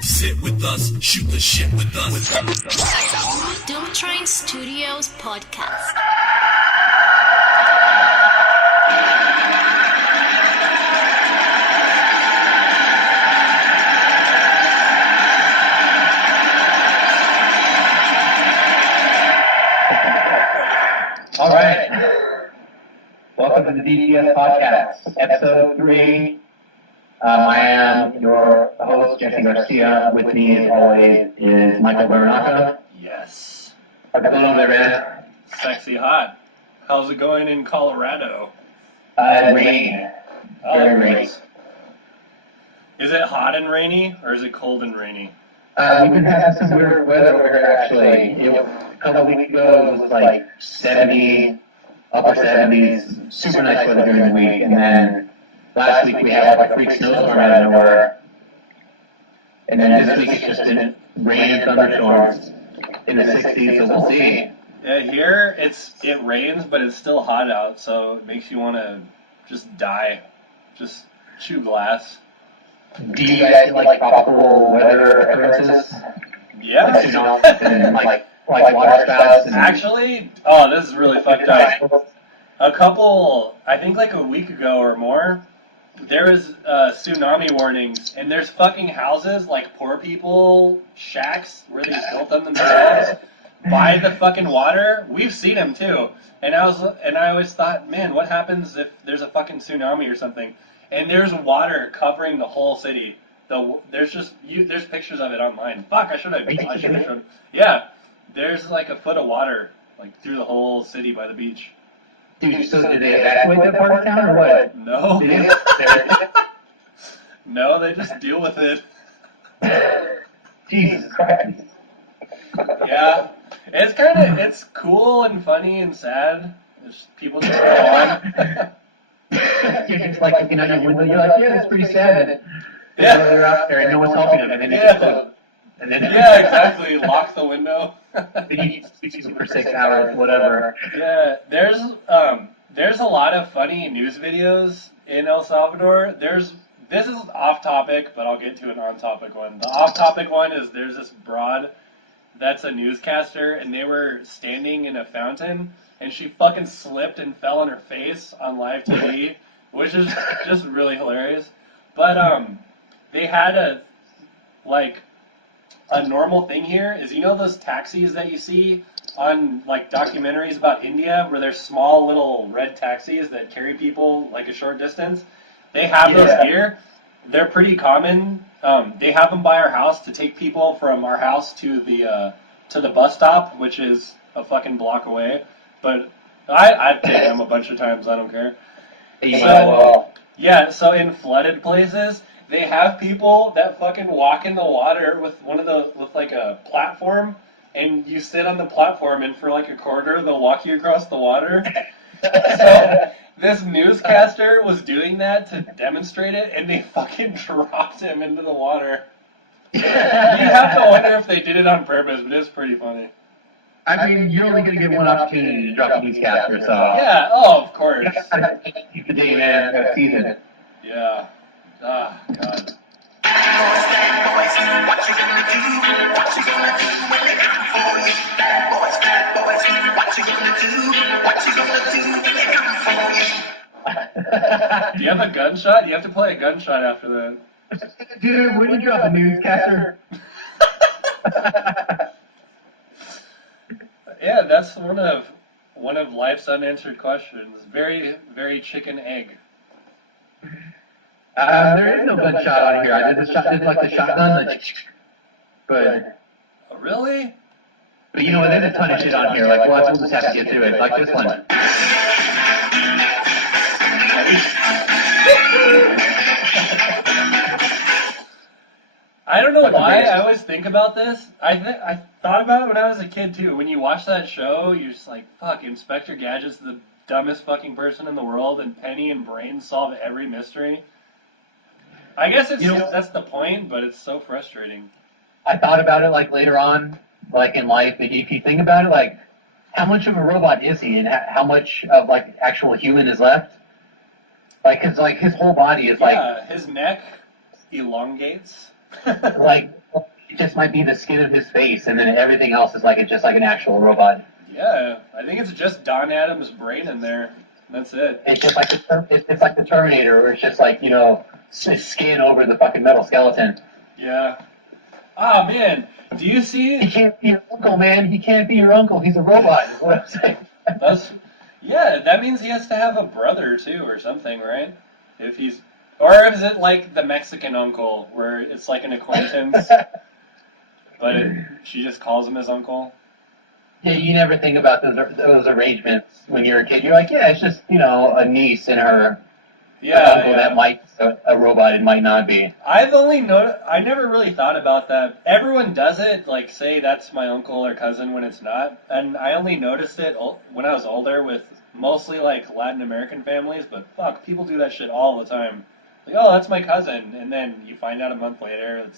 Sit with us, shoot the shit with us. Doomtrain Studios Podcast. All right. Welcome to the DTS Podcast, Episode 3. I am your host, Jesse Garcia. With me, as always, is Michael Muranaka. Yes. How's it going over there, man? Sexy hot. How's it going in Colorado? Rainy. Very rainy. Is it hot and rainy, or is it cold and rainy? We've been having some weird weather over here, actually. A couple of weeks ago, it was like 70, upper 70s, super nice weather during the week, and then last week we had like a freak snowstorm out of nowhere. And then this week it's just been rain and thunderstorms in the 60s, so we'll see. Yeah, here it rains, but it's still hot out, so it makes you want to just die. Just chew glass. Do you guys get like tropical weather occurrences? Yeah. Like tsunamis and like water spouts? Actually, this is really fucked up. I think like a week ago or more, there was tsunami warnings, and there's fucking houses, like poor people shacks, where they built them themselves, by the fucking water. We've seen them too, and I always thought, man, what happens if there's a fucking tsunami or something? And there's water covering the whole city. There's pictures of it online. Fuck, I should have shown. Yeah, there's like a foot of water, like through the whole city by the beach. Dude, so did they evacuate that part of town or what? No. No, they just deal with it. Jesus Christ. Yeah, it's cool and funny and sad. People just go on. You're just like looking out your window, you're like, yeah, that's pretty sad. Yeah. They're out there and no one's helping them, and then you just go. And then Yeah, exactly. Lock the window. Then you speak for 6 hours, whatever. Yeah, there's a lot of funny news videos in El Salvador. This is off topic, but I'll get to an on topic one. The off topic one is there's this broad that's a newscaster, and they were standing in a fountain, and she fucking slipped and fell on her face on live TV, which is just really hilarious. But they had a normal thing here is, you know those taxis that you see on like documentaries about India, where there's small little red taxis that carry people like a short distance? They have those here. They're pretty common. They have them by our house to take people from our house to the bus stop, which is a fucking block away. But I've taken them a bunch of times. I don't care. So in flooded places, they have people that fucking walk in the water with like a platform, and you sit on the platform, and for like a quarter, they'll walk you across the water. So this newscaster was doing that to demonstrate it, and they fucking dropped him into the water. You have to wonder if they did it on purpose, but it's pretty funny. I mean, you're only going to get one opportunity to drop a newscaster, so... Yeah, of course. Keep the day, man. Got season. Yeah. Ah, God. Do you have a gunshot? You have to play a gunshot after that. Dude, when you drop a newscaster? Yeah, that's one of life's unanswered questions. Very, very chicken egg. There is no gunshot on here. I did like the shotgun, but... Oh, really? But you know what, there's a ton of shit on here. Like, we'll just have to get through it. Like this one. I don't know why I always think about this. I thought about it when I was a kid too. When you watch that show, you're just like, fuck, Inspector Gadget's the dumbest fucking person in the world, and Penny and Brain solve every mystery. I guess that's the point, but it's so frustrating. I thought about it like later on, like in life, if you think about it, like how much of a robot is he, and how much of like actual human is left? Like, cause like his whole body is like, Yeah, his neck elongates. like it just might be the skin of his face, and then everything else is like it's just like an actual robot. Yeah, I think it's just Don Adams' brain in there. That's it. It's just like it's like the Terminator, where it's just like skin over the fucking metal skeleton. Yeah. Ah, man, do you see? He can't be your uncle, man. He can't be your uncle. He's a robot. Is what I'm saying. Yeah, that means he has to have a brother too, or something, right? Or is it like the Mexican uncle, where it's like an acquaintance, but she just calls him his uncle? Yeah, you never think about those arrangements when you're a kid. You're like, yeah, it's just a niece and her uncle that might a robot. It might not be. I never really thought about that. Everyone does it, like say that's my uncle or cousin when it's not, and I only noticed it when I was older with mostly like Latin American families. But fuck, people do that shit all the time. Like, oh, that's my cousin, and then you find out a month later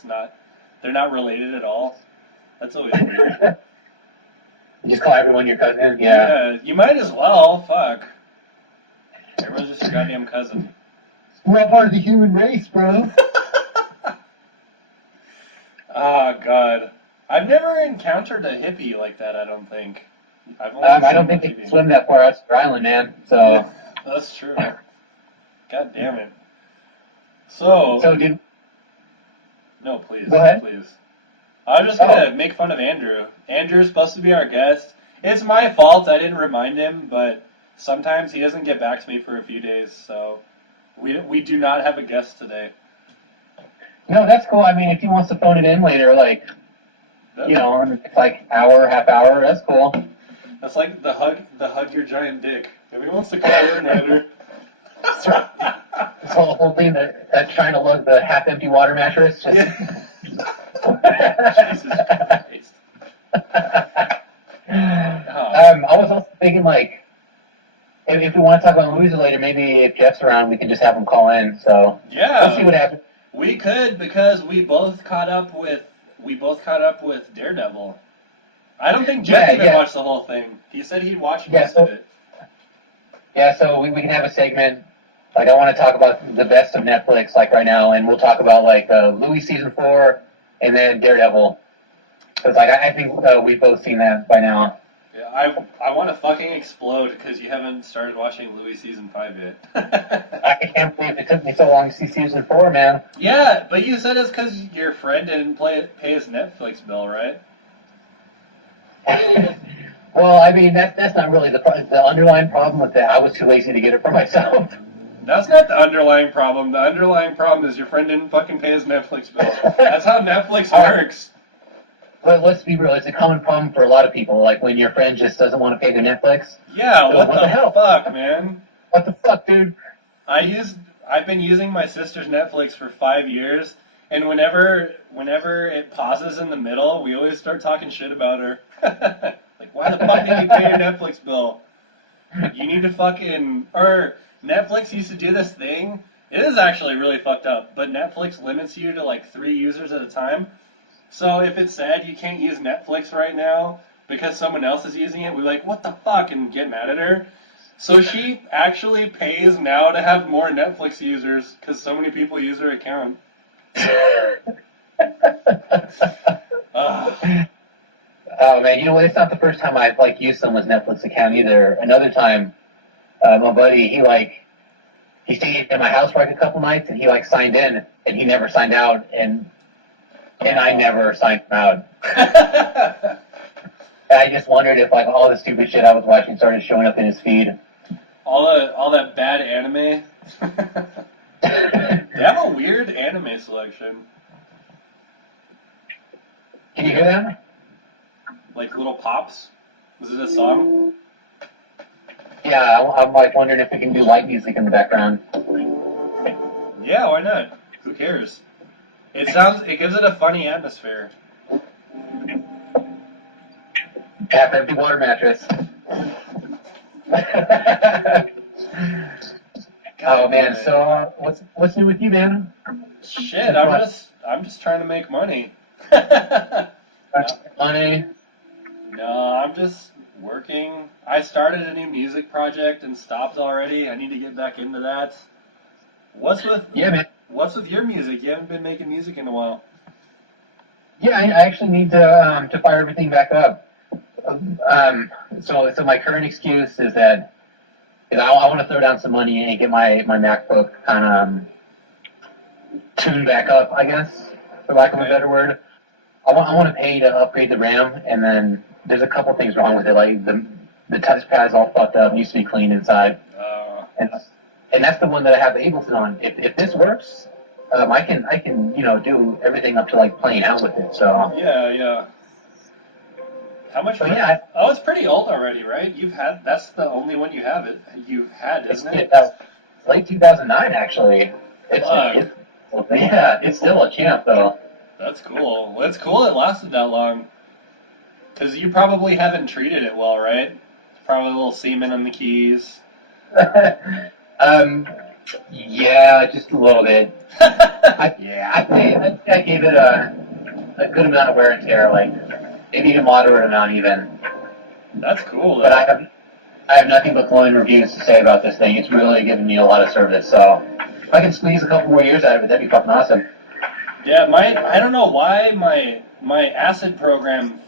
they're not related at all. That's always weird. You just call everyone your cousin? Yeah. You might as well. Fuck. Everyone's just your goddamn cousin. We're all part of the human race, bro. Oh, God. I've never encountered a hippie like that, I don't think. I don't think they can swim that far out to the island, man. So. That's true. God damn it. So dude. No, please. Go ahead. Please. I was just going to make fun of Andrew. Andrew's supposed to be our guest. It's my fault I didn't remind him, but sometimes he doesn't get back to me for a few days, so we do not have a guest today. No, that's cool. I mean, if he wants to phone it in later, like, it's like hour, half hour, that's cool. That's like the hug your giant dick. If he wants to call in later. That's right. This whole thing that's trying to lug the half-empty water mattress. Just... Jesus Christ. I was also thinking, like, if we want to talk about movies later, maybe if Jeff's around, we can just have him call in. So yeah, we'll see what happens. We could, because we both caught up with Daredevil. I don't think Jeff even watched the whole thing. He said he'd watch most of it. Yeah, so we can have a segment. Like, I want to talk about the best of Netflix, like, right now, and we'll talk about, like, Louie Season 4, and then Daredevil. Because, like, I think we've both seen that by now. Yeah, I want to fucking explode because you haven't started watching Louie Season 5 yet. I can't believe it took me so long to see Season 4, man. Yeah, but you said it's because your friend didn't pay his Netflix bill, right? Well, I mean, that's not really the underlying problem with that. I was too lazy to get it for myself. That's not the underlying problem. The underlying problem is your friend didn't fucking pay his Netflix bill. That's how Netflix works. Well, let's be real. It's a common problem for a lot of people. Like when your friend just doesn't want to pay the Netflix. Yeah, so what the hell? Fuck, man? What the fuck, dude? I've been using my sister's Netflix for 5 years, and whenever it pauses in the middle, we always start talking shit about her. Like, why the fuck did you pay your Netflix bill? You need to fucking... Or Netflix used to do this thing. It is actually really fucked up, but Netflix limits you to like 3 users at a time. So if it said you can't use Netflix right now because someone else is using it, we're like, what the fuck, and get mad at her. So she actually pays now to have more Netflix users because so many people use her account. Oh man, you know what? It's not the first time I've like used someone's Netflix account either. Another time, my buddy, he stayed at my house for like a couple nights, and he like signed in, and he never signed out, and I never signed him out. I just wondered if like all the stupid shit I was watching started showing up in his feed. All that bad anime. They have a weird anime selection. Can you hear that? Like little pops? Is it a song? Yeah, I'm like wondering if we can do light music in the background. Yeah, why not? Who cares? It gives it a funny atmosphere. Half-empty water mattress. Oh man, so what's new with you, man? Shit, I'm just trying to make money. Money. No, I'm just working. I started a new music project and stopped already. I need to get back into that. What's with Yeah, man. What's with your music? You haven't been making music in a while. Yeah, I actually need to fire everything back up. So my current excuse is that I want to throw down some money and get my MacBook kind of tuned back up, I guess, for lack of a better word. I want to pay to upgrade the RAM, and then there's a couple things wrong with it, like the touchpad's all fucked up, needs to be cleaned inside, and that's the one that I have Ableton on. If this works, I can do everything up to like playing out with it. So yeah. How much? yeah. Oh, it's pretty old already, right? That's the only one you've had, isn't it? Late 2009, actually. It's still a champ, though. That's cool. Well, it's cool it lasted that long. Because you probably haven't treated it well, right? Probably a little semen on the keys. Yeah, just a little bit. I gave it a good amount of wear and tear, like maybe a moderate amount even. That's cool, though. But I have nothing but glowing reviews to say about this thing. It's really given me a lot of service, so if I can squeeze a couple more years out of it, that'd be fucking awesome. Yeah, I don't know why my acid program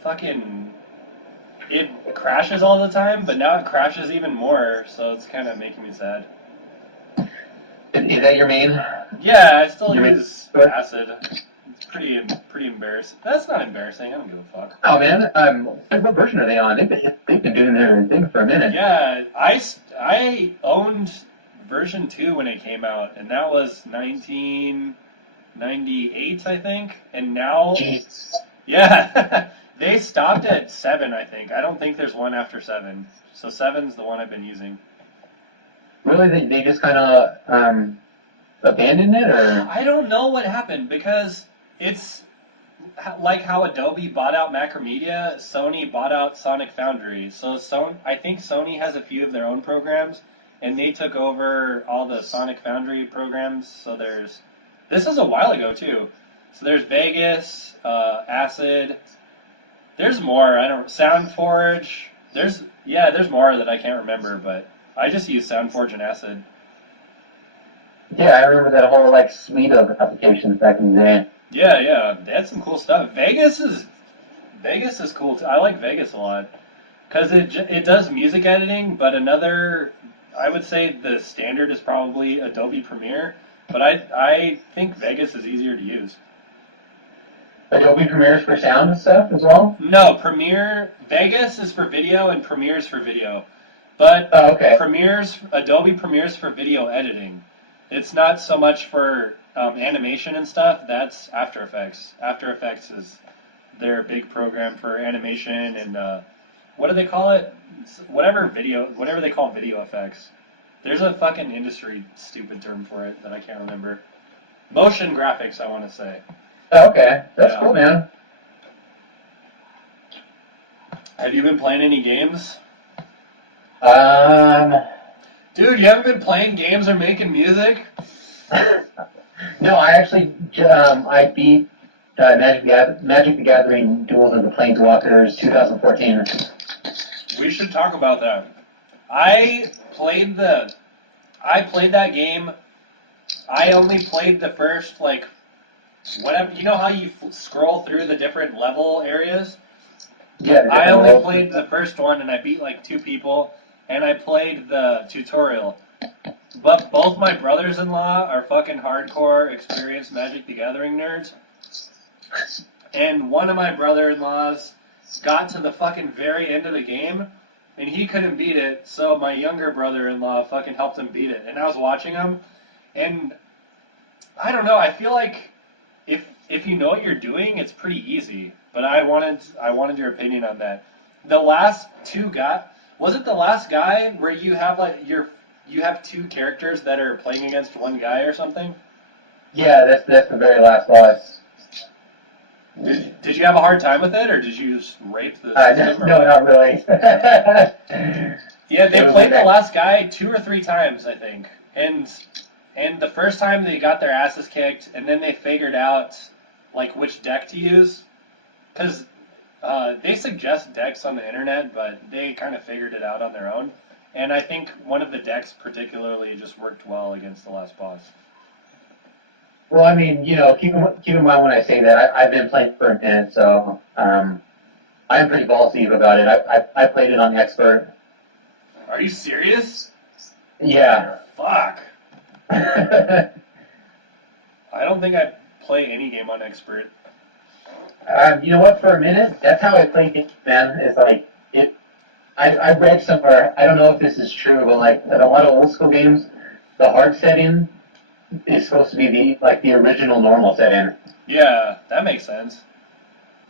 it crashes all the time, but now it crashes even more, so it's kind of making me sad. Is that your main? Yeah, I still use acid. It's pretty embarrassing. That's not embarrassing. I don't give a fuck. Oh man, what version are they on? They've been doing their thing for a minute. Yeah, I owned version 2 when it came out, and that was 1998, I think. And now, Jeez. Yeah, they stopped at 7, I think. I don't think there's one after 7. So 7's the one I've been using. Really, they just kind of abandoned it, or? I don't know what happened, because it's like how Adobe bought out Macromedia, Sony bought out Sonic Foundry. So I think Sony has a few of their own programs, and they took over all the Sonic Foundry programs. So this is a while ago too. So there's Vegas, Acid. There's more. SoundForge. There's more that I can't remember, but I just use SoundForge and Acid. Yeah, I remember that whole like suite of applications back in the day. Yeah, they had some cool stuff. Vegas is cool too. I like Vegas a lot because it does music editing, but I would say the standard is probably Adobe Premiere, but I think Vegas is easier to use. Adobe Premiere's for sound and stuff as well? No, Vegas is for video and Premiere's for video. But okay. Adobe Premiere's for video editing. It's not so much for animation and stuff. That's After Effects. After Effects is their big program for animation and what do they call it? Whatever they call video effects. There's a fucking industry stupid term for it that I can't remember. Motion graphics, I want to say. Oh, okay, that's cool, man. Have you been playing any games? Dude, you haven't been playing games or making music? No, I actually I beat Magic the Gathering Duels of the Planeswalkers 2014. We should talk about that. I played that game. I only played the first whatever. You know how you scroll through the different level areas? Yeah. I only played the first one, and I beat 2 people, and I played the tutorial. But both my brothers-in-law are fucking hardcore, experienced Magic the Gathering nerds. And one of my brother-in-laws got to the fucking very end of the game, and he couldn't beat it, so my younger brother-in-law fucking helped him beat it. And I was watching him, and I don't know, I feel like if you know what you're doing, it's pretty easy. But I wanted your opinion on that. The last 2 was it the last guy where you have you have 2 characters that are playing against one guy or something? Yeah, that's the very last boss. Did you have a hard time with it, or did you just rape the system? No, not really. Yeah, they played the last guy 2 or 3 times, I think. And the first time they got their asses kicked, and then they figured out which deck to use. Because they suggest decks on the internet, but they kind of figured it out on their own. And I think one of the decks particularly just worked well against the last boss. Well, I mean, keep in mind when I say that, I've been playing for a minute, so I'm pretty ballsy about it. I played it on expert. Are you serious? Yeah. Fuck. I don't think I play any game on expert. You know what? For a minute, that's how I played games, man. It's like it. I read somewhere. I don't know if this is true, but like in a lot of old school games, the hard setting is supposed to be the original normal setting. Yeah, that makes sense.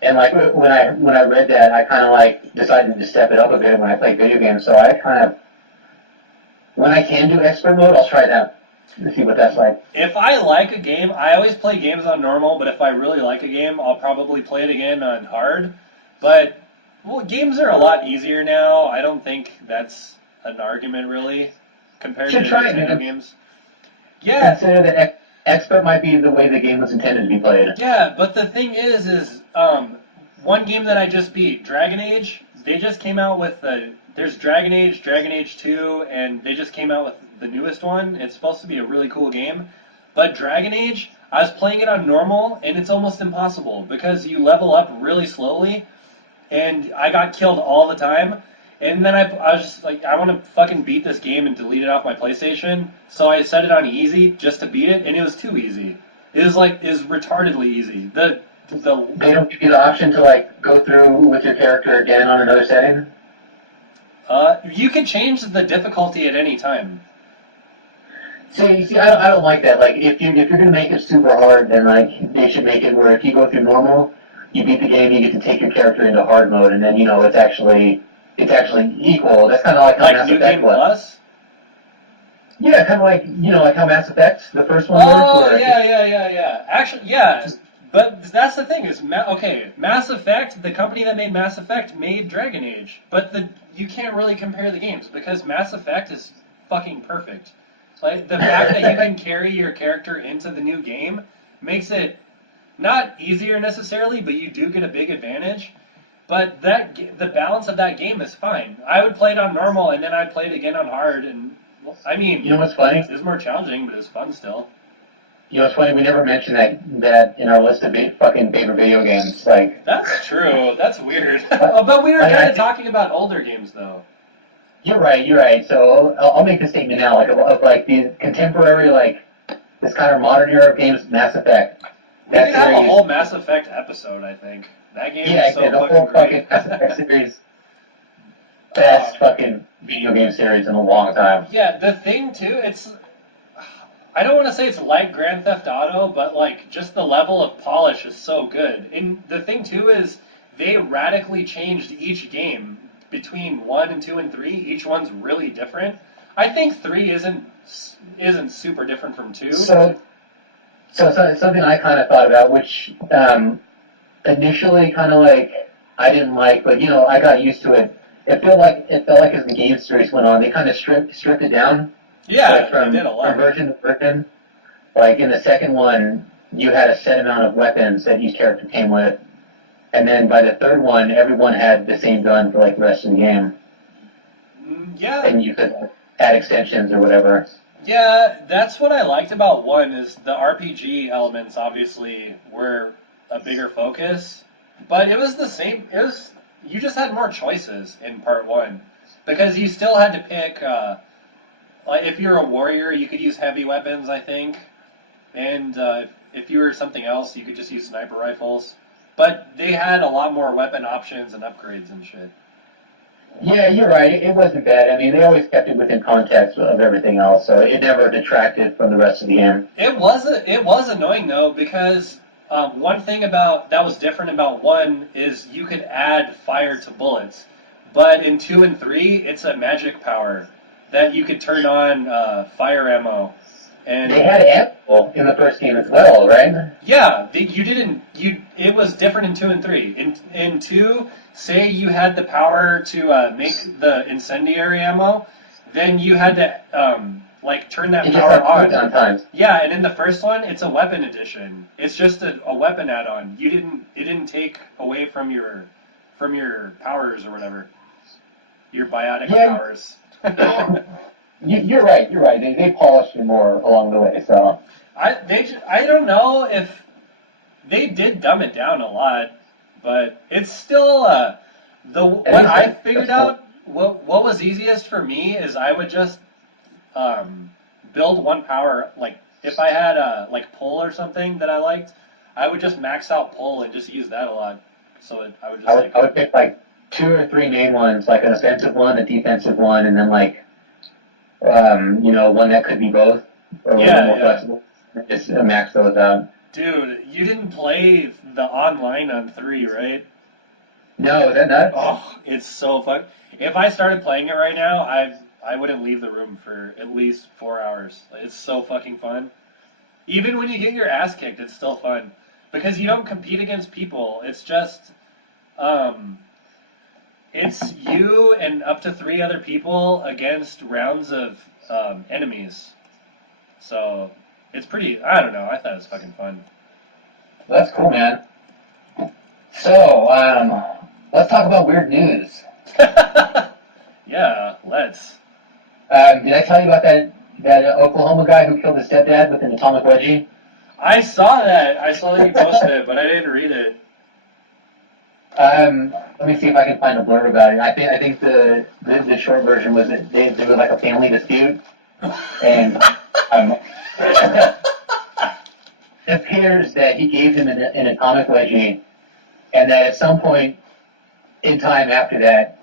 And like when I read that, I kind of like decided to step it up a bit when I play video games. So I kind of, when I can do expert mode, I'll try that to see what that's like. If I like a game, I always play games on normal, but if I really like a game, I'll probably play it again on hard. But, well, games are a lot easier now. I don't think that's an argument, really, compared to Nintendo games. Yeah. Consider that expert might be the way the game was intended to be played. Yeah, but the thing is one game that I just beat, Dragon Age, they just came out with there's Dragon Age 2, and they just came out with the newest one. It's supposed to be a really cool game. But Dragon Age, I was playing it on normal, and it's almost impossible because you level up really slowly, and I got killed all the time. And then I was just like, I want to fucking beat this game and delete it off my PlayStation. So I set it on easy just to beat it, and it was too easy. It was retardedly easy. They don't give you the option to like go through with your character again on another setting? You can change the difficulty at any time. See, I don't like that. Like, if you're gonna make it super hard, then like they should make it where if you go through normal, you beat the game, you get to take your character into hard mode, and then it's actually equal. That's kind of like how Mass New Effect Game was. Plus? Yeah, kind of like like how Mass Effect, the first one. Oh, yeah. Actually, yeah. But that's the thing is, Mass Effect, the company that made Mass Effect made Dragon Age, but you can't really compare the games because Mass Effect is fucking perfect. Like the fact that you can carry your character into the new game makes it not easier necessarily, but you do get a big advantage. But the balance of that game is fine. I would play it on normal, and then I'd play it again on hard, and I mean, you know what's funny? It's more challenging, but it's fun still. You know what's funny? We never mentioned that in our list of fucking favorite video games. Like that's true. That's weird. But we were kind of talking about older games, though. You're right. So I'll make the statement now, of like the contemporary, like this kind of modern era of games, Mass Effect. We could have a whole Mass Effect episode, I think. That game is so the whole fucking Mass Effect series. Best fucking video game series in a long time. Yeah, the thing too, I don't want to say it's like Grand Theft Auto, but like just the level of polish is so good. And the thing too is they radically changed each game between 1 and 2 and 3. Each one's really different. I think 3 isn't super different from 2. So something I kind of thought about, which initially kind of like I didn't like, but I got used to it. It felt like as the game series went on, they kind of stripped it down. Yeah, they did a lot. From version to version. Like in the second one, you had a set amount of weapons that each character came with, and then by the third one, everyone had the same gun for like the rest of the game. Yeah. And you could add extensions or whatever. Yeah, that's what I liked about 1 is the RPG elements obviously were a bigger focus, but it was the same. You just had more choices in part 1 because you still had to pick. Like if you're a warrior, you could use heavy weapons, I think, and if you were something else, you could just use sniper rifles. But they had a lot more weapon options and upgrades and shit. Yeah, you're right. It wasn't bad. I mean, they always kept it within context of everything else, so it never detracted from the rest of the game. It was annoying though because one thing that was different about 1 is you could add fire to bullets, but in 2 and 3, it's a magic power that you could turn on fire ammo. And they had ammo in the first game as well, right? Yeah, it was different in 2 and 3. In 2, say you had the power to make the incendiary ammo, then you had to turn that power on. Sometimes. Yeah, and in the first one, it's a weapon edition. It's just a weapon add-on. It didn't take away from your powers or whatever. Your biotic powers. You're right. They polished it more along the way. So I don't know if they did dumb it down a lot, but it's still what I figured out. What was easiest for me is I would just build one power. Like if I had a pull or something that I liked, I would just max out pull and just use that a lot. So I would just I would pick like 2 or 3 main ones, like an offensive one, a defensive one, and then like one that could be both or a little more flexible. Just max those out. Dude, you didn't play the online on 3, right? No, is that nuts? Oh, it's so fun. If I started playing it right now, I wouldn't leave the room for at least 4 hours. It's so fucking fun. Even when you get your ass kicked, it's still fun. Because you don't compete against people. It's just, it's you and up to 3 other people against rounds of enemies. So, it's pretty, I don't know, I thought it was fucking fun. That's cool, man. So, let's talk about weird news. Yeah, let's. Did I tell you about that Oklahoma guy who killed his stepdad with an atomic wedgie? I saw that. I saw that you posted it, but I didn't read it. Let me see if I can find a blurb about it. I think the short version was that there was like a family dispute, and it appears that he gave him an atomic wedgie, and that at some point in time after that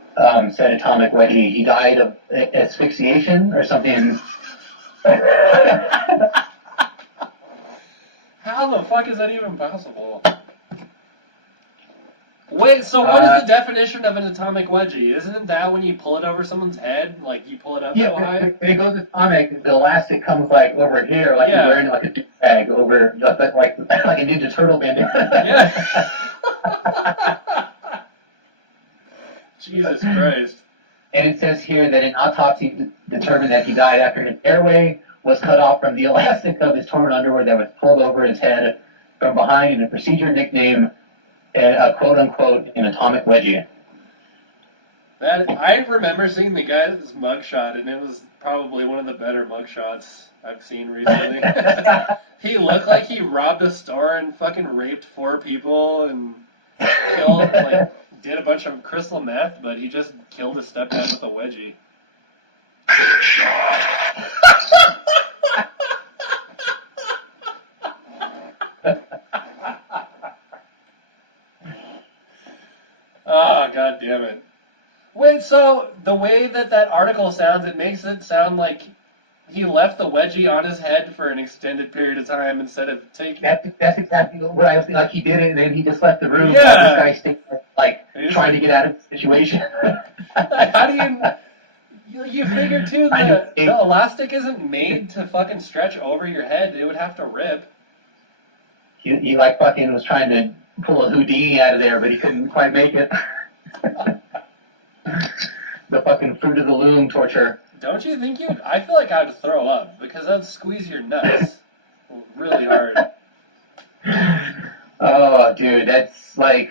said atomic wedgie, he died of asphyxiation or something. How the fuck is that even possible? Wait, so what is the definition of an atomic wedgie? Isn't that when you pull it over someone's head? Like, you pull it up so high? When it goes atomic, the elastic comes like over here, like you're wearing like a do bag over, just like a Ninja Turtle bandana. Yeah. Jesus Christ. And it says here that an autopsy determined that he died after his airway was cut off from the elastic of his torn underwear that was pulled over his head from behind in a procedure nicknamed a quote-unquote an atomic wedgie. I remember seeing the guy's mugshot, and it was probably one of the better mugshots I've seen recently. He looked like he robbed a store and fucking raped 4 people and killed, did a bunch of crystal meth, but he just killed his stepdad with a wedgie. Oh, god damn it. Wait, so the way that article sounds, it makes it sound like he left the wedgie on his head for an extended period of time instead of taking it. That's exactly what I was thinking. Like, he did it, and then he just left the room. Yeah. While this guy's thinking, trying to get out of the situation. How do you figure, too, the elastic isn't made to fucking stretch over your head. It would have to rip. He fucking was trying to pull a Houdini out of there, but he couldn't quite make it. The fucking fruit of the loom torture. Don't you think I feel like I'd throw up, because that'd squeeze your nuts really hard. Oh, dude, that's like,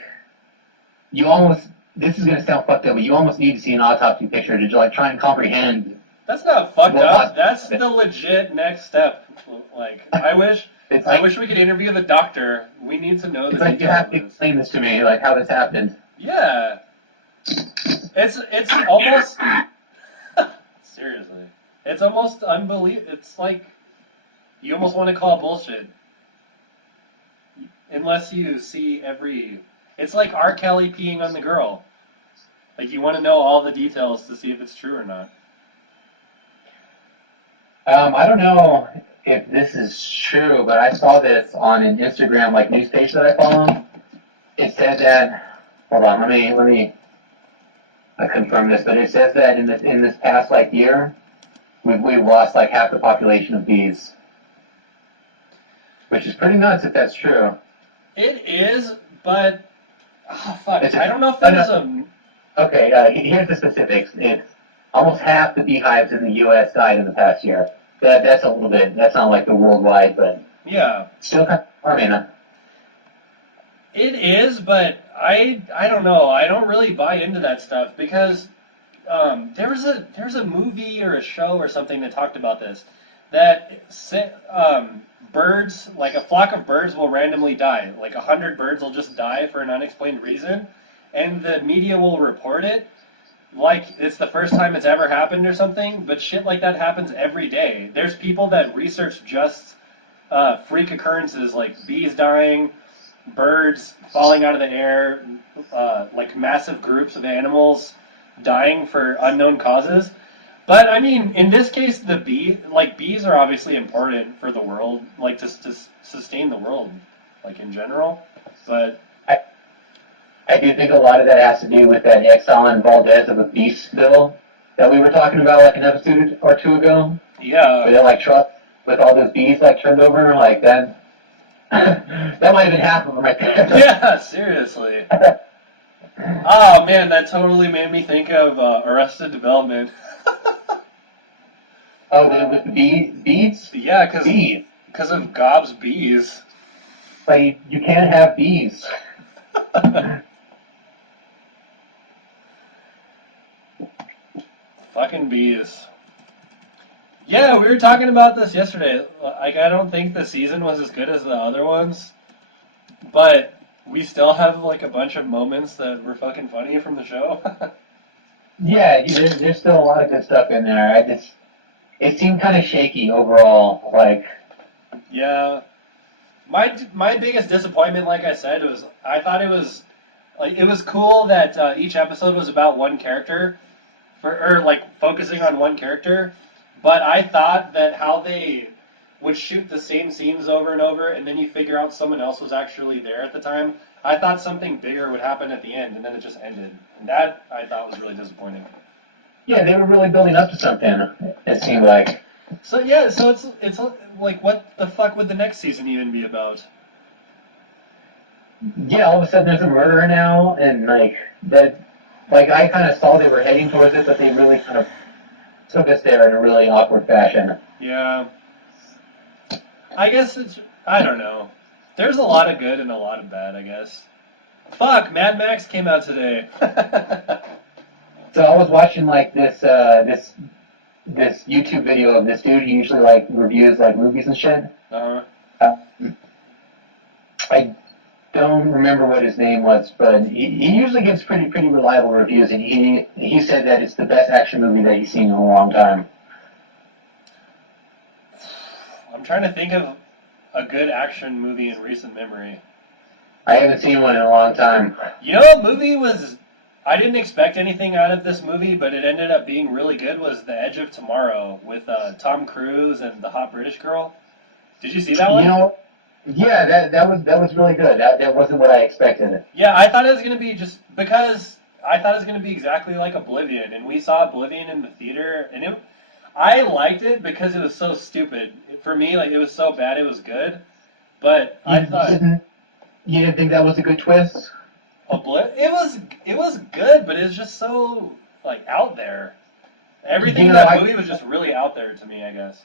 this is going to sound fucked up, but you almost need to see an autopsy picture to try and comprehend. That's not fucked up. That's the legit next step. I wish we could interview the doctor. We need to know the details. You have to explain this to me, how this happened. Yeah. It's almost... Seriously. It's almost unbelievable. It's like, you almost want to call bullshit. Unless you see it's like R. Kelly peeing on the girl. You want to know all the details to see if it's true or not. I don't know if this is true, but I saw this on an Instagram news page that I follow. It said that, hold on, let me confirm this, but it says that in this past year, we've lost half the population of bees, which is pretty nuts if that's true. It is, but fuck, I don't know if there's a. Okay, here's the specifics. It's almost half the beehives in the U.S. died in the past year. That's a little bit. That's not the worldwide, but yeah, still kind of alarming. It is, but I don't know. I don't really buy into that stuff because there was a movie or a show or something that talked about this. that birds, like a flock of birds, will randomly die. Like 100 birds will just die for an unexplained reason, and the media will report it like it's the first time it's ever happened or something. But shit like that happens every day. There's people that research just freak occurrences like bees dying, birds falling out of the air, like massive groups of animals dying for unknown causes. But I mean, in this case, bees are obviously important for the world, like to sustain the world, like in general. But I do think a lot of that has to do with that Exxon Valdez of a beast bill that we were talking about like an episode or two ago. yeah, Where they're like truck with all those bees like turned over like that. That might have been half of them right there. yeah, seriously. Oh man, that totally made me think of Arrested Development. Oh, with the bees? Yeah, Bees. because of Gob's bees. Like, you can't have bees. Fucking bees. Yeah, we were talking about this yesterday. Like, I don't think the season was as good as the other ones, but we still have like a bunch of moments that were fucking funny from the show. Yeah, there's still a lot of good stuff in there. It seemed kind of shaky overall. Like, Yeah. My biggest disappointment, like I said, was I thought it was cool that each episode was about one character, or like focusing on one character. But I thought that how they would shoot the same scenes over and over, and then you figure out someone else was actually there at the time. I thought something bigger would happen at the end, and then it just ended. And that I thought was really disappointing. yeah, they were really building up to something, it seemed like. So yeah, so it's like, what the fuck would the next season even be about? Yeah, all of a sudden there's a murderer now, and like, that, like, I kind of saw they were heading towards it, but they really kind of took us there in a really awkward fashion. Yeah. I guess I don't know. There's a lot of good and a lot of bad, I guess. Fuck, Mad Max came out today. So I was watching like this YouTube video of this dude. He usually like reviews like movies and shit. Uh-huh. I don't remember what his name was, but he usually gives pretty reliable reviews, and he said that it's the best action movie that he's seen in a long time. I'm trying to think of a good action movie in recent memory. I haven't seen one in a long time. You know what movie was... I didn't expect anything out of this movie, but it ended up being really good, was The Edge of Tomorrow with Tom Cruise and the hot British girl. Did you see that one? You know, yeah, that was really good. That wasn't what I expected. Yeah, I thought it was going to be because I thought it was going to be exactly like Oblivion, and we saw Oblivion in the theater, and I liked it because it was so stupid. For me, like, it was so bad it was good, but I thought... You didn't think that was a good twist? It was good, but it was just so, like, out there. Everything in You know, that movie was just really out there to me, I guess.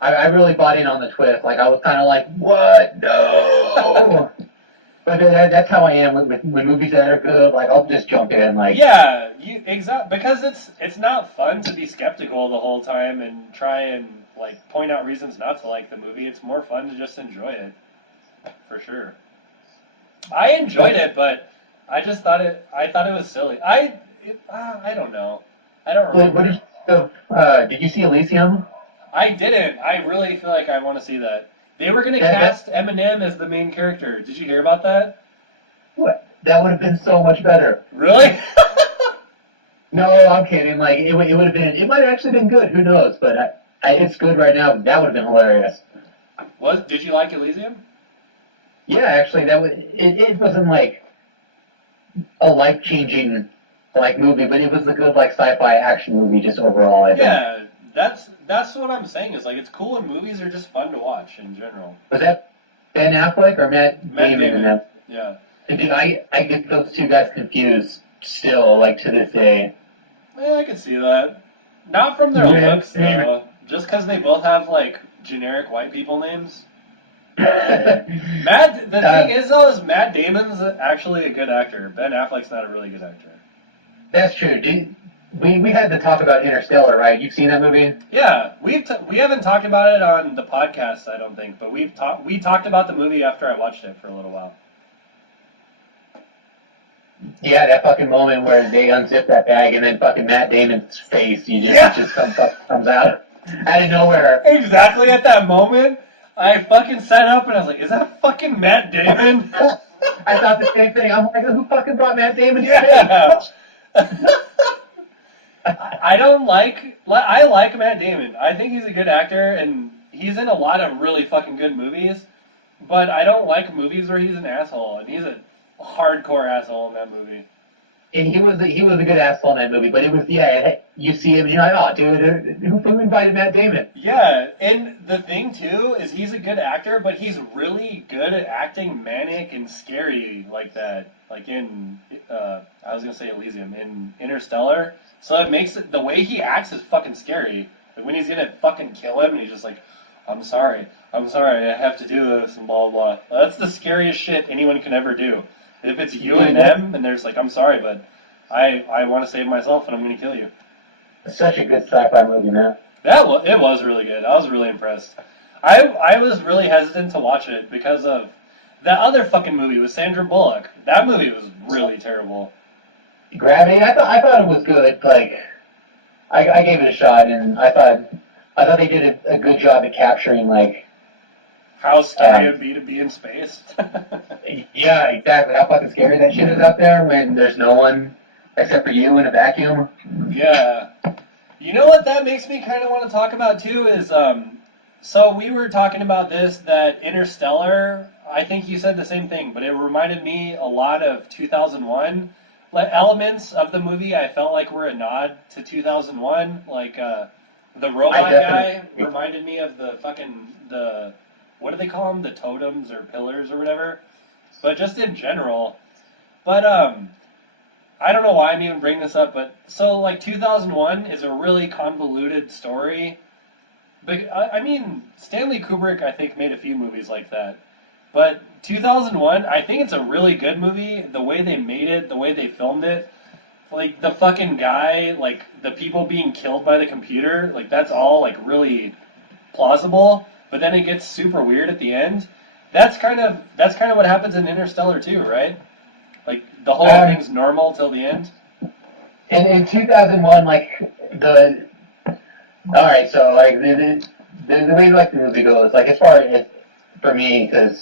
I really bought in on the twist. Like, I was kind of like, what? No! But that's how I am with movies that are good. Like, I'll just jump in. Like, Yeah, exactly, because it's not fun to be skeptical the whole time and try and, like, point out reasons not to like the movie. It's more fun to just enjoy it, for sure. I enjoyed it, but I just thought it was silly. I don't know. I don't remember. Did you see Elysium? I didn't. I really feel like I want to see that. They were going to cast Eminem as the main character. Did you hear about that? What? That would have been so much better. Really? No, I'm kidding. Like, it would have been. It might have actually been good. Who knows? But it's good right now. That would have been hilarious. Did you like Elysium? Yeah, actually, it wasn't like a life-changing like movie, but it was a good like sci-fi action movie just overall. I think. Yeah, that's what I'm saying. Is like, it's cool when movies are just fun to watch in general. Was that Ben Affleck or Matt Damon? Yeah. And dude, I get those two guys confused still, like to this day. Yeah, I can see that. Not from their looks though. Just because they both have like generic white people names. The thing is though, is Matt Damon's actually a good actor. Ben Affleck's not a really good actor. That's true. we had to talk about Interstellar, right? You've seen that movie? Yeah, we haven't talked about it on the podcast, I don't think, but we talked about the movie after I watched it for a little while. Yeah, that fucking moment where they unzip that bag and then fucking Matt Damon's face, it just comes out of nowhere. Exactly at that moment, I fucking sat up and I was like, "Is that fucking Matt Damon?" I thought the same thing. I'm like, who fucking brought Matt Damon's Yeah. face? I like Matt Damon. I think he's a good actor, and he's in a lot of really fucking good movies. But I don't like movies where he's an asshole, and he's a hardcore asshole in that movie. And he was a good asshole in that movie, but it was you see him and you're like, oh dude, who invited Matt Damon? Yeah, and the thing too is he's a good actor, but he's really good at acting manic and scary like that. Like in I was gonna say Elysium, in Interstellar. So it makes it, the way he acts is fucking scary. Like when he's gonna fucking kill him and he's just like, I'm sorry, I have to do this and blah blah blah. That's the scariest shit anyone can ever do. If it's you and them, and there's like, I'm sorry, but I want to save myself, and I'm going to kill you. It's such a good sci-fi movie, man. It was really good. I was really impressed. I was really hesitant to watch it because of that other fucking movie with Sandra Bullock. That movie was really terrible. Gravity, I thought it was good. Like, I gave it a shot, and I thought they did a good job at capturing like how scary it'd be to be in space. Yeah, exactly. How fucking scary that shit is out there when there's no one except for you in a vacuum. Yeah. You know what that makes me kind of want to talk about too is, so we were talking about this, that Interstellar, I think you said the same thing, but it reminded me a lot of 2001. Like, elements of the movie I felt like were a nod to 2001. Like, the robot guy reminded me of the what do they call them? The totems or pillars or whatever. But just in general. But, I don't know why I'm even bringing this up, but so, like, 2001 is a really convoluted story. But, I mean, Stanley Kubrick, I think, made a few movies like that. But 2001, I think it's a really good movie. The way they made it, the way they filmed it. Like, the fucking guy, like, the people being killed by the computer, like, that's all, like, really plausible. But then it gets super weird at the end. That's kind of what happens in Interstellar too, right? Like the whole thing's normal till the end. In 2001, like all right, so like the way like the movie goes, like as far as for me, because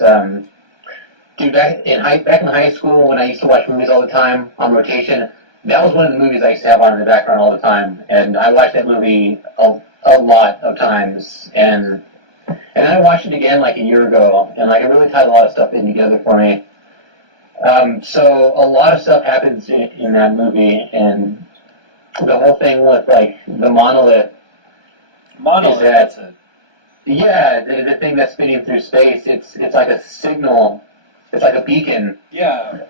dude, back in high school when I used to watch movies all the time on rotation, that was one of the movies I used to have on in the background all the time, and I watched that movie a lot of times, and I watched it again like a year ago, and like it really tied a lot of stuff in together for me. So a lot of stuff happens in that movie, and the whole thing with like the monolith. Monolith, that's it. Yeah, the thing that's spinning through space. It's like a signal. It's like a beacon. Yeah.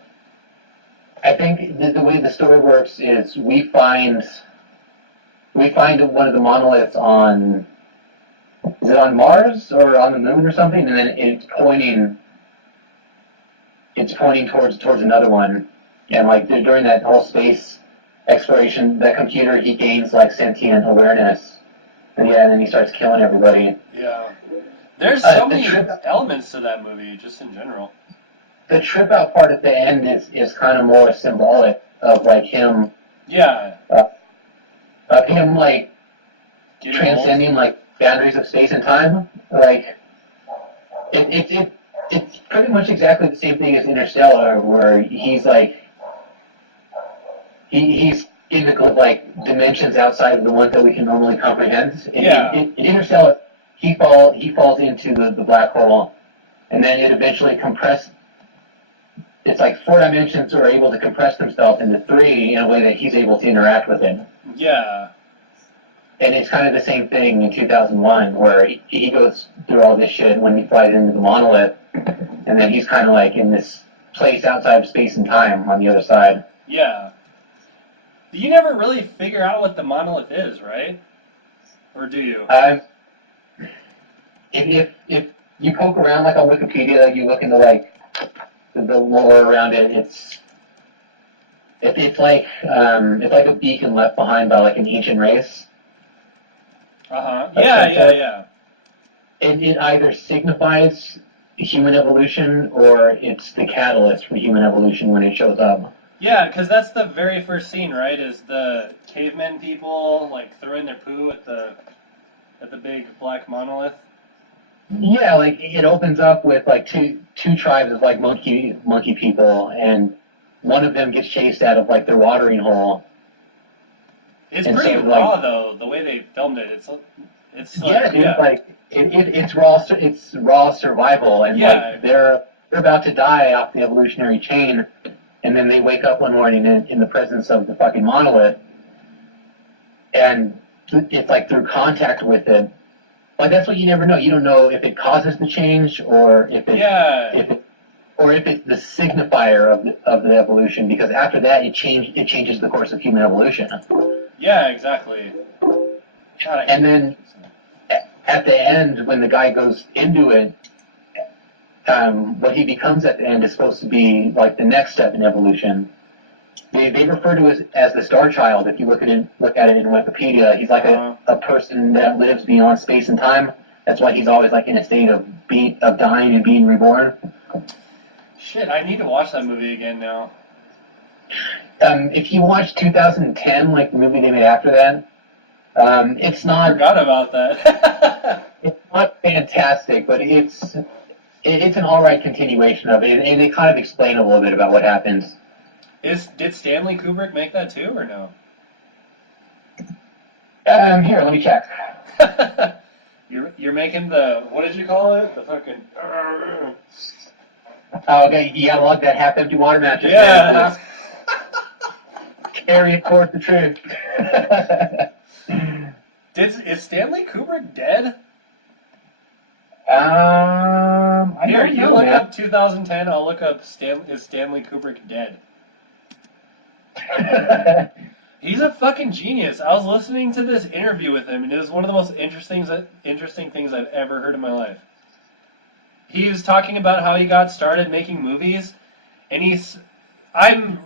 I think the way the story works is we find one of the monoliths on. Is it on Mars or on the moon or something? And then it's pointing towards another one. And like during that whole space exploration, that computer, he gains like sentient awareness. And then he starts killing everybody. Yeah. There's so many elements to that movie, just in general. The trip out part at the end is kind of more symbolic of like him. Yeah. Of him like Getting transcending like boundaries of space and time. Like it's pretty much exactly the same thing as Interstellar, where he's like he's in the like dimensions outside of the ones that we can normally comprehend. In Interstellar, he falls into the black hole, and then it eventually compresses. It's like 4 dimensions are able to compress themselves into 3 in a way that he's able to interact with it. Yeah. And it's kind of the same thing in 2001, where he goes through all this shit when he flies into the monolith, and then he's kind of like in this place outside of space and time on the other side. Yeah. You never really figure out what the monolith is, right? Or do you? If you poke around like on Wikipedia, you look into like the lore around it, It's like a beacon left behind by like an ancient race. Yeah. It either signifies human evolution or it's the catalyst for human evolution when it shows up. Yeah, because that's the very first scene, right? Is the cavemen people like throwing their poo at the big black monolith? Yeah, like it opens up with like two tribes of like monkey people, and one of them gets chased out of like their watering hole. It's And pretty so, raw like, though, the way they filmed it. It's like, yeah, dude, like it's raw survival, and Yeah. like they're about to die off the evolutionary chain, and then they wake up one morning in the presence of the fucking monolith, and it's like through contact with it. Like that's what you never know. You don't know if it causes the change or if it's the signifier of the evolution, because after that it changes the course of human evolution. Yeah, exactly. God, And then at the end, when the guy goes into it, what he becomes at the end is supposed to be like the next step in evolution. They refer to it as the Star Child. If you look at it in Wikipedia, he's like a person that lives beyond space and time. That's why he's always like in a state of dying and being reborn. Shit, I need to watch that movie again now. If you watch 2010, like the movie they made after that, it's I not forgot about that. it's not fantastic, but it's an all right continuation of it, and they kind of explain a little bit about what happens. Did Stanley Kubrick make that too, or no? Here, let me check. You're making the, what did you call it? The fucking. Oh, okay, you gotta lug that half-empty water mattress. Yeah. Carry it towards the truth. Is Stanley Kubrick dead? I Here, don't you know, look man. up 2010. I'll look up is Stanley Kubrick dead? He's a fucking genius. I was listening to this interview with him, and it was one of the most interesting things I've ever heard in my life. He was talking about how he got started making movies, and he is dead.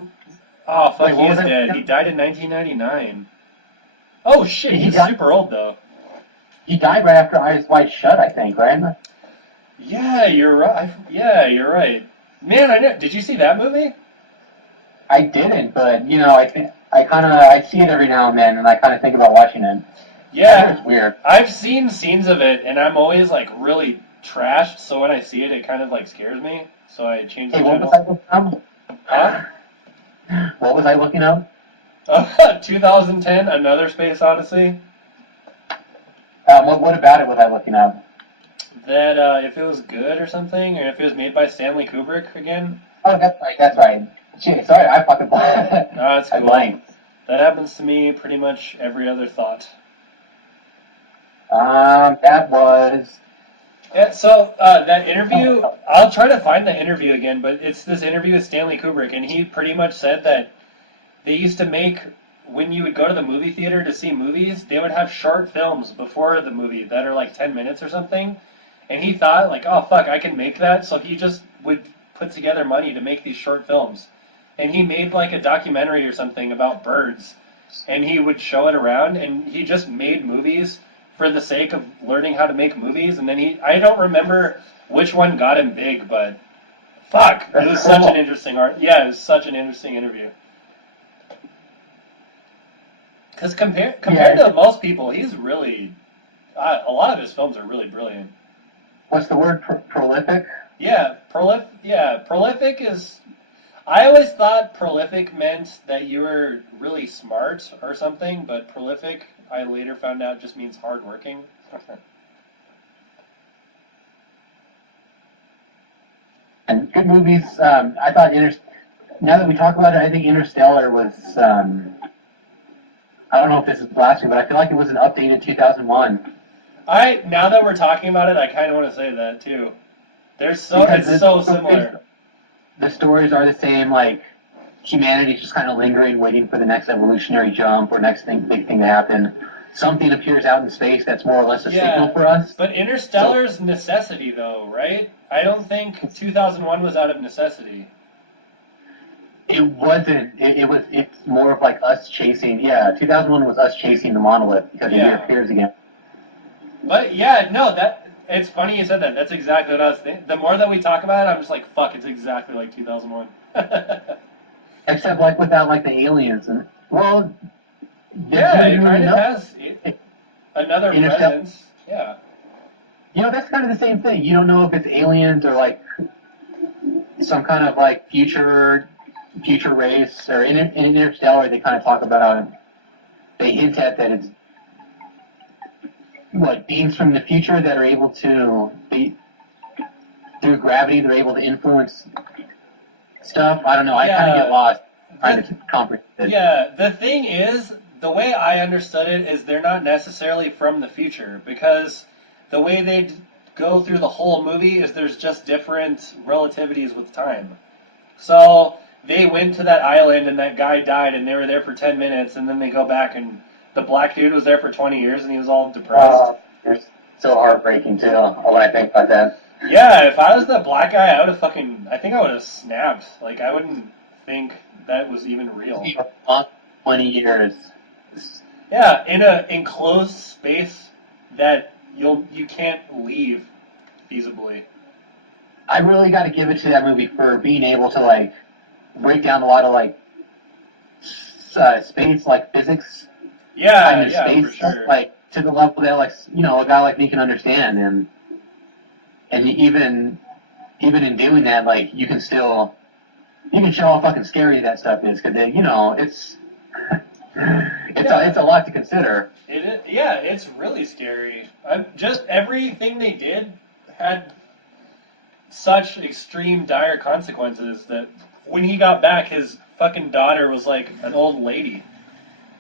He died in 1999. Oh shit, he's super old though. He died right after Eyes Wide Shut, I think, right? Yeah, you're right. You're right. Man, did you see that movie? I didn't, but you know, I see it every now and then, and I kind of think about watching it. Yeah, It's weird. I've seen scenes of it, and I'm always like really trashed. So when I see it, it kind of like scares me. So I change the Hey, what channel. was I looking up? Huh? What was I looking up? 2010, Another Space Odyssey. What about it was I looking up? That if it was good or something, or if it was made by Stanley Kubrick again. Oh, that's right. Shit, sorry, I fucking blanked. No, that's cool. I blanked. That happens to me pretty much every other thought. That was... Yeah, so that interview, I'll try to find the interview again, but it's this interview with Stanley Kubrick, and he pretty much said that they used to make, when you would go to the movie theater to see movies, they would have short films before the movie that are like 10 minutes or something, and he thought, like, oh, fuck, I can make that, so he just would put together money to make these short films. And he made like a documentary or something about birds, and he would show it around, and he just made movies for the sake of learning how to make movies, and then I don't remember which one got him big, but fuck, it was such an interesting it was such an interesting interview. Because compared to most people, he's really, a lot of his films are really brilliant. What's the word? Prolific? Yeah, prolific is, I always thought prolific meant that you were really smart or something, but prolific, I later found out, just means hardworking. And good movies. I thought now that we talk about it, I think Interstellar was. I don't know if this is blasphemy, but I feel like it was an updated 2001. Now that we're talking about it, I kind of want to say that too. It's so similar. The stories are the same. Like humanity's just kind of lingering, waiting for the next evolutionary jump or next big thing to happen. Something appears out in space that's more or less a signal for us. But Interstellar's necessity, though, right? I don't think 2001 was out of necessity. It wasn't. It's more of like us chasing. Yeah, 2001 was us chasing the monolith because it reappears again. But yeah, no, it's funny you said that. That's exactly what I was thinking. The more that we talk about it, I'm just like, fuck, it's exactly like 2001. Except like without like the aliens and yeah, it kind of has another presence. Yeah. That's kind of the same thing. You don't know if it's aliens or like some kind of like future race, or in Interstellar they kind of talk about, they hint at that it's beings from the future that are able to through gravity they're able to influence stuff. I don't know. I kind of get lost trying to comprehend it. Yeah, the thing is, the way I understood it is they're not necessarily from the future, because the way they go through the whole movie is there's just different relativities with time. So they went to that island and that guy died and they were there for 10 minutes and then they go back and the black dude was there for 20 years and he was all depressed. It's so heartbreaking too when I think about that. Yeah, if I was the black guy, I would have snapped. Like, I wouldn't think that was even real. 20 years. Yeah, in a enclosed space that you can't leave feasibly. I really got to give it to that movie for being able to like break down a lot of like space, like physics. Yeah, space for sure. Stuff, like to the level that like a guy like me can understand, and even in doing that, like you can show how fucking scary that stuff is, because it's it's a lot to consider. It is, yeah, it's really scary. Just everything they did had such extreme, dire consequences that when he got back, his fucking daughter was like an old lady.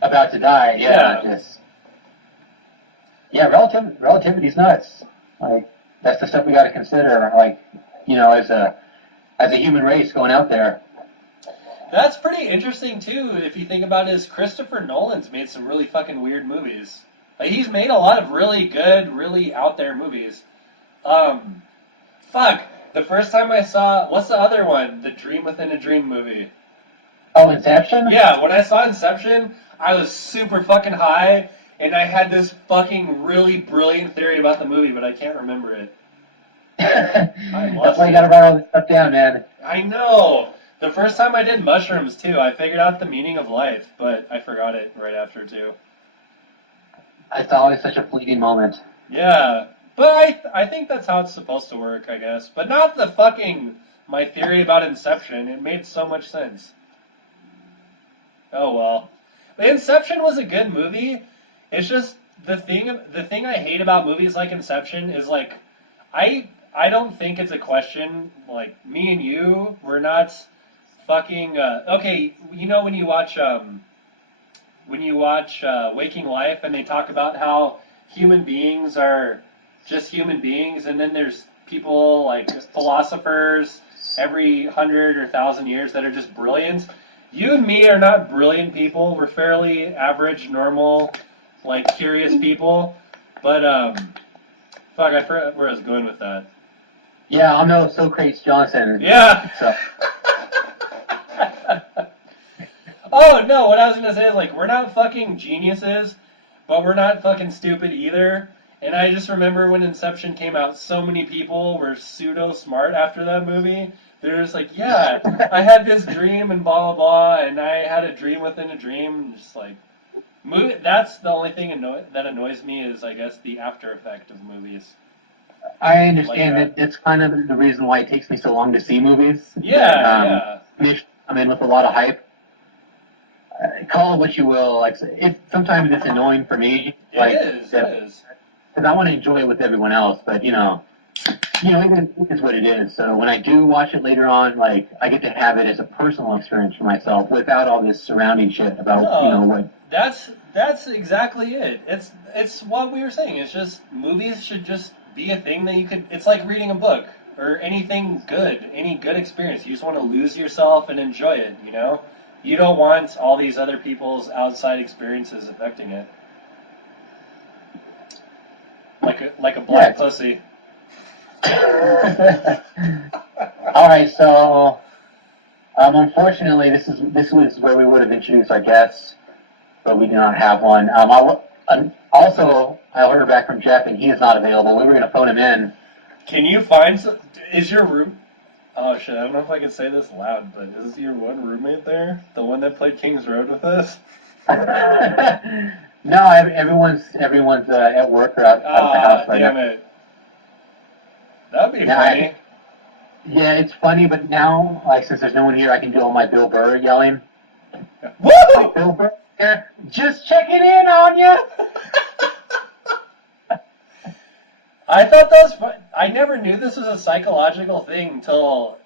About to die, relativity's nuts. Like, that's the stuff we got to consider, like, as a human race going out there. That's pretty interesting, too, if you think about it, is Christopher Nolan's made some really fucking weird movies. Like, he's made a lot of really good, really out there movies. The first time I saw, what's the other one? The Dream Within a Dream movie. Oh, Inception? Yeah, when I saw Inception, I was super fucking high, and I had this fucking really brilliant theory about the movie, but I can't remember it. That's why you gotta write all this stuff down, man. I know! The first time I did mushrooms, too, I figured out the meaning of life, but I forgot it right after, too. It's always such a fleeting moment. Yeah, but I think that's how it's supposed to work, I guess. But not my theory about Inception. It made so much sense. Oh well. But Inception was a good movie. It's just the thing I hate about movies like Inception is like I don't think it's a question, like me and you, we're not fucking okay, when you watch Waking Life and they talk about how human beings are just human beings, and then there's people like philosophers every 100 or 1,000 years that are just brilliant. You and me are not brilliant people. We're fairly average, normal, like curious people. But I forgot where I was going with that. Yeah, I'm no Socrates Johnson. Yeah. So. Oh no, what I was gonna say is like we're not fucking geniuses, but we're not fucking stupid either. And I just remember when Inception came out, so many people were pseudo smart after that movie. They're just like, yeah, I had this dream and blah, blah, blah, and I had a dream within a dream. Just like, that's the only thing that annoys me is, I guess, the after effect of movies. I understand that it's kind of the reason why it takes me so long to see movies. Yeah, I'm in with a lot of hype. Call it what you will. Like, sometimes it's annoying for me. It is. Because I want to enjoy it with everyone else, but, it is what it is. So when I do watch it later on, like, I get to have it as a personal experience for myself without all this surrounding shit about, what... That's exactly it. It's what we were saying. It's just, movies should just be a thing that you could... It's like reading a book, or anything good, any good experience. You just want to lose yourself and enjoy it, You don't want all these other people's outside experiences affecting it. Like a black pussy. All right, so Unfortunately, this was where we would have introduced our guests, but we do not have one. Also, I heard back from Jeff, and he is not available. We were going to phone him in. Can you find? Is your room? Oh shit! I don't know if I can say this loud, but is your one roommate there? The one that played King's Road with us? No, everyone's at work or out the house right damn now. it! That'd be funny. Yeah, it's funny, but now, like, since there's no one here, I can do all my Bill Burr yelling. Woo! Like, Bill Burr, just checking in on you. I thought that was fun. I never knew this was a psychological thing until,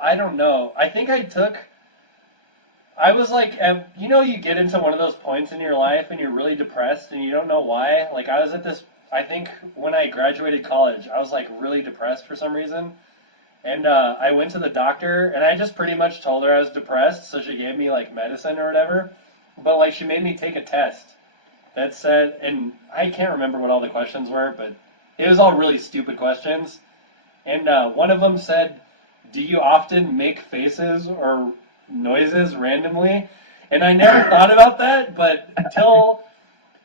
I don't know. I think I was like, you get into one of those points in your life and you're really depressed and you don't know why. Like, I was at this, I think when I graduated college, I was like really depressed for some reason. And I went to the doctor and I just pretty much told her I was depressed, so she gave me like medicine or whatever. But like she made me take a test that said, and I can't remember what all the questions were, but it was all really stupid questions. And one of them said, do you often make faces or noises randomly? And I never thought about that, but until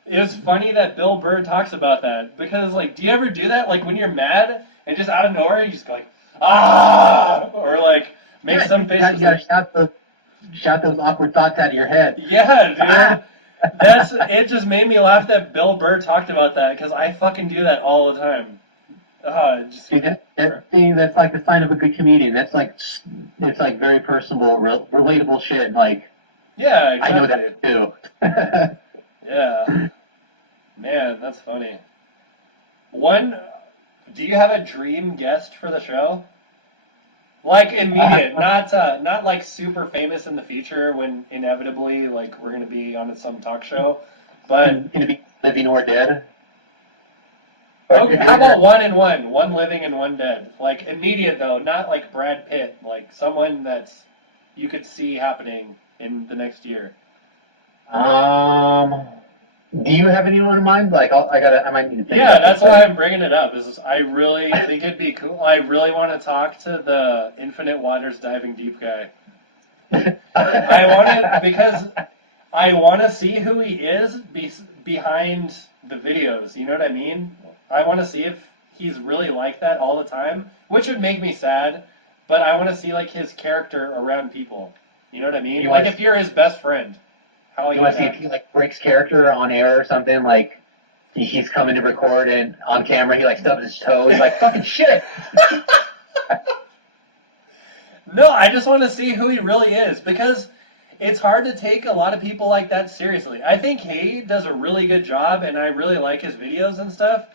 it was funny that Bill Burr talks about that. Because, like, do you ever do that? Like, when you're mad and just out of nowhere, you just go like, ah! Or, like, make some faces. You gotta shout those awkward thoughts out of your head. Yeah, dude. It just made me laugh that Bill Burr talked about that, because I fucking do that all the time. Dude, that's like the sign of a good comedian. It's like very personable, relatable shit. Like, yeah, exactly. I know that too. Yeah. Man, that's funny. Do you have a dream guest for the show? Like immediate, not like super famous in the future when inevitably like we're gonna be on some talk show, but Gonna be living or dead. okay, how about one living and one dead? Like immediate though, not like Brad Pitt, like someone that's you could see happening in the next year. Do you have anyone in mind? Like, I might need to think. Yeah, that's why I'm bringing it up. I really think it'd be cool. I really want to talk to the Infinite Waters Diving Deep guy. Because I want to see who he is behind the videos. You know what I mean? I want to see if he's really like that all the time, which would make me sad. But I want to see like his character around people. You know what I mean? Like if you're his best friend. You want to see if he like breaks character on air or something? Like he's coming to record and on camera he like stubs his toe. He's like fucking shit. No, I just want to see who he really is because it's hard to take a lot of people like that seriously. I think he does a really good job and I really like his videos and stuff.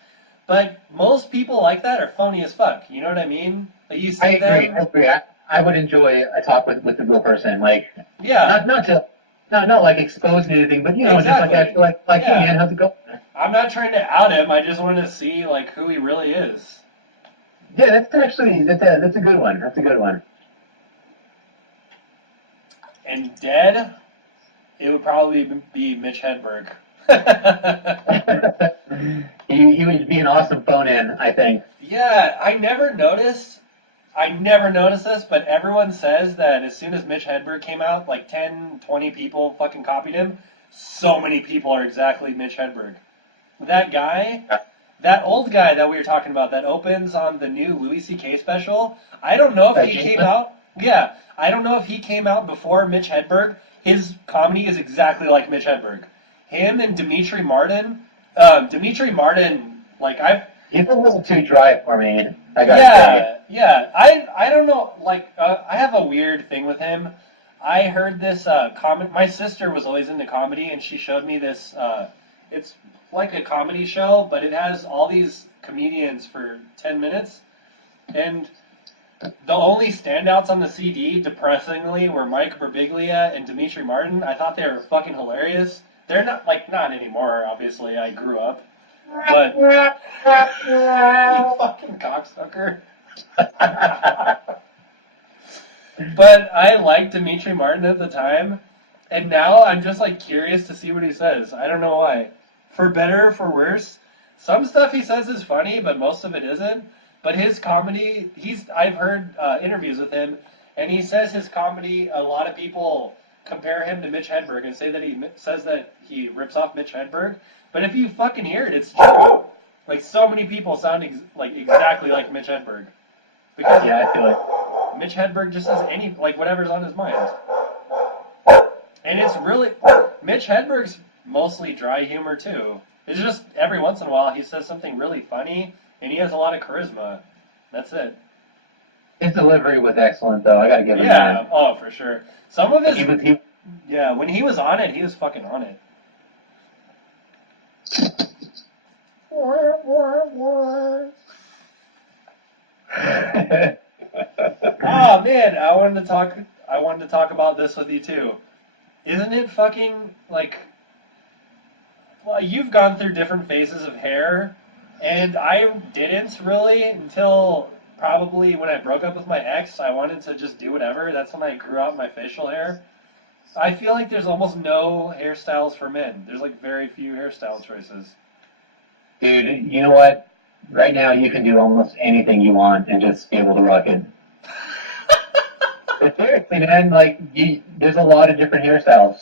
But most people like that are phony as fuck. You know what I mean? Like you see I agree. I would enjoy a talk with a real person. Like yeah, not like exposing anything, but exactly. just like hey man, how's it going? I'm not trying to out him. I just want to see like who he really is. Yeah, that's a good one. That's a good one. And dead, it would probably be Mitch Hedberg. He would be an awesome phone-in, I think. Yeah, I never noticed this, but everyone says that as soon as Mitch Hedberg came out, like 10, 20 people fucking copied him. So many people are exactly Mitch Hedberg. That guy, that old guy that we were talking about that opens on the new Louie C.K. special, I don't know if he came out. Yeah, I don't know if he came out before Mitch Hedberg. His comedy is exactly like Mitch Hedberg. Him and Dimitri Martin, like he's a little too dry for me. I gotta say. Yeah. I don't know. Like, I have a weird thing with him. I heard this comment. My sister was always into comedy, and she showed me this. It's like a comedy show, but it has all these comedians for 10 minutes, and the only standouts on the CD, depressingly, were Mike Birbiglia and Dimitri Martin. I thought they were fucking hilarious. They're not anymore. Obviously, I grew up. But you fucking cocksucker. But I liked Dimitri Martin at the time, and now I'm just like curious to see what he says. I don't know why. For better or for worse, some stuff he says is funny, but most of it isn't. But his comedy, I've heard interviews with him, and he says his comedy, a lot of people compare him to Mitch Hedberg and say that he says that he rips off Mitch Hedberg. But if you fucking hear it, it's true. Like, so many people sound exactly like Mitch Hedberg. Because Yeah, I feel like. Mitch Hedberg just says whatever's on his mind. And it's really, Mitch Hedberg's mostly dry humor too. It's just every once in a while he says something really funny, and he has a lot of charisma. That's it. His delivery was excellent, though. I gotta give him Yeah, that. oh, for sure. Some of his, He yeah, when he was on it, he was fucking on it. Oh man, I wanted to talk about this with you too. Isn't it fucking well, you've gone through different phases of hair, and I didn't really until probably when I broke up with my ex. I wanted to just do whatever. That's when I grew out my facial hair. I feel like there's almost no hairstyles for men. There's like very few hairstyle choices. Dude, you know what? Right now you can do almost anything you want and just be able to rock it. But seriously, man, there's a lot of different hairstyles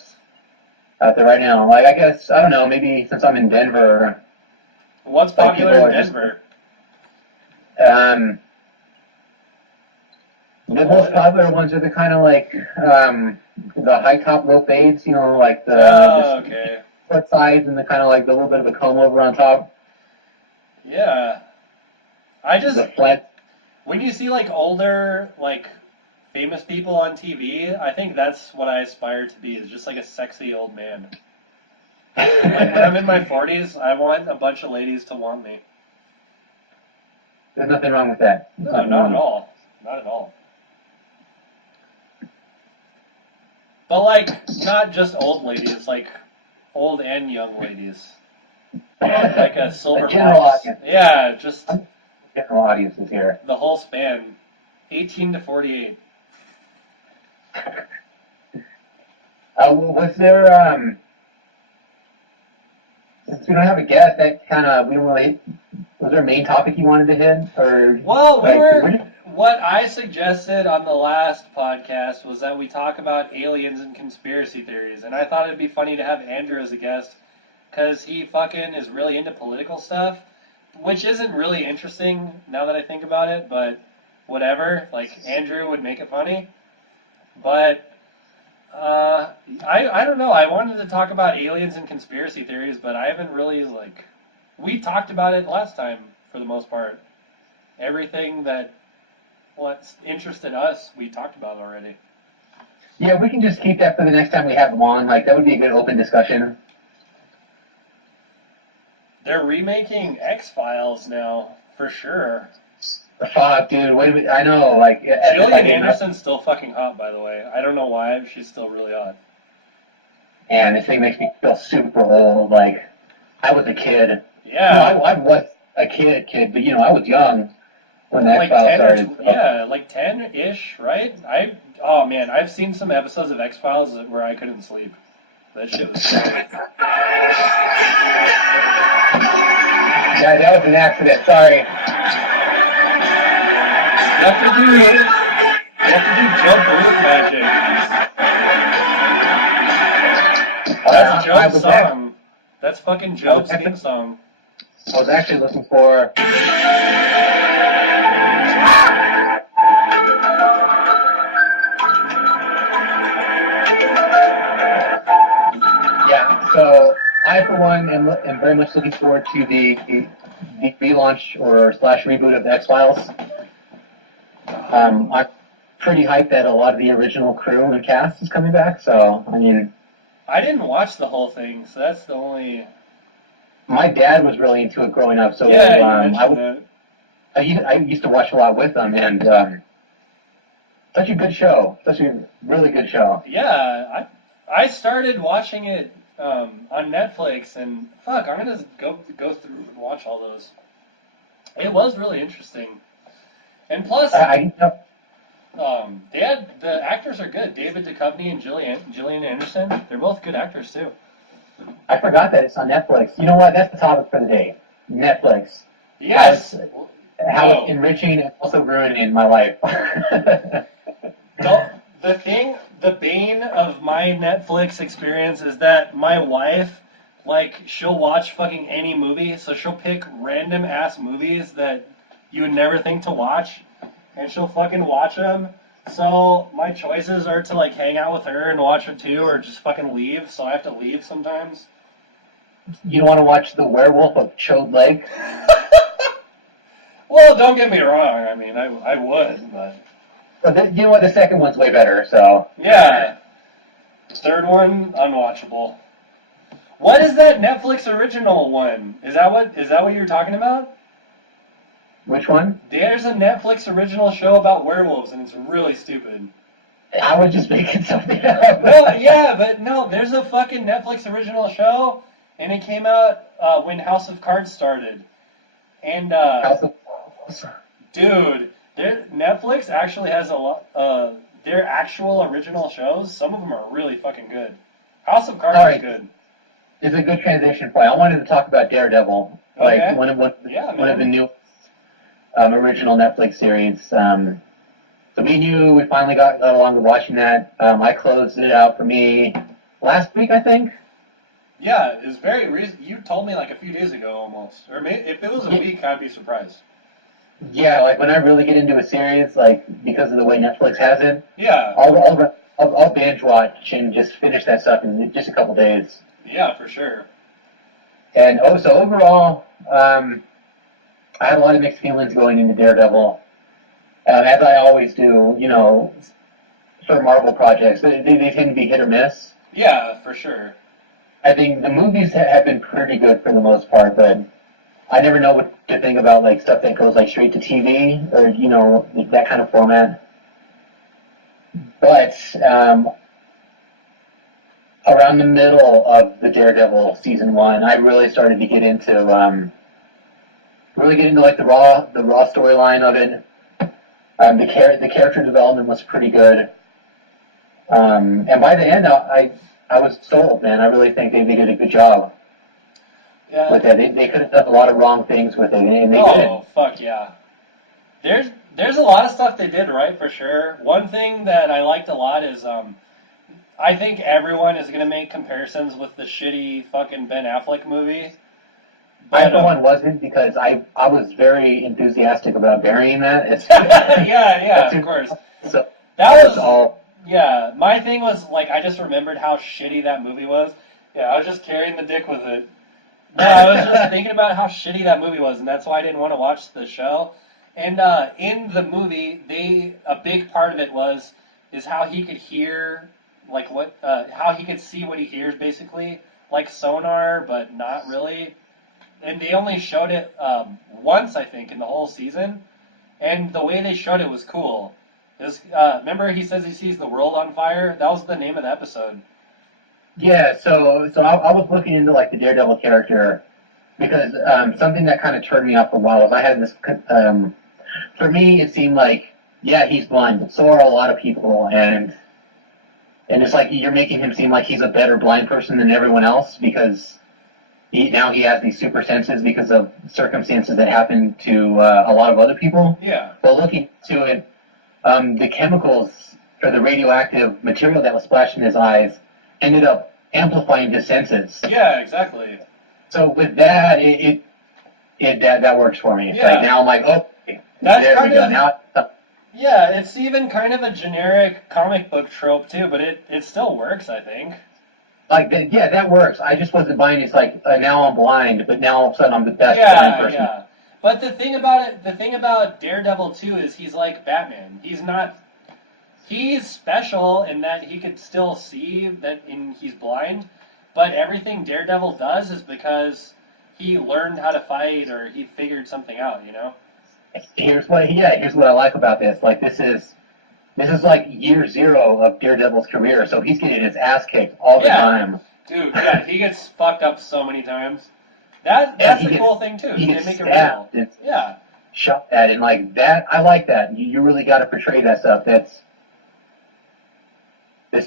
out there right now. Like, I guess, I don't know, maybe since I'm in Denver. What's popular in Denver? The most popular ones are the kind of the high top low fades, like the split sides and the kind of like the little bit of a comb over on top. Yeah. The flat. When you see older, famous people on TV, I think that's what I aspire to be, is just like a sexy old man. When I'm in my 40s, I want a bunch of ladies to want me. There's nothing wrong with that. No, not at all. Not at all. But not just old ladies, old and young ladies. Like a silver general fox. audience. Yeah, just General audiences here. the whole span. 18 to 48. Was there, since we don't have a guest, was there a main topic you wanted to hit? Or, Well, what I suggested on the last podcast was that we talk about aliens and conspiracy theories, and I thought it'd be funny to have Andrew as a guest, because he fucking is really into political stuff, which isn't really interesting now that I think about it, but whatever, Andrew would make it funny. But, I don't know, I wanted to talk about aliens and conspiracy theories, but I haven't really, we talked about it last time, for the most part. Everything that what interested us, we talked about already. Yeah, we can just keep that for the next time we have him on. That would be a good open discussion. They're remaking X-Files now, for sure. Fuck, dude, wait a minute, I know, Gillian Anderson's still fucking hot, by the way. I don't know why, but she's still really hot. And this thing makes me feel super old, I was a kid. Yeah. No, I was a kid, but, I was young when the X-Files started. Yeah, 10-ish, right? Oh man, I've seen some episodes of X-Files where I couldn't sleep. That shit was scary. Yeah, that was an accident, sorry. You have to do jump root magic. That's Joe's song. That's fucking Joe's theme song. I was actually looking for... Yeah, so I, for one, am very much looking forward to the relaunch or / reboot of the X-Files. I'm pretty hyped that a lot of the original crew and cast is coming back, so, I didn't watch the whole thing, so that's the only... My dad was really into it growing up, so yeah, you mentioned that. I used to watch a lot with them, and such a good show. Such a really good show. Yeah, I started watching it on Netflix, and fuck, I'm gonna go through and watch all those. It was really interesting, and plus, the actors are good. David Duchovny and Gillian Anderson, they're both good actors too. I forgot that it's on Netflix. You know what? That's the topic for the day. Netflix. Yes. How it's enriching and also ruining my life. Don't the bane of my Netflix experience is that my wife, like, she'll watch fucking any movie, so she'll pick random ass movies that you would never think to watch, and she'll fucking watch them. So my choices are to, like, hang out with her and watch it too, or just fucking leave, so I have to leave sometimes. You don't want to watch The Werewolf of Chode Lake? Well, don't get me wrong, I mean, I would, but... But you know what, the second one's way better, so... Yeah. Third one, unwatchable. What is that Netflix original one? Is that what you're talking about? Which one? There's a Netflix original show about werewolves, and it's really stupid. I was just making something up. No, yeah, but no, there's a fucking Netflix original show, and it came out when House of Cards started. And, dude, Netflix actually has a lot, their actual original shows, some of them are really fucking good. House of Cards is good. It's a good transition point. I wanted to talk about Daredevil, like Okay. one of the new original Netflix series. So me and you, we finally got along to watching that. I closed it out for me last week, I think. Yeah, it's very recent. You told me like a few days ago almost. Or maybe if it was a week, I'd be surprised. Yeah, like when I really get into a series, like because of the way Netflix has it, Yeah. I'll binge watch and just finish that stuff in just a couple days. Yeah, for sure. And so overall, I had a lot of mixed feelings going into Daredevil, as I always do. You know, for Marvel projects, they tend to be hit or miss. Yeah, for sure. I think the movies have been pretty good for the most part, but I never know what to think about like stuff that goes like straight to TV or that kind of format. But around the middle of the Daredevil season 1, I really started to get into like the raw storyline of it. The character development was pretty good, and by the end, I was sold, man. I really think they did a good job with that. They could have done a lot of wrong things with it, and they did. Oh, fuck yeah. There's a lot of stuff they did right, for sure. One thing that I liked a lot is, I think everyone is going to make comparisons with the shitty fucking Ben Affleck movie. But, I, for one, wasn't, because I was very enthusiastic about burying that. yeah, of course. So that was all. Yeah, my thing was, like, I just remembered how shitty that movie was. Yeah, I was just carrying the dick with it. No, I was just thinking about how shitty that movie was, and that's why I didn't want to watch the show. And in the movie, a big part of it is how he could hear, like, how he could see what he hears, basically, like sonar, but not really. And they only showed it once, I think, in the whole season. And the way they showed it was cool. Remember he says he sees the world on fire? That was the name of the episode. Yeah, so I was looking into like the Daredevil character because something that kind of turned me off for a while was I had this. For me, it seemed like he's blind, but so are a lot of people, and it's like you're making him seem like he's a better blind person than everyone else because now he has these super senses because of circumstances that happen to a lot of other people. Yeah. But looking to it. The chemicals or the radioactive material that was splashed in his eyes ended up amplifying his senses. Yeah, exactly. So with that, that works for me. It's like now I'm like, oh, there we go. Now, yeah, it's even kind of a generic comic book trope too, but it still works, I think. Like that works. I just wasn't buying. It's like now I'm blind, but now all of a sudden I'm the best blind person. Yeah. But the thing about Daredevil too is he's like Batman. He's special in that he could still see he's blind, but everything Daredevil does is because he learned how to fight or he figured something out, you know? Here's what I like about this. Like this is like year 0 of Daredevil's career, so he's getting his ass kicked all the time. Dude, yeah, he gets fucked up so many times. That's the cool thing too. He They gets make it stabbed. real. Yeah. Shot at and like that. I like that. You really got to portray that stuff. That's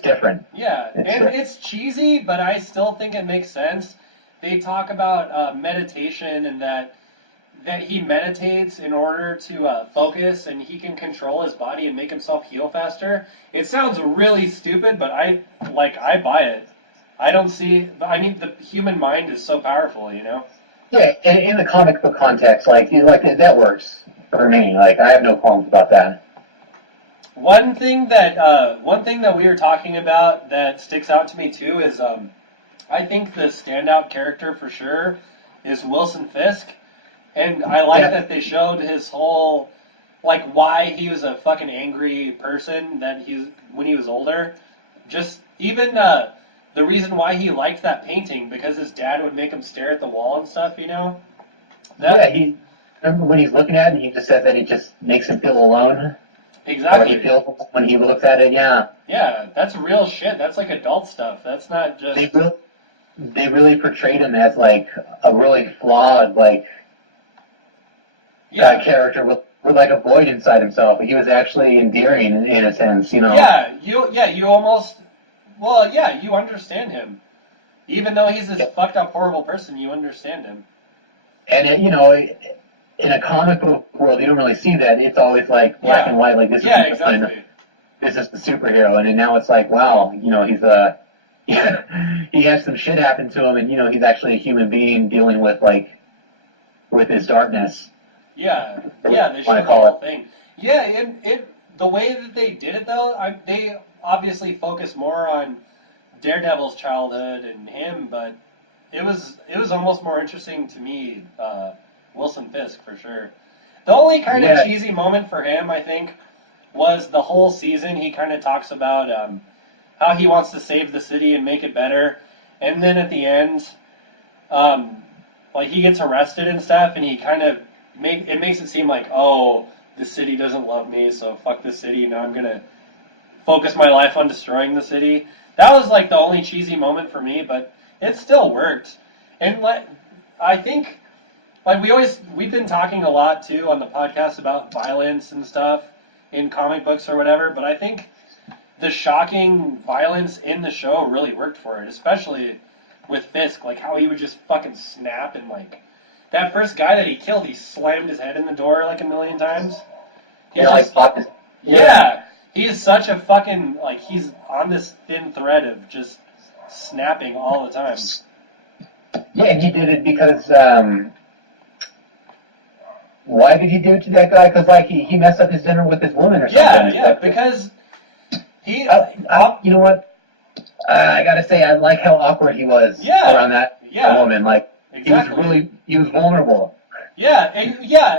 different. Yeah, it's cheesy, but I still think it makes sense. They talk about meditation and that that he meditates in order to focus, and he can control his body and make himself heal faster. It sounds really stupid, but I buy it. I don't see. I mean, the human mind is so powerful, you know. Yeah, in the comic book context, like that works for me. Like, I have no qualms about that. One thing that we were talking about that sticks out to me too is I think the standout character for sure is Wilson Fisk, and I like that they showed his whole, like, why he was a fucking angry person when he was older. Just even the reason why he liked that painting, because his dad would make him stare at the wall and stuff, you know. He remember when he's looking at it, he just said that it just makes him feel alone. Exactly. Or he feels when he looks at it. Yeah. Yeah, that's real shit. That's like adult stuff. That's not just. They really portrayed him as like a really flawed character with like a void inside himself. But he was actually endearing in a sense, you know. You almost. Well, yeah, you understand him. Even though he's this fucked up, horrible person, you understand him. And in a comic book world, you don't really see that. It's always like black and white, like this is exactly. This is the superhero, and now it's like, wow, he's he has some shit happen to him, and he's actually a human being dealing with his darkness. Yeah, they showed the whole thing. Yeah, the way that they did it though, they obviously focus more on Daredevil's childhood and him, but it was almost more interesting to me, Wilson Fisk for sure. The only kind of cheesy moment for him, I think, was the whole season. He kind of talks about how he wants to save the city and make it better, and then at the end, he gets arrested and stuff, and he kind of makes it seem like, oh, the city doesn't love me, so fuck the city. Now I'm gonna focus my life on destroying the city. That was like the only cheesy moment for me, but it still worked. And I think we've been talking a lot too on the podcast about violence and stuff in comic books or whatever, but I think the shocking violence in the show really worked for it, especially with Fisk, like how he would just fucking snap, and like that first guy that he killed, he slammed his head in the door like a million times. He is such a fucking, he's on this thin thread of just snapping all the time. Yeah, and he did it because, why did he do it to that guy? Because, he messed up his dinner with his woman or something. Yeah, because he... you know what? I gotta say, I like how awkward he was around that woman. Exactly. He was vulnerable. Yeah, and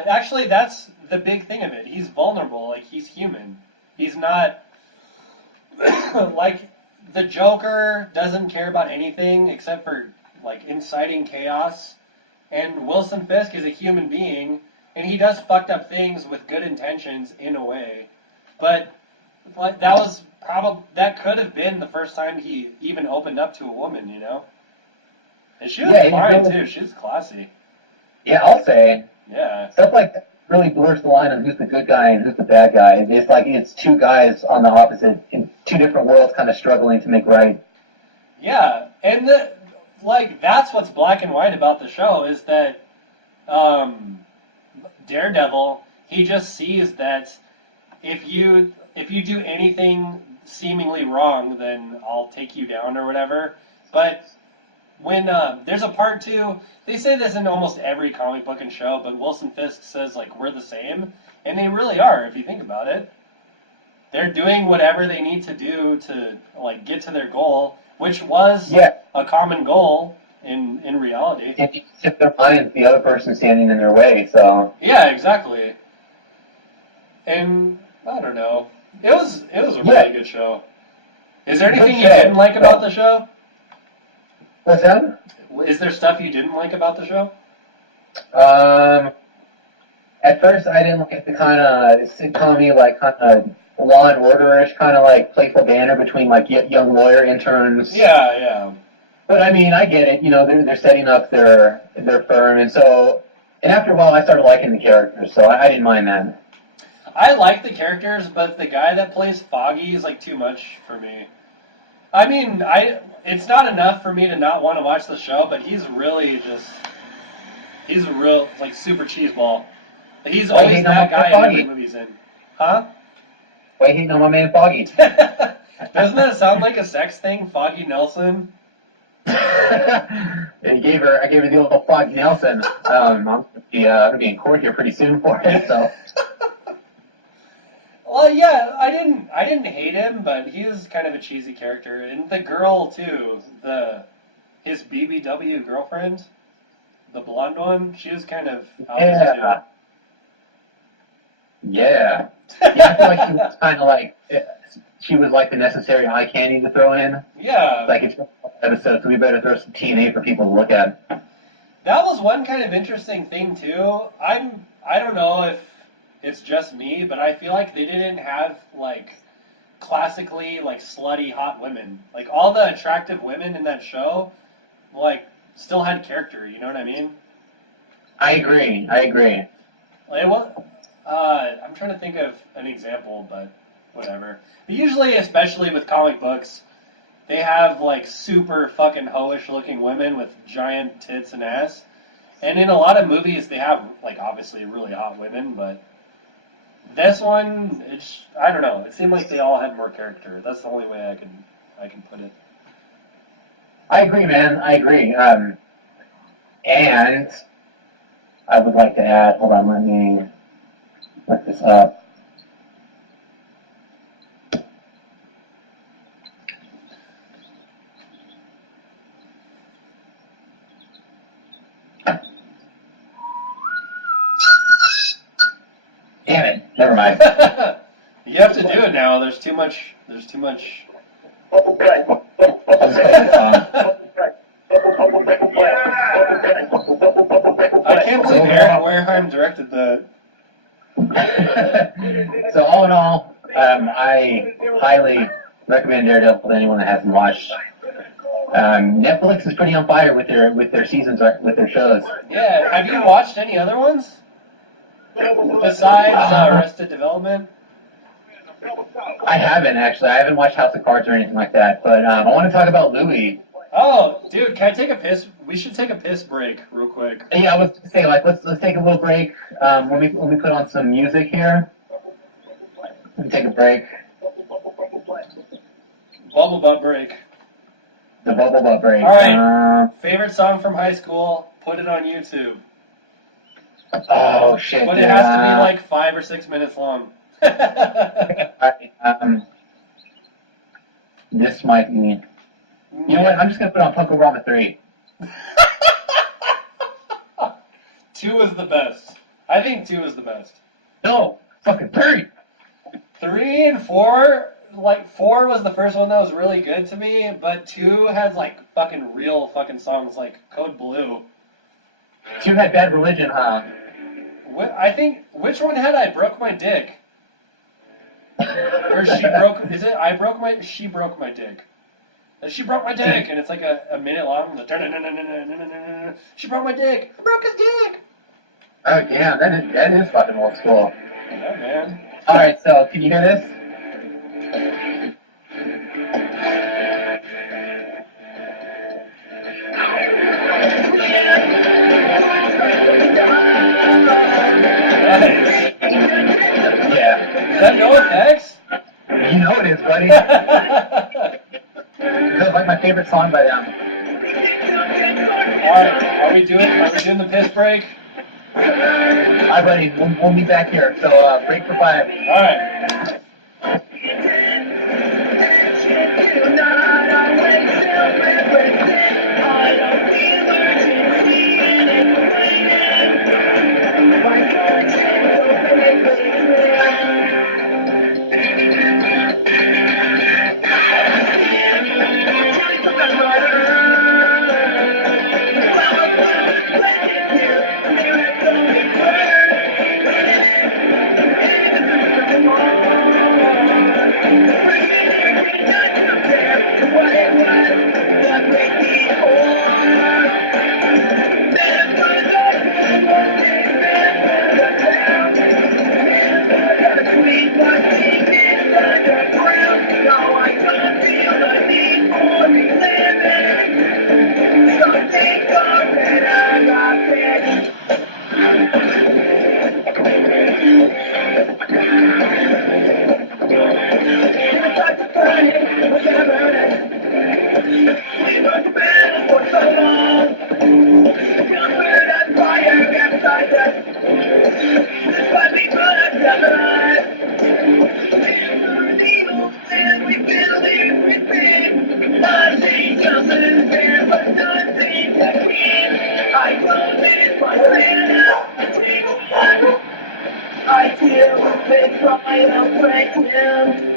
actually, that's the big thing of it. He's vulnerable, he's human. He's not, the Joker doesn't care about anything except for, inciting chaos. And Wilson Fisk is a human being, and he does fucked up things with good intentions in a way. But, that could have been the first time he even opened up to a woman, you know? And she was fine, too. She was classy. Yeah, I'll say. Yeah. Stuff like that really blurs the line on who's the good guy and who's the bad guy. It's two guys on the opposite, in two different worlds, kind of struggling to make right. Yeah, and that's what's black and white about the show, is that Daredevil, he just sees that if you do anything seemingly wrong, then I'll take you down or whatever. But when there's a part two, they say this in almost every comic book and show, but Wilson Fisk says, we're the same. And they really are, if you think about it. They're doing whatever they need to do to, get to their goal, which was a common goal in reality. If their mind, the other person standing in their way, so... Yeah, exactly. And, I don't know. It was a really good show. Is there anything you didn't like about the show? What's that? Is there stuff you didn't like about the show? At first I didn't like the kind of sitcom-y, kind of Law and Order-ish, kind of playful banter between young lawyer interns. Yeah. But I mean, I get it. They're setting up their firm, and after a while I started liking the characters, so I didn't mind that. I like the characters, but the guy that plays Foggy is too much for me. I mean, it's not enough for me to not want to watch the show, but he's really He's a real, like, super cheeseball. He's Why always you that hating on guy in Foggy? every movie he's in. Huh? Why you hating on my man Foggy? Doesn't that sound like a sex thing, Foggy Nelson? And I gave her the old Foggy Nelson. I'm gonna be in court here pretty soon for it. So. Well, yeah, I didn't hate him, but he is kind of a cheesy character, and the girl too, his BBW girlfriend, the blonde one, she was kind of out there too. Yeah. I feel like she was kind of like the necessary eye candy to throw in. Yeah. Like it's episode, so we better throw some TNA for people to look at. That was one kind of interesting thing too. I don't know if it's just me, but I feel like they didn't have like classically like slutty hot women. Like all the attractive women in that show, like still had character. You know what I mean? I agree. Like, I'm trying to think of an example, but whatever. But usually, especially with comic books, they have like super fucking hoish looking women with giant tits and ass. And in a lot of movies, they have like obviously really hot women, but this one, I don't know. It seemed like they all had more character. That's the only way I can put it. I agree, man. I agree. And I would like to add. Hold on, let me look this up. Damn it! Never mind. You have to do it now. There's too much. I can't believe Aaron Wareheim directed that. So all in all, I highly recommend Daredevil to anyone that hasn't watched. Netflix is pretty on fire with their seasons, with their shows. Yeah. Have you watched any other ones besides Arrested Development? I haven't actually. I haven't watched House of Cards or anything like that. But I want to talk about Louie. Oh, dude, can I take a piss? We should take a piss break real quick. Yeah, I was gonna say let's take a little break. When we put on some music here. Let me take a break. Bubble butt break. The bubble butt break. All right. Favorite song from high school? Put it on YouTube. Oh shit! But it has to be like 5 or 6 minutes long. Alright, this might be. You know what? I'm just gonna put on Punk Rama 3. 2 is the best. I think 2 is the best. No, fucking 3. 3 and 4, like 4 was the first one that was really good to me, but 2 has like fucking real fucking songs like Code Blue. 2 had Bad Religion, huh? I think which one had I Broke My Dick? Or she broke? Is it I broke my? She broke my dick. She broke my dick, and it's like a minute long. She broke my dick. I broke his dick. Oh yeah, that is fucking old school. Yeah, man. All right, so can you hear this? Nice. Yeah. Is that no effects? You know it is, buddy. That's like my favorite song by them. Alright, are we doing the piss break? Alright, buddy, we'll be back here. So break for 5. Alright. I feel big crying out pregnant.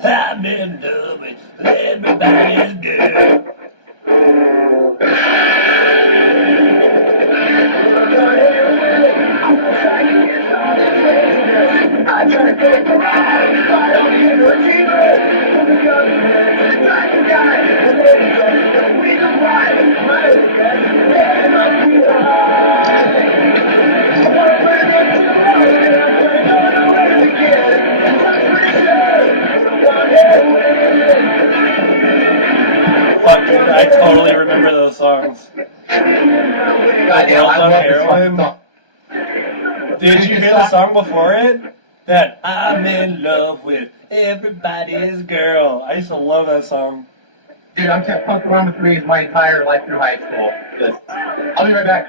I'm in love with everybody's girl. I try to take the ride, I don't need a achiever. The government, the type of guy, the lady goes, the reason why, my guess, and I'm too high. I wanna play the too loud, and I'm playing on the way again. I'm pretty sure. Fuck, dude, I totally remember those songs. Goddamn, I love this fucking song. Did you hear the song before it? That I'm in love with everybody's girl. I used to love that song. Dude, I'm kept punk around with threes my entire life through high school. Just, I'll be right back.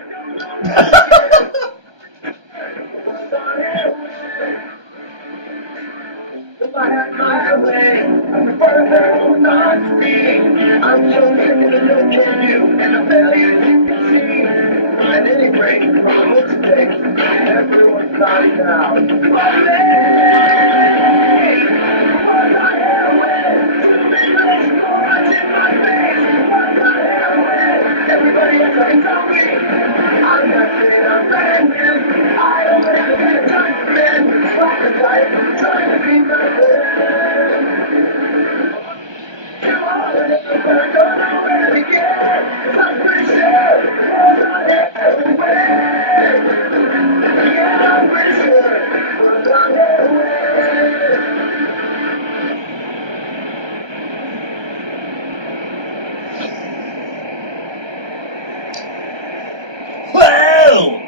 If I had my way, I'm further not free. I'm so sick of the no can do and the failures you can see. At any rate, from looks fake, everyone's dying now. Everybody else can tell me I'm not sitting on bad. I don't have the time for men. Stop the life, trying to be my friend. You are the never gonna really get, 'cause I'm pretty sure we're not everywhere. Yeah, I'm pretty sure we're not everywhere. Whoa!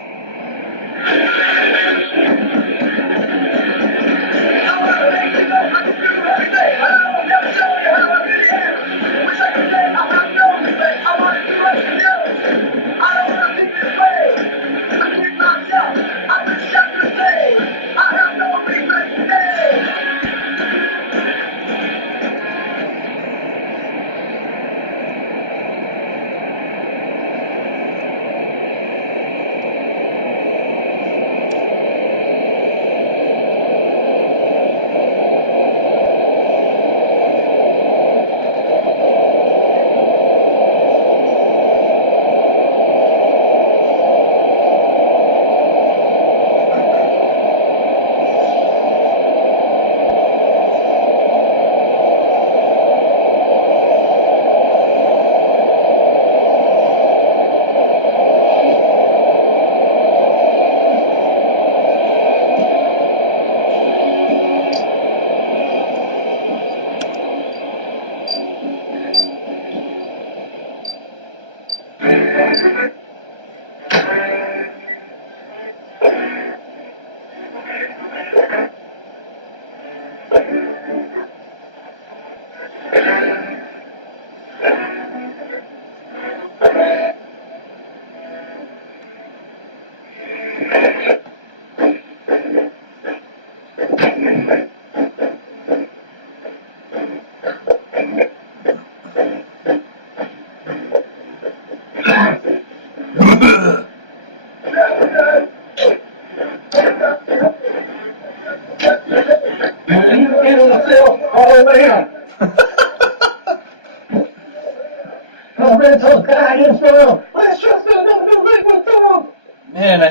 Man,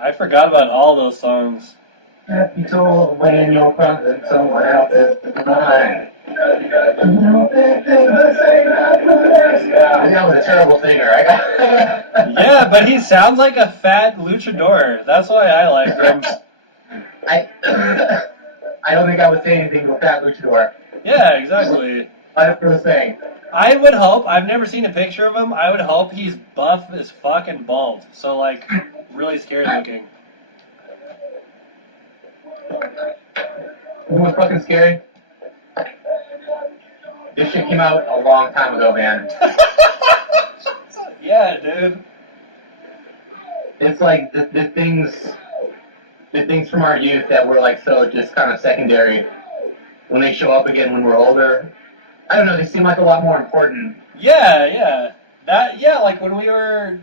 I forgot about all those songs. You told when you're present, someone else is behind. That was a terrible singer. Yeah, but he sounds like a fat luchador. That's why I like him. I don't think I would say anything to a fat luchador. Yeah, exactly. I was saying. I would hope, I've never seen a picture of him, I would hope he's buff as fuck and bald. So, like, really scary looking. You know what's fucking scary? This shit came out a long time ago, man. Yeah, dude. It's like the things from our youth that were like so just kind of secondary. When they show up again when we're older, I don't know, they seem like a lot more important. Yeah. Like when we were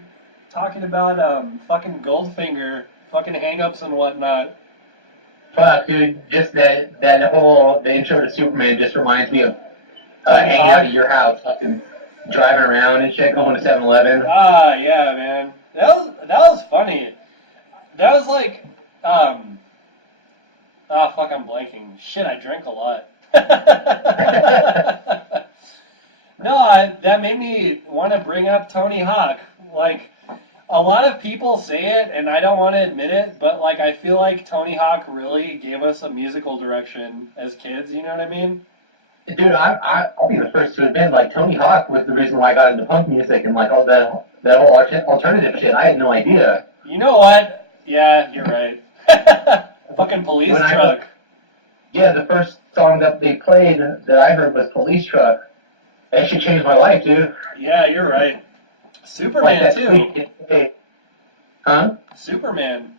talking about fucking Goldfinger, fucking hang-ups and whatnot. Fuck, dude, just the intro to Superman just reminds me of hanging out at your house, fucking driving around and shit, going to 7-Eleven. Ah, yeah, man. That was funny. That was like, fuck, I'm blanking. Shit, I drank a lot. No, that made me want to bring up Tony Hawk. Like, a lot of people say it, and I don't want to admit it, but, like, I feel like Tony Hawk really gave us a musical direction as kids, you know what I mean? Dude, I'll be the first to admit, like, Tony Hawk was the reason why I got into punk music and, like, all that whole alternative shit. I had no idea. You know what? Yeah, you're right. Fucking Police Truck. Yeah, the first song that they played that I heard was Police Truck. That shit changed my life, dude. Yeah, you're right. Superman, like too. Huh? Superman.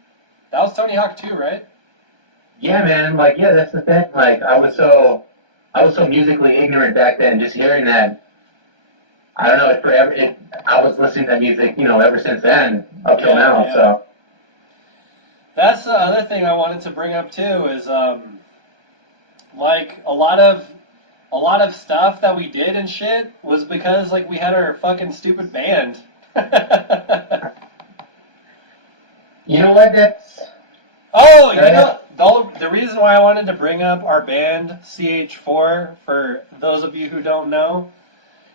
That was Tony Hawk, too, right? Yeah, man. Like, yeah, that's the thing. Like, I was so musically ignorant back then. Just hearing that, I don't know. I was listening to that music, ever since then up till now. Yeah. So that's the other thing I wanted to bring up too. Is like a lot of stuff that we did and shit was because like we had our fucking stupid band. you know what? That's the reason why I wanted to bring up our band CH4 for those of you who don't know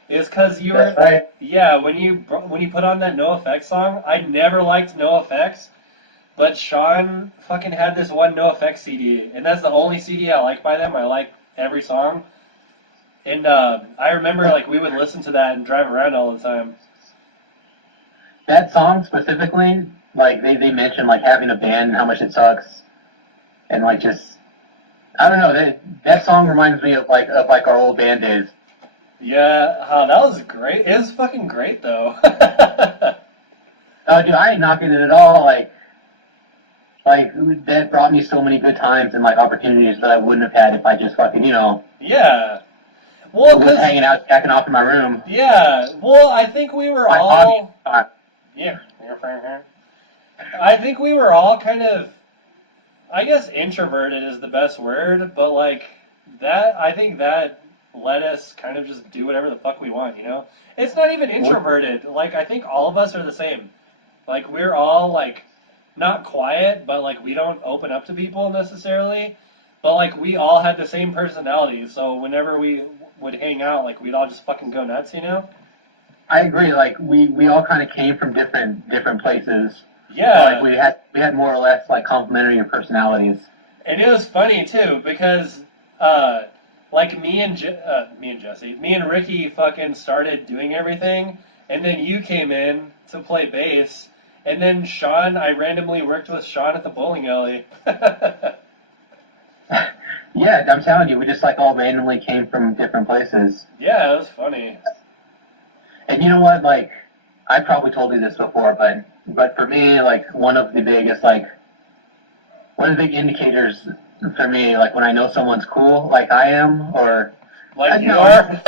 is because you were right. Yeah, when you put on that NoFX song, I never liked NoFX, but Sean fucking had this one NoFX CD, and that's the only CD I like by them. I like every song. And I remember, like, we would listen to that and drive around all the time. That song specifically, like, they mentioned, like, having a band and how much it sucks. And, like, just, I don't know, that song reminds me of our old band days. Yeah, that was great. It was fucking great, though. Oh, dude, I ain't knocking it at all. Like, that brought me so many good times and, like, opportunities that I wouldn't have had if I just fucking, Yeah. Well, was hanging out, jacking off in my room. Yeah. Well, I think we were all... Yeah. I think we were all kind of... I guess introverted is the best word, but, like, I think that let us kind of just do whatever the fuck we want, It's not even introverted. Like, I think all of us are the same. Like, we're all, like, not quiet, but, like, we don't open up to people necessarily. But, like, we all had the same personality, so whenever we would hang out, like, we'd all just fucking go nuts, I agree. Like, we all kind of came from different places. Yeah. Like, we had more or less, like, complementary personalities. And it was funny, too, because, like, me and Jesse, me and Ricky fucking started doing everything, and then you came in to play bass, and then Sean, I randomly worked with Sean at the bowling alley. Yeah, I'm telling you, we just, like, all randomly came from different places. Yeah, it was funny. And you know what, like, I probably told you this before, but But for me, like, one of the big indicators for me, like, when I know someone's cool, like I am, or... Like you know. are?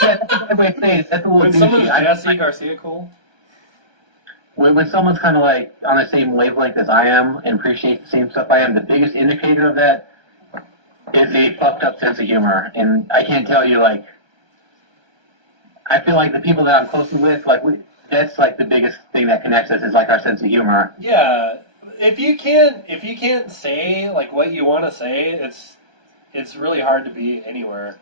Yeah, that's a good way to say it. That's a little When douchey. someone's Jesse Garcia cool? When someone's kind of like on the same wavelength as I am and appreciates the same stuff I am, the biggest indicator of that is a fucked up sense of humor. And I can't tell you, like, I feel like the people that I'm closely with, like, that's like the biggest thing that connects us is like our sense of humor. Yeah. If you can't say like what you want to say, it's really hard to be anywhere.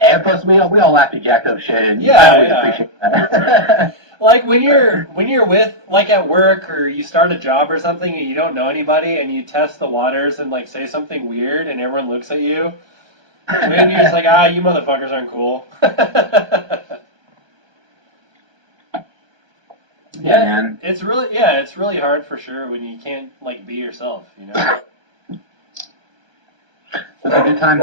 And plus, we all laugh at jacked up shit, and Yeah, I always yeah. appreciate that. Like when you're with, like, at work, or you start a job or something and you don't know anybody and you test the waters and like say something weird and everyone looks at you, and then you're just like, you motherfuckers aren't cool. Yeah, man. It's really hard for sure when you can't like be yourself, you know. It's a good time.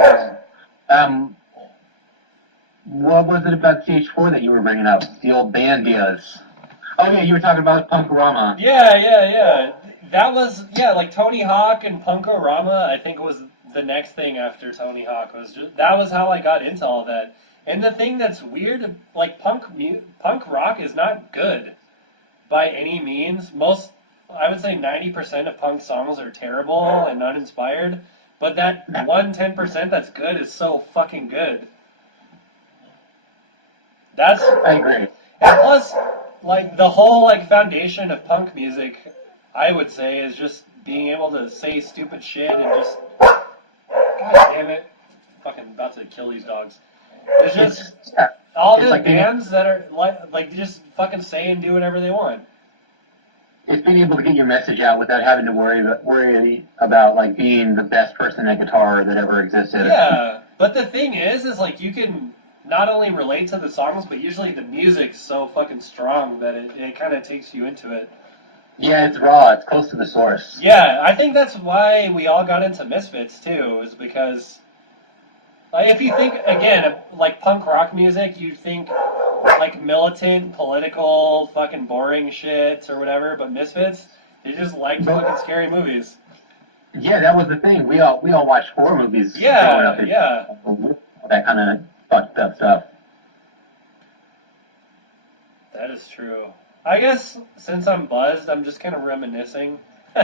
What was it about CH4 that you were bringing up? The old band deals. Oh yeah, you were talking about Punkorama. Yeah. That was, like Tony Hawk and Punkorama, I think, was the next thing after Tony Hawk. That was how I got into all that. And the thing that's weird, like punk rock is not good by any means. I would say 90% of punk songs are terrible and uninspired, but that 10% that's good is so fucking good. I agree. And plus, like, the whole, like, foundation of punk music, I would say, is just being able to say stupid shit and just, god damn it, fucking about to kill these dogs. It's just all the like bands that are like just fucking say and do whatever they want. It's being able to get your message out without having to worry about like being the best person at guitar that ever existed. Yeah, but the thing is like you can not only relate to the songs, but usually the music's so fucking strong that it kind of takes you into it. Yeah, it's raw. It's close to the source. Yeah, I think that's why we all got into Misfits too, is because if you think, again, like punk rock music, you think like militant, political, fucking boring shit or whatever, but Misfits, they just like fucking scary movies. Yeah, that was the thing. We all watched horror movies growing up. Yeah. That kind of fucked up stuff. That is true. I guess since I'm buzzed, I'm just kind of reminiscing. You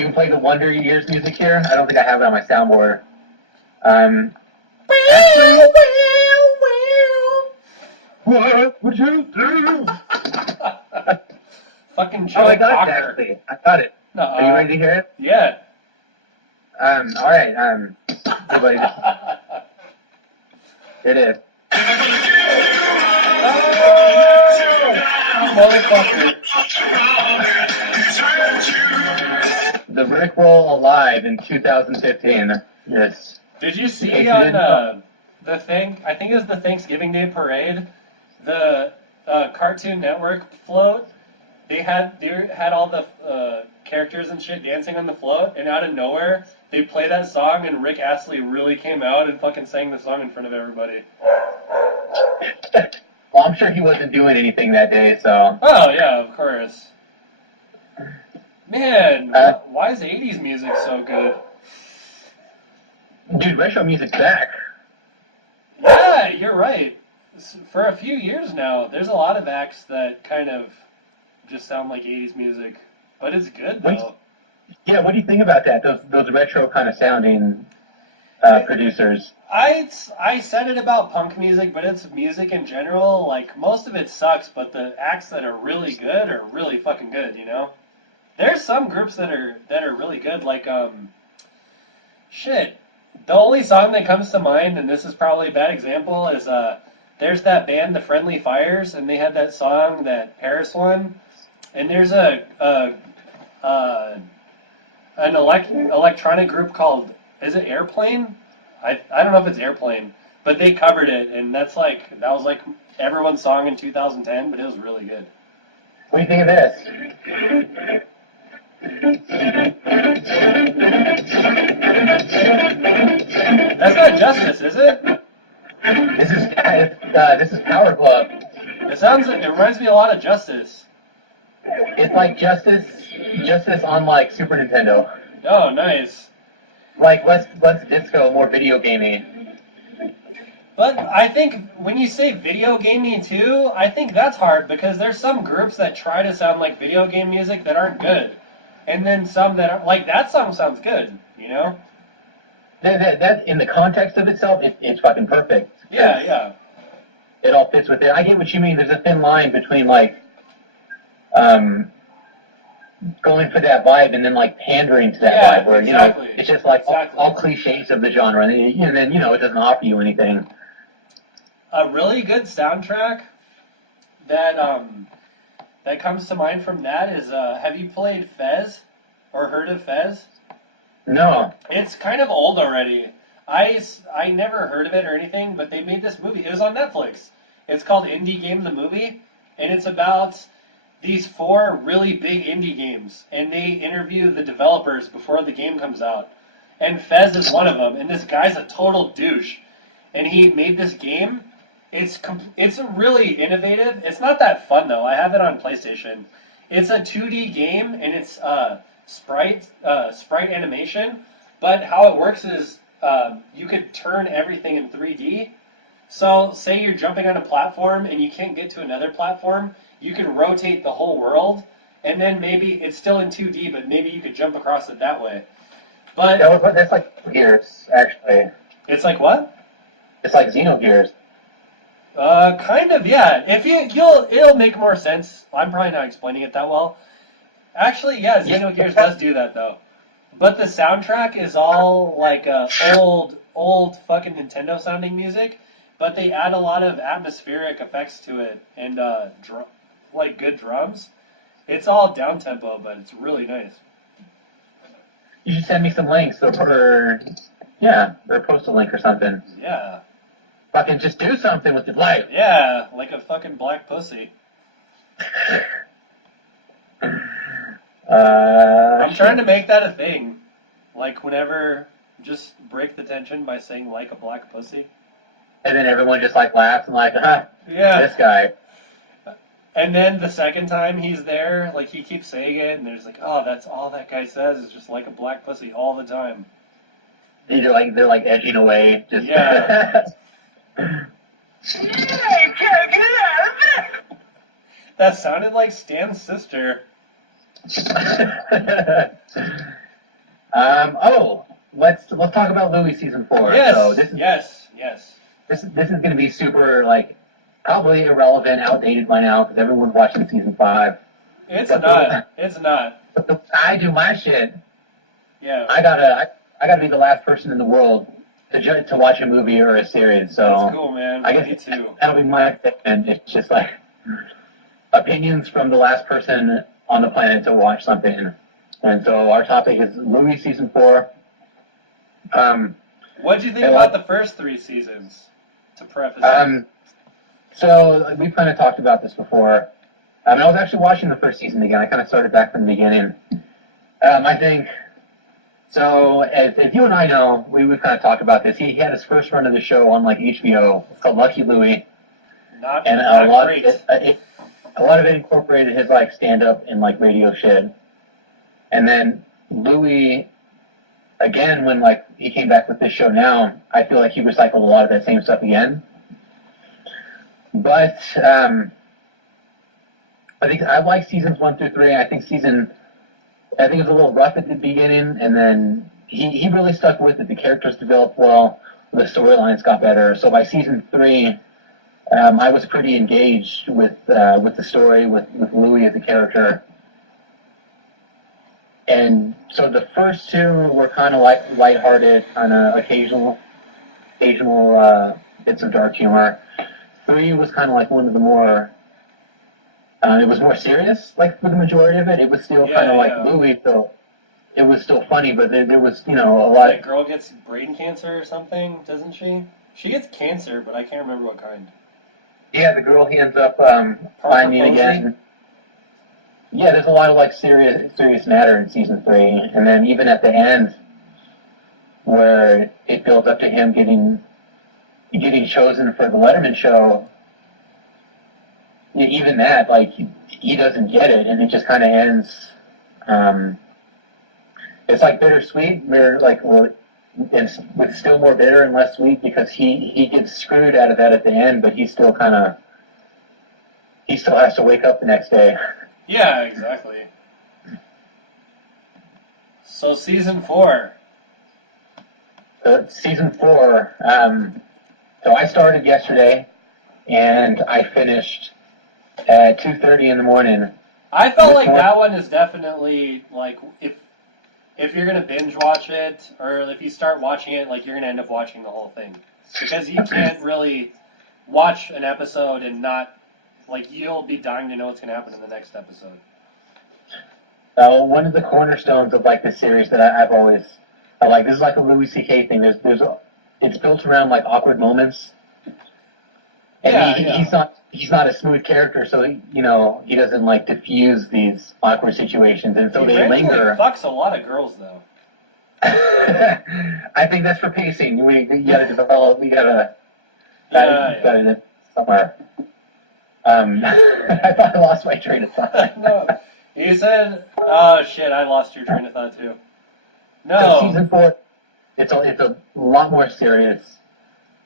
can play the Wonder Years music here. I don't think I have it on my soundboard. What would you do? Fucking Joe Oh, I got it, Cocker. actually. I got it. Are you ready to hear it? Yeah. All right. Everybody. Here it is. Motherfucker. The Rickroll Alive in 2015. Yes. Did you see on the thing? I think it was the Thanksgiving Day parade. The Cartoon Network float. They had all the characters and shit dancing on the float, and out of nowhere they play that song, and Rick Astley really came out and fucking sang the song in front of everybody. Well, I'm sure he wasn't doing anything that day, so. Oh yeah, of course. Man, why is 80s music so good? Dude, retro music's back. Yeah, you're right. For a few years now, there's a lot of acts that kind of just sound like 80s music, but it's good though. Yeah, what do you think about that? Those retro kind of sounding producers. I said it about punk music, but it's music in general. Like, most of it sucks, but the acts that are really good are really fucking good, you know? There's some groups that are really good, like, shit. The only song that comes to mind, and this is probably a bad example, is, there's that band, The Friendly Fires, and they had that song that Paris won. And there's an electronic group called, is it Airplane? I don't know if it's Airplane, but they covered it, and that was like everyone's song in 2010, but it was really good. What do you think of this? That's not Justice, is it? This is Power Glove. Is that It reminds me a lot of Justice. It's like Justice on like Super Nintendo. Oh, nice. Like less disco, more video gamey. But I think when you say video gamey too, I think that's hard because there's some groups that try to sound like video game music that aren't good, and then some that are like that song sounds good, you know? That in the context of itself, it's fucking perfect. Yeah. It all fits with it. I get what you mean. There's a thin line between like, going for that vibe and then like pandering to that vibe, where exactly. It's just like all cliches of the genre, and then it doesn't offer you anything. A really good soundtrack that comes to mind from that is have you played Fez or heard of Fez? No. It's kind of old already. I never heard of it or anything, but they made this movie. It was on Netflix. It's called Indie Game the Movie, and it's about these 4 really big indie games, and they interview the developers before the game comes out. And Fez is one of them, and this guy's a total douche. And he made this game. It's really innovative. It's not that fun though. I have it on PlayStation. It's a 2D game, and it's sprite animation. But how it works is you could turn everything in 3D. So say you're jumping on a platform and you can't get to another platform, you can rotate the whole world, and then maybe it's still in 2D, but maybe you could jump across it that way. But That's like Gears, actually. it's like what? It's like Xenogears. Kind of, yeah. If it'll make more sense. I'm probably not explaining it that well. Actually, yeah, Xenogears does do that though. But the soundtrack is all like old fucking Nintendo sounding music, but they add a lot of atmospheric effects to it and like good drums. It's all down tempo, but it's really nice. You should send me some links or post a link or something. Yeah. Fucking just do something with your life. Yeah, like a fucking black pussy. I'm trying to make that a thing. Like whenever, just break the tension by saying like a black pussy. And then everyone just like laughs and like, this guy. And then the second time he's there, like he keeps saying it, and there's like, oh, that's all that guy says is just like a black pussy all the time. They're like edging away. Just Yeah. That sounded like Stan's sister. Let's talk about Louie season 4. Yes. So yes. This is going to be super like probably irrelevant, outdated by now because everyone's watching season 5. It's not. But I do my shit. Yeah. I gotta be the last person in the world to watch a movie or a series. So that's cool, man. I guess Me too. that'll be my opinion. It's just like opinions from the last person on the planet to watch something. And so our topic is Louie season 4. What did you think about the first 3 seasons? To preface it. So we kind of talked about this before. I was actually watching the first season again. I kind of started back from the beginning. I think, so as you and I know, we've kind of talked about this. He had his first run of the show on like HBO. It's called Lucky Louie. Not A lot great. of it incorporated his like stand-up and like radio shit. And then Louie, again, when like he came back with this show now, I feel like he recycled a lot of that same stuff again. But I think I like seasons 1 through 3. I think it was a little rough at the beginning, and then he really stuck with it. The characters developed well, the storylines got better. So by season 3, I was pretty engaged with the story, with Louie as a character. And so the first 2 were kind of like lighthearted, kind of occasional bits of dark humor. 3 was kind of like one of the more. It was more serious, like for the majority of it. It was still kind of like Louie, so it was still funny, but there was, a lot. That girl gets brain cancer or something, doesn't she? She gets cancer, but I can't remember what kind. Yeah, the girl he ends up finding again. Yeah, there's a lot of like serious matter in season 3, and then even at the end, where it builds up to him getting chosen for the Letterman show. even that, like, he doesn't get it, and it just kind of ends. It's like bittersweet, it's with still more bitter and less sweet because he gets screwed out of that at the end, but he still has to wake up the next day. Yeah, exactly. So season 4. Season 4. So I started yesterday, and I finished at 2:30 in the morning. I felt like that one is definitely, like, if you're gonna binge watch it, or if you start watching it, like, you're gonna end up watching the whole thing, because you can't really watch an episode and not, like, you'll be dying to know what's gonna happen in the next episode. One of the cornerstones of like this series that I like, this is like a Louis C.K. thing. It's built around like awkward moments, and he's not a smooth character, so he doesn't like diffuse these awkward situations, and so they linger. He fucks a lot of girls though. I think that's for pacing. We gotta develop. We gotta somewhere. I thought I lost my train of thought. No. You said, oh shit, I lost your train of thought too. No. So season 4, it's a lot more serious.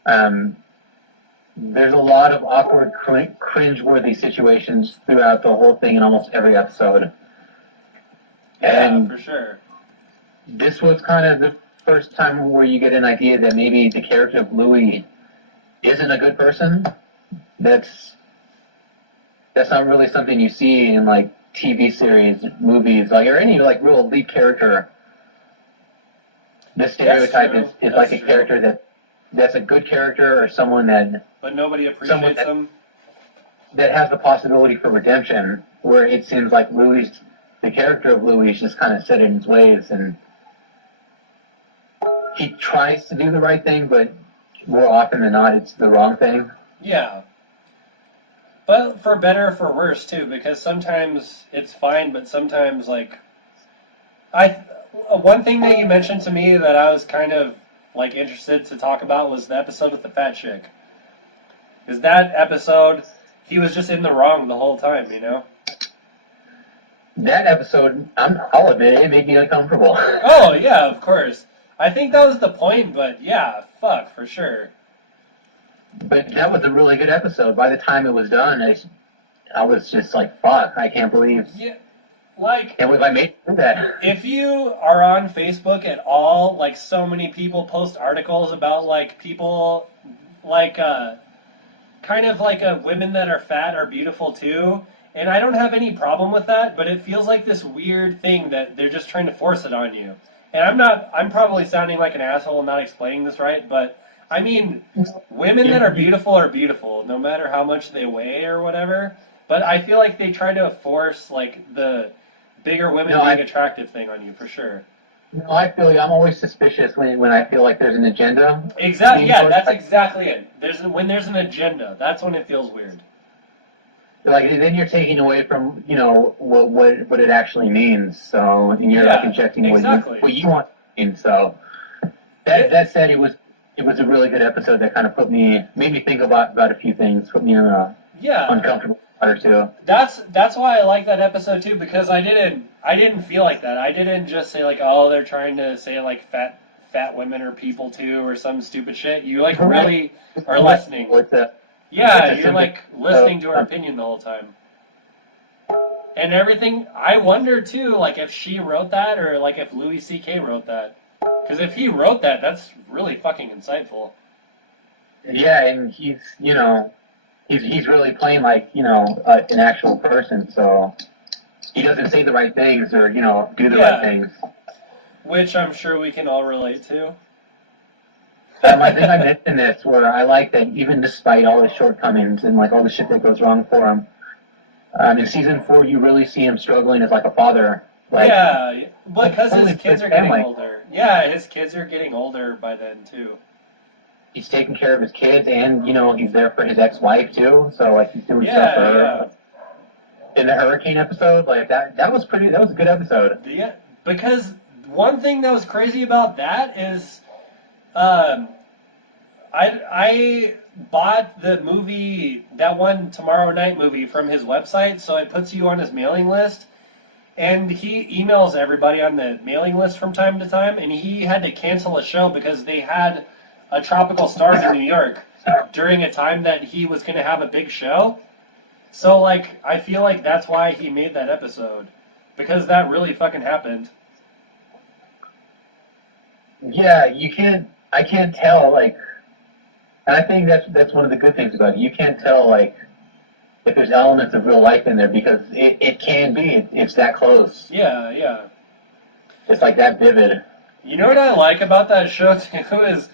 There's a lot of awkward, cringe-worthy situations throughout the whole thing in almost every episode. And yeah, for sure. This was kind of the first time where you get an idea that maybe the character of Louie isn't a good person. That's not really something you see in like TV series, movies, like, or any like real lead character. The stereotype is like a character that's a good character, or someone that. But nobody appreciates them. That has the possibility for redemption, where it seems like the character of Louie is just kind of set in his ways, and he tries to do the right thing, but more often than not, it's the wrong thing. Yeah. But for better or for worse, too, because sometimes it's fine, but sometimes, like, one thing that you mentioned to me that I was kind of, like, interested to talk about was the episode with the fat chick. Because that episode, he was just in the wrong the whole time, That episode, I'll admit, it made me uncomfortable. Oh, yeah, of course. I think that was the point, but yeah, fuck, for sure. But that was a really good episode. By the time it was done, I was just like, fuck, I can't believe. Yeah, like. Can't believe I made that. If you are on Facebook at all, like, so many people post articles about, like, people, like, kind of like women that are fat are beautiful too. And I don't have any problem with that, but it feels like this weird thing that they're just trying to force it on you. And I'm probably sounding like an asshole and not explaining this right, but I mean, women that are beautiful, no matter how much they weigh or whatever. But I feel like they try to force, like, the bigger women being attractive thing on you, for sure. No, I feel you. I'm always suspicious when I feel like there's an agenda. Exactly, yeah, that's exactly it. When there's an agenda, that's when it feels weird. Like, then you're taking away from, what it actually means, so, and you're, like, injecting what you want to mean, so. That said, it was a really good episode that kind of made me think about a few things, put me in a uncomfortable spot or two. That's why I like that episode too, because I didn't feel like that. I didn't just say like, oh, they're trying to say like fat women are people too or some stupid shit. You like really are listening. You're like listening to her opinion the whole time. And everything, I wonder too, like if she wrote that or like if Louis C.K. wrote that. Because if he wrote that, that's really fucking insightful. Yeah, and he's really playing like, an actual person, so he doesn't say the right things or, do the right things. Which I'm sure we can all relate to. I think I mentioned this, where I like that even despite all his shortcomings and like all the shit that goes wrong for him, in season 4 you really see him struggling as like a father. Like, yeah, because his kids are getting older. Yeah, his kids are getting older by then too. He's taking care of his kids, and he's there for his ex-wife too. So like he's doing stuff for her. In the hurricane episode, like that was a good episode. Yeah, because one thing that was crazy about that is, I bought the movie, that one Tomorrow Night movie, from his website, so it puts you on his mailing list. And he emails everybody on the mailing list from time to time, and he had to cancel a show because they had a tropical storm in New York during a time that he was going to have a big show. So, like, I feel like that's why he made that episode, because that really fucking happened. Yeah, I can't tell, like, and I think that's one of the good things about it. You can't tell, like, if there's elements of real life in there because it can be. It's that close. Yeah, yeah. It's like that vivid. You know what I like about that show, too, is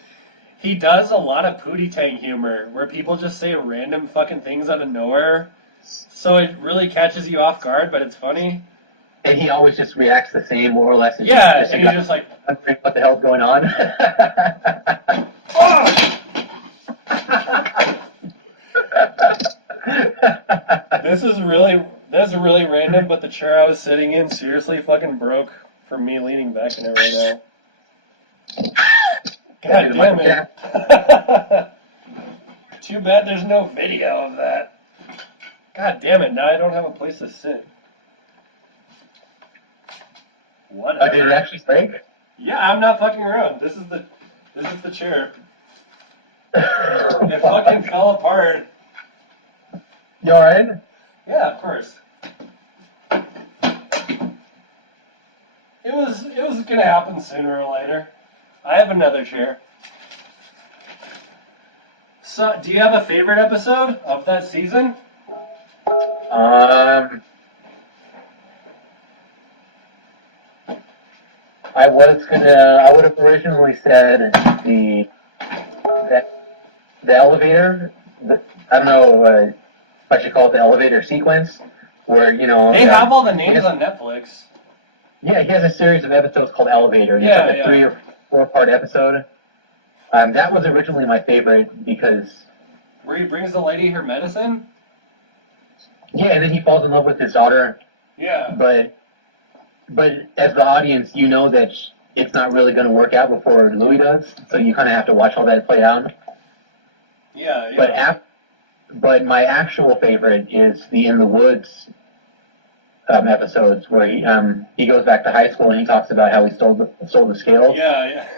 he does a lot of Pootie Tang humor, where people just say random fucking things out of nowhere. So it really catches you off guard, but it's funny. And he always just reacts the same, more or less. It's Yeah, and he's just like, wondering what the hell's going on. oh! This is really random, but the chair I was sitting in seriously fucking broke from me leaning back in it right now. God damn it. Too bad there's no video of that. God damn it, now I don't have a place to sit. Whatever. Did it actually break? Yeah, I'm not fucking around. This is the chair. It fucking fell apart. You alright? Yeah, of course. It was gonna happen sooner or later. I have another chair. So, do you have a favorite episode of that season? I would have originally said the elevator. I don't know if I should call it the elevator sequence, where They have all the names on Netflix. Yeah, he has a series of episodes called Elevator. It's Yeah, like a 3 or 4 part episode. That was originally my favorite because Where he brings the lady her medicine? yeah, and then he falls in love with his daughter. Yeah. But as the audience, you know that it's not really going to work out before Louie does, so you kind of have to watch all that play out. Yeah, yeah. But my actual favorite is the In the Woods episodes where he goes back to high school and he talks about how he stole the scales. Yeah, yeah.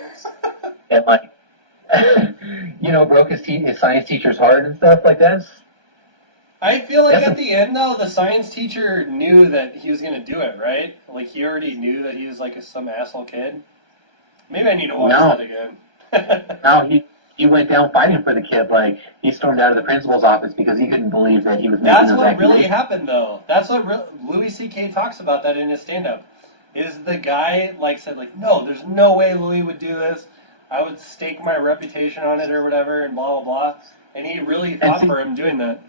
And like broke his science teacher's heart and stuff like that. I feel like at the end, though, the science teacher knew that he was going to do it, right? Like, he already knew that he was, like, some asshole kid. Maybe I need to watch that again. No, he went down fighting for the kid. Like, he stormed out of the principal's office because he couldn't believe that he was making That's those what accusations. really happened, though. That's what Louis C.K. talks about that in his stand-up. Is the guy, like, said, like, no, there's no way Louis would do this. I would stake my reputation on it or whatever and blah, blah, blah. And he really fought for him doing that.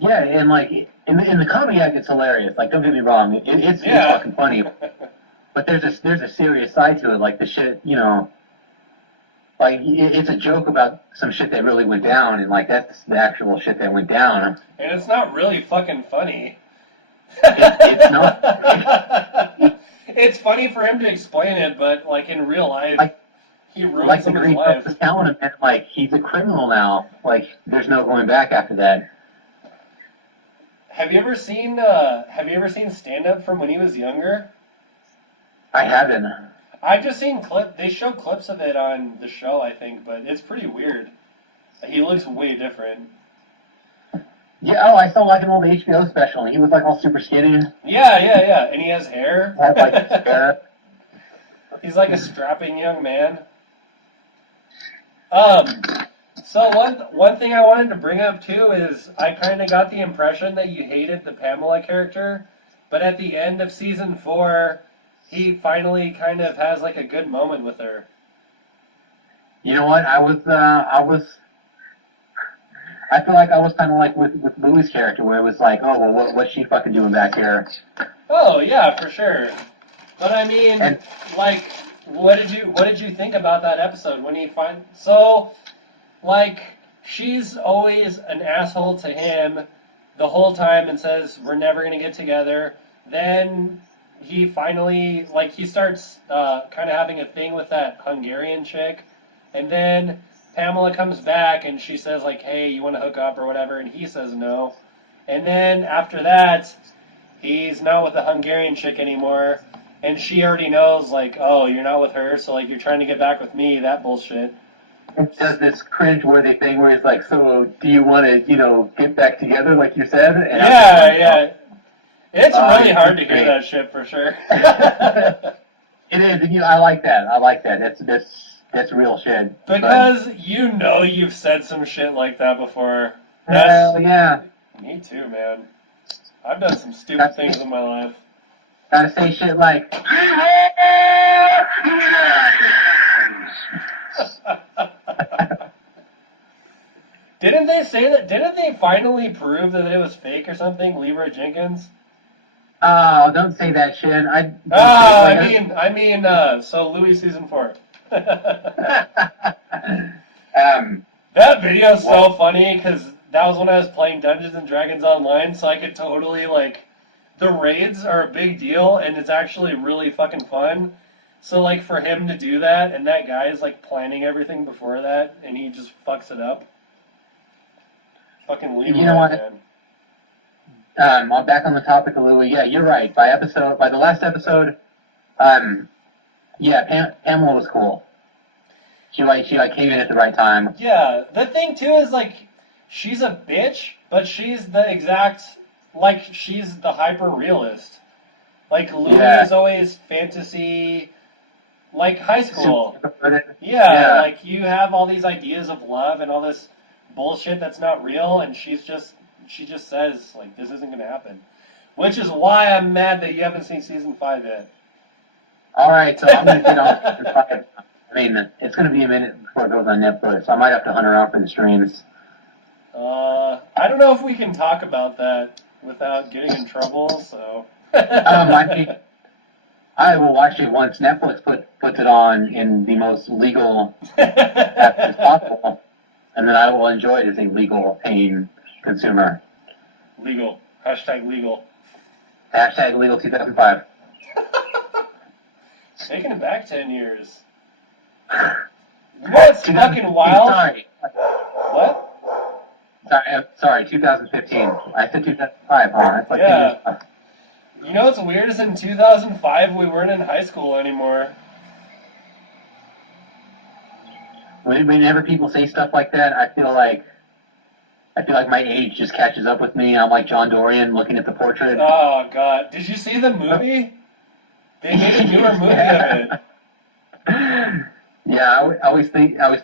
Yeah, and like in the comedy act, it's hilarious. Like, don't get me wrong, it's fucking funny. But there's a serious side to it. Like the shit, like it's a joke about some shit that really went down, and like that's the actual shit that went down. And it's not really fucking funny. It's not. It's funny for him to explain it, but like in real life, he ruined like someone's life. the telling him that like he's a criminal now. Like there's no going back after that. Have you ever seen stand-up from when he was younger? I haven't. I've just seen they show clips of it on the show, I think, but it's pretty weird. He looks way different. Yeah, I saw like an old HBO special, and he was like all super skinny. Yeah, and he has hair. Had, like, hair. He's like a strapping young man. So one thing I wanted to bring up too is I kind of got the impression that you hated the Pamela character, but at the end of season 4, he finally kind of has like a good moment with her. You know what? I feel like I was kind of like with Louie's character, where it was like, oh well, what's she fucking doing back here? Oh yeah, for sure. But I mean, like, what did you think about that episode when he like, she's always an asshole to him the whole time and says, we're never going to get together. Then he finally, like, he starts kind of having a thing with that Hungarian chick. And then Pamela comes back and she says like, hey, you want to hook up or whatever, and he says no. And then after that, he's not with the Hungarian chick anymore, and she already knows like, oh, you're not with her, so like you're trying to get back with me, that bullshit. It does this cringe-worthy thing where it's like, so do you want to, get back together like you said? And Yeah. It's really hard to hear that shit for sure. It is, and I like that. That's real shit. Because you've said some shit like that before. Hell yeah. Me too, man. I've done some stupid things in my life. Gotta say shit like, Didn't they say that? Didn't they finally prove that it was fake or something? Leroy Jenkins? oh, don't say that shit. So Louie season 4. um, That video is so funny because that was when I was playing Dungeons and Dragons online, so I could totally the raids are a big deal and it's actually really fucking fun. So for him to do that and that guy is planning everything before that and he just fucks it up. Fucking Leroy, man. I'm back on the topic of Louie. Yeah, you're right. By the last episode, yeah, Pamela was cool. She came in at the right time. Yeah, the thing too is she's a bitch, but she's the exact she's the hyper realist. Louie is always fantasy, high school. Yeah, you have all these ideas of love and all this bullshit that's not real, and she just says this isn't gonna happen, which is why I'm mad that you haven't seen season 5 yet. All right, so I'm gonna get on season 5. I mean, it's gonna be a minute before it goes on Netflix, so I might have to hunt around for the streams. I don't know if we can talk about that without getting in trouble. So. I will watch it once Netflix puts it on in the most legal as possible, and then I will enjoy it as a legal paying consumer. Legal. #legal. #legal 2005. Taking it back 10 years. You know what's fucking wild? Sorry. What? Sorry, 2015. I said 2005, huh? That's 10 years. You know what's weird is in 2005 we weren't in high school anymore. Whenever people say stuff like that, I feel like my age just catches up with me. I'm like John Dorian looking at the portrait. Oh god, did you see the movie? They made a newer movie of it. Yeah, I always think about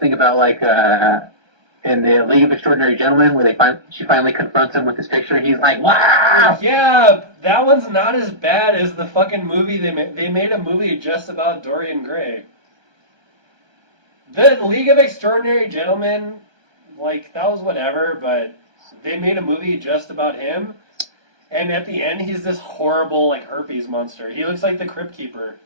in the League of Extraordinary Gentlemen where she finally confronts him with this picture. He's like, wow. Yeah, that one's not as bad as the fucking movie they made. They made a movie just about Dorian Gray. The League of Extraordinary Gentlemen, that was whatever, but they made a movie just about him, and at the end he's this horrible herpes monster. He looks like the Crypt Keeper.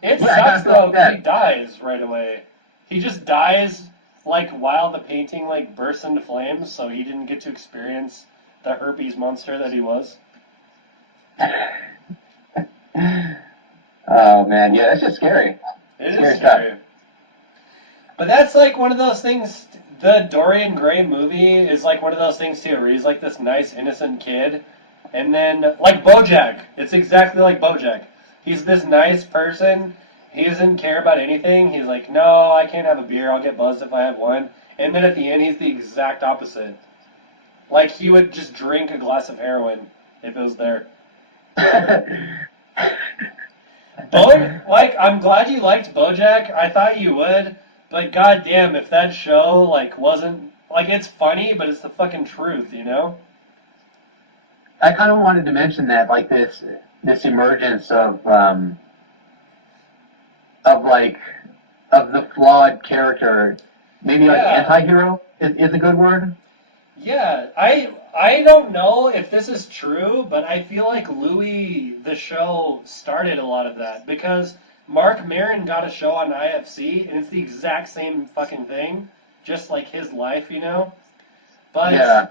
It sucks though, he dies right away. He just dies while the painting bursts into flames, so he didn't get to experience the herpes monster that he was. Oh man, yeah, that's just scary. It is scary. But that's one of those things. The Dorian Gray movie is one of those things too, where he's this nice innocent kid, and then BoJack. It's exactly like BoJack. He's this nice person. He doesn't care about anything. He's like, no, I can't have a beer. I'll get buzzed if I have one. And then at the end, he's the exact opposite. He would just drink a glass of heroin if it was there. I'm glad you liked BoJack. I thought you would. But goddamn, if that show, wasn't... it's funny, but it's the fucking truth, you know? I kind of wanted to mention that, this emergence of the flawed character, maybe anti-hero is a good word. Yeah, I don't know if this is true, but I feel like Louie, the show, started a lot of that because Mark Maron got a show on IFC, and it's the exact same fucking thing, just his life, you know. But yeah.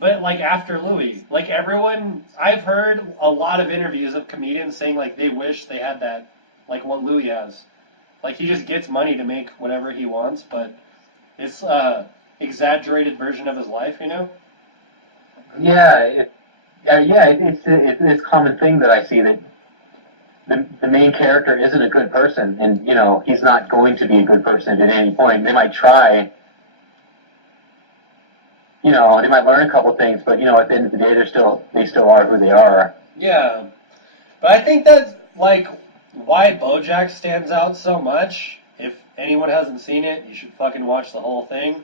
But after Louie, everyone, I've heard a lot of interviews of comedians saying they wish they had that, what Louie has. Like, he just gets money to make whatever he wants, but it's exaggerated version of his life, you know? Yeah, it's a common thing that I see that the main character isn't a good person, and he's not going to be a good person at any point. They might try, they might learn a couple things, but at the end of the day, they still are who they are. Yeah, but I think that's like why BoJack stands out so much. If anyone hasn't seen it, you should fucking watch the whole thing.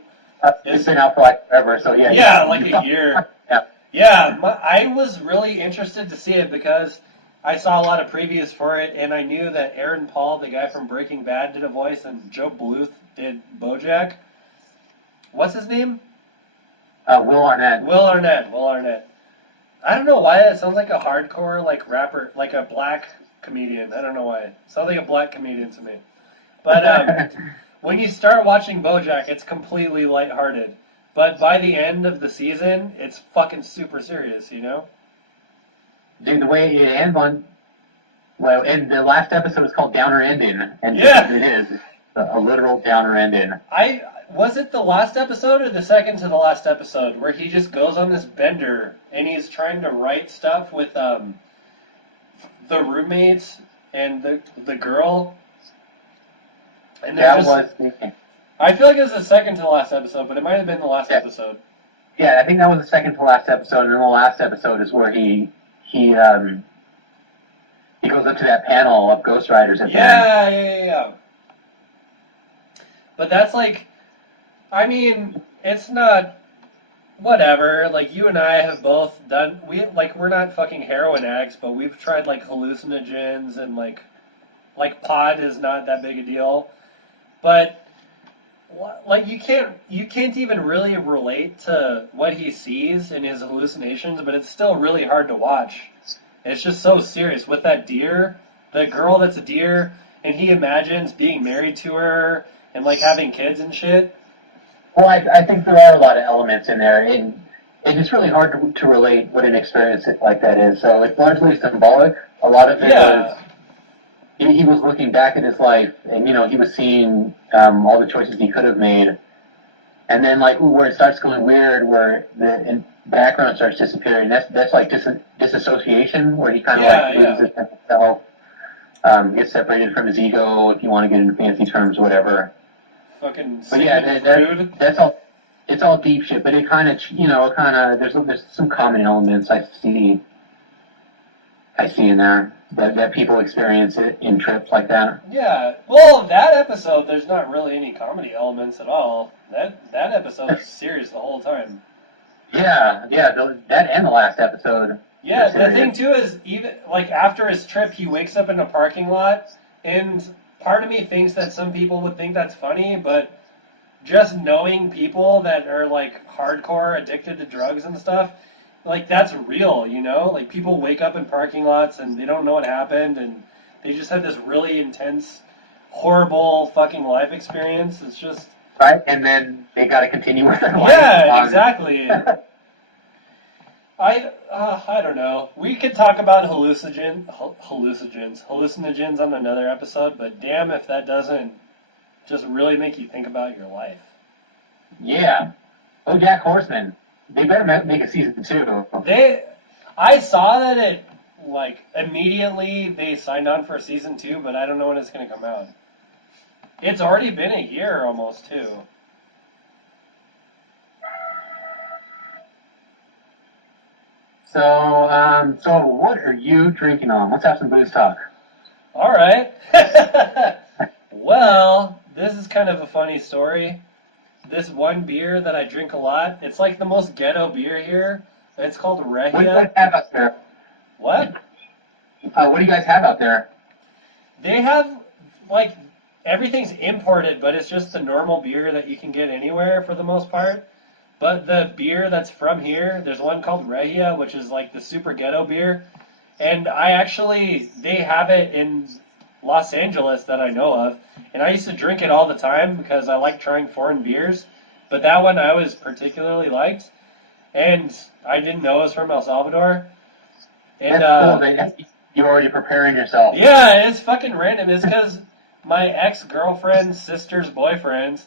It's been out for like forever, so yeah. Yeah, like a year. Yeah. Yeah, I was really interested to see it because I saw a lot of previews for it, and I knew that Aaron Paul, the guy from Breaking Bad, did a voice, and Joe Bluth did BoJack. What's his name? Will Arnett. Will Arnett. I don't know why that sounds like a hardcore like rapper, like a black comedian. I don't know why. It sounds like a black comedian to me. But when you start watching BoJack, it's completely lighthearted. But by the end of the season, it's fucking super serious, you know? Dude, the way it ends and the last episode is called Downer Ending, and Yeah. it is a literal downer ending. Was it the last episode or the second to the last episode where he just goes on this bender and he's trying to write stuff with the roommates and the girl? And I feel like it was the second to the last episode, but it might have been the last episode. Yeah, I think that was the second to last episode, and then the last episode is where he goes up to that panel of ghostwriters at the end. Yeah. But that's like, I mean, it's not whatever. Like, you and I have both done, we're not fucking heroin addicts, but we've tried like hallucinogens, and like pot is not that big a deal. But like, you can't even really relate to what he sees in his hallucinations, but it's still really hard to watch. It's just so serious with that deer, the girl that's a deer, and he imagines being married to her and like having kids and shit. Well, I think there are a lot of elements in there, and it's really hard to relate what an experience like that is. So it's largely symbolic. A lot of it was, he was looking back at his life, and he was seeing all the choices he could have made, and then like where it starts going weird, where the background starts disappearing. That's like disassociation, where he kind of loses his sense of self, gets separated from his ego, if you want to get into fancy terms, whatever. Fucking. But yeah, that's all. It's all deep shit, but it kind of, there's some common elements I see in there that people experience it in trips like that. Yeah, well, that episode, there's not really any comedy elements at all. That episode is serious the whole time. Yeah, that and the last episode. Yeah, the thing too is, even like after his trip, he wakes up in a parking lot, and part of me thinks that some people would think that's funny, but just knowing people that are like hardcore addicted to drugs and stuff, like that's real, Like people wake up in parking lots and they don't know what happened, and they just had this really intense, horrible fucking life experience. It's just right, and then they got to continue with their life. Yeah, exactly. I don't know. We could talk about hallucinogens on another episode, but damn if that doesn't just really make you think about your life. Yeah. Jack Horseman. They better make a season 2. I saw that it, like, immediately they signed on for season 2, but I don't know when it's going to come out. It's already been a year almost, too. So what are you drinking on? Let's have some booze talk. All right. Well, this is kind of a funny story. This one beer that I drink a lot, it's like the most ghetto beer here. It's called Rehia. What do you guys have out there? What? What do you guys have out there? They have, like, everything's imported, but it's just the normal beer that you can get anywhere for the most part. But the beer that's from here, there's one called Rehia, which is like the super ghetto beer. And they have it in Los Angeles that I know of. And I used to drink it all the time because I like trying foreign beers. But that one I always particularly liked. And I didn't know it was from El Salvador. And, that's cool. You're already preparing yourself. Yeah, it's fucking random. It's because my ex-girlfriend's sister's boyfriend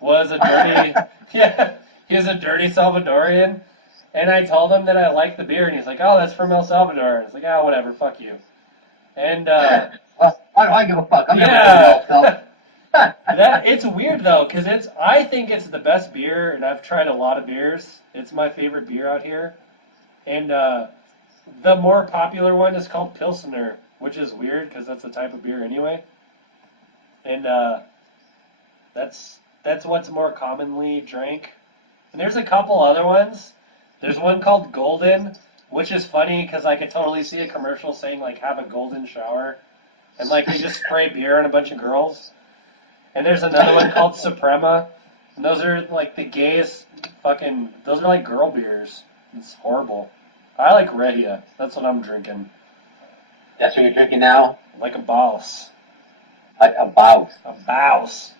was a dirty, yeah, he was a dirty Salvadorian, and I told him that I liked the beer, and he's like, oh, that's from El Salvador. And it's like, oh, whatever, fuck you. And, Well, why do I give a fuck? I'm yeah. never It's weird though, because I think it's the best beer, and I've tried a lot of beers. It's my favorite beer out here. And the more popular one is called Pilsner, which is weird because that's a type of beer anyway. And that's what's more commonly drank. And there's a couple other ones. There's one called Golden, which is funny because I could totally see a commercial saying like have a golden shower, and like they just spray beer on a bunch of girls. And there's another one called Suprema, and those are like the gayest fucking. Those are like girl beers. It's horrible. I like Regia. That's what I'm drinking. That's what you're drinking now? Like a boss. Like a bout. A bouse.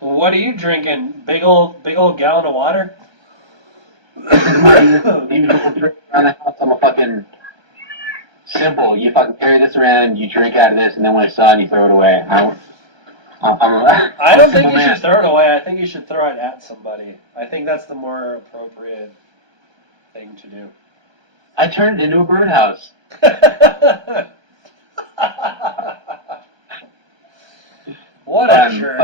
What are you drinking? Big old gallon of water? You drink around the house, I'm a fucking simple. You fucking carry this around, you drink out of this, and then when it's done, you throw it away. I don't think you should throw it away. I think you should throw it at somebody. I think that's the more appropriate thing to do. I turned it into a birdhouse. What a jerk.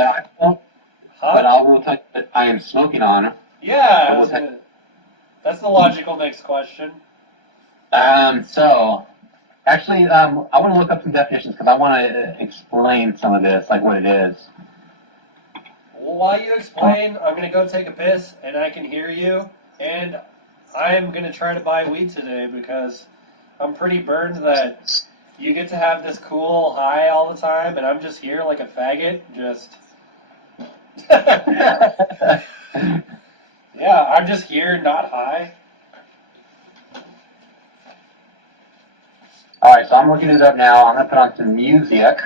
But I will tell you that I am smoking on. Yeah, that's the logical next question. So, actually, I want to look up some definitions because I want to explain some of this, like what it is. Well, while you explain, I'm going to go take a piss, and I can hear you, and I am going to try to buy weed today because I'm pretty burned that you get to have this cool high all the time, and I'm just here like a faggot, just... Yeah, I'm just here, not high. Alright, so I'm looking it up now. I'm going to put on some music.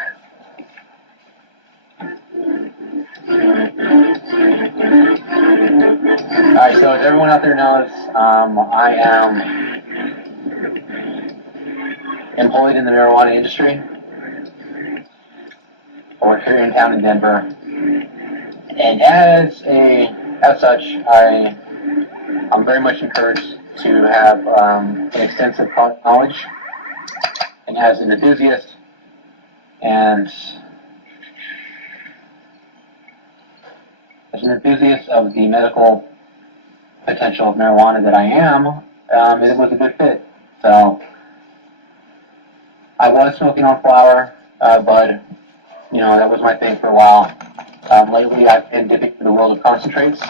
Alright, so as everyone out there knows, I am employed in the marijuana industry. I work here in town in Denver. And as such, I'm very much encouraged to have an extensive product knowledge. And as an enthusiast of the medical potential of marijuana that I am, it was a good fit. So I was smoking on flower, bud. You know, that was my thing for a while. Lately, I've been dipping into the world of concentrates.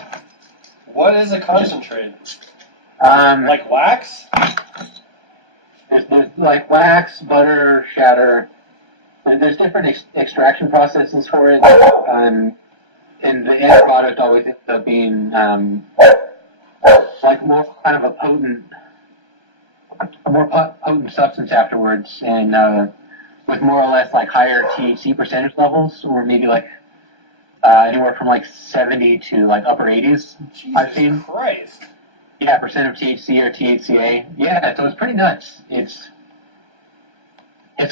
What is a concentrate? Like wax? There's like wax, butter, shatter. There's different extraction processes for it. And the end product always ends up being like more kind of a more potent substance afterwards, and with more or less like higher THC percentage levels, or maybe like anywhere from like 70 to like upper 80s. I've seen. Christ. Yeah, percent of THC or THCA. Yeah, so it's pretty nuts. It's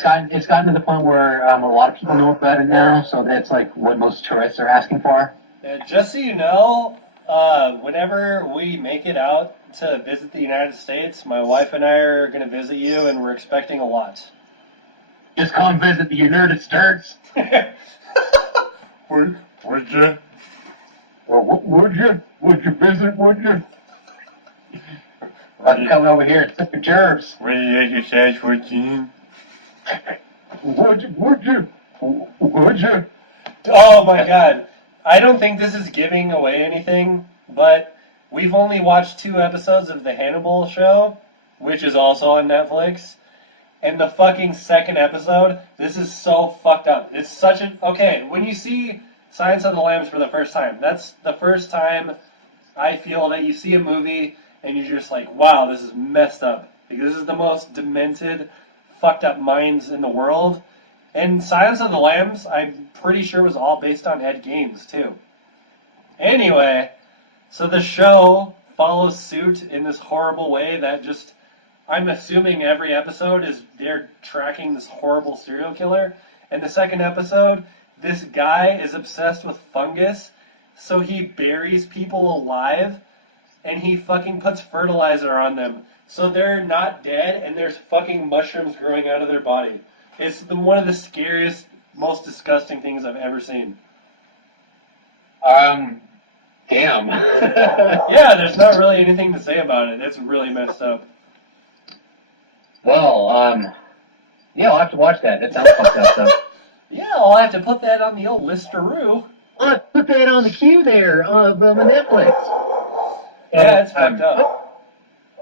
gotten to the point where a lot of people know about it now, so that's like what most tourists are asking for. Just so you know, whenever we make it out to visit the United States, my wife and I are going to visit you, and we're expecting a lot. Just come visit the United States. Would you? Well, would you? Would you visit? Would you? I'm coming over here and took the gerbs. Would you exercise 14? Would you? Would you? Would you? Oh my God. I don't think this is giving away anything, but we've only watched 2 episodes of the Hannibal show, which is also on Netflix. And the fucking second episode, this is so fucked up. It's such a... Okay, when you see Silence of the Lambs for the first time, that's the first time I feel that you see a movie and you're just like, wow, this is messed up. Like, this is the most demented, fucked up minds in the world. And Silence of the Lambs, I'm pretty sure was all based on Ed Gaines, too. Anyway, so the show follows suit in this horrible way that just... I'm assuming every episode is they're tracking this horrible serial killer. And the second episode, this guy is obsessed with fungus, so he buries people alive, and he fucking puts fertilizer on them, so they're not dead, and there's fucking mushrooms growing out of their body. It's one of the scariest, most disgusting things I've ever seen. Damn. Yeah, there's not really anything to say about it. It's really messed up. Well, yeah, I'll have to watch that. That sounds fucked up, though. Yeah, I'll have to put that on the old listeroo. Put that on the queue there on Netflix. Yeah, it's fucked up.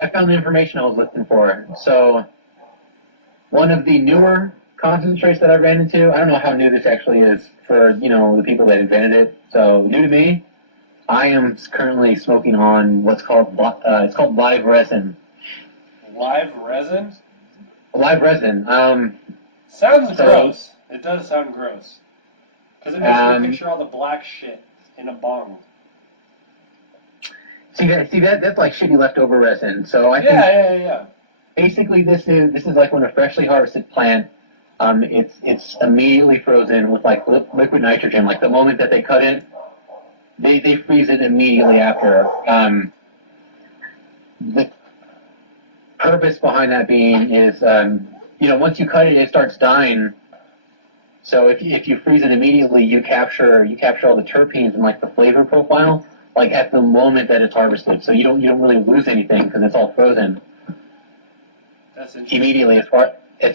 I found the information I was looking for. So, one of the newer concentrates that I ran into, I don't know how new this actually is for, the people that invented it. So, new to me, I am currently smoking on what's called, it's called live resin. Live resin? Live resin. Sounds gross. It does sound gross. Because it makes me picture all the black shit in a bong. See that's like shitty leftover resin. So I think Yeah. basically this is like when a freshly harvested plant, it's immediately frozen with like liquid nitrogen. Like the moment that they cut it, they freeze it immediately after. The purpose behind that being is, once you cut it, it starts dying. So if you freeze it immediately, you capture all the terpenes and like the flavor profile, like at the moment that it's harvested. So you don't really lose anything because it's all frozen. That's interesting. Immediately, as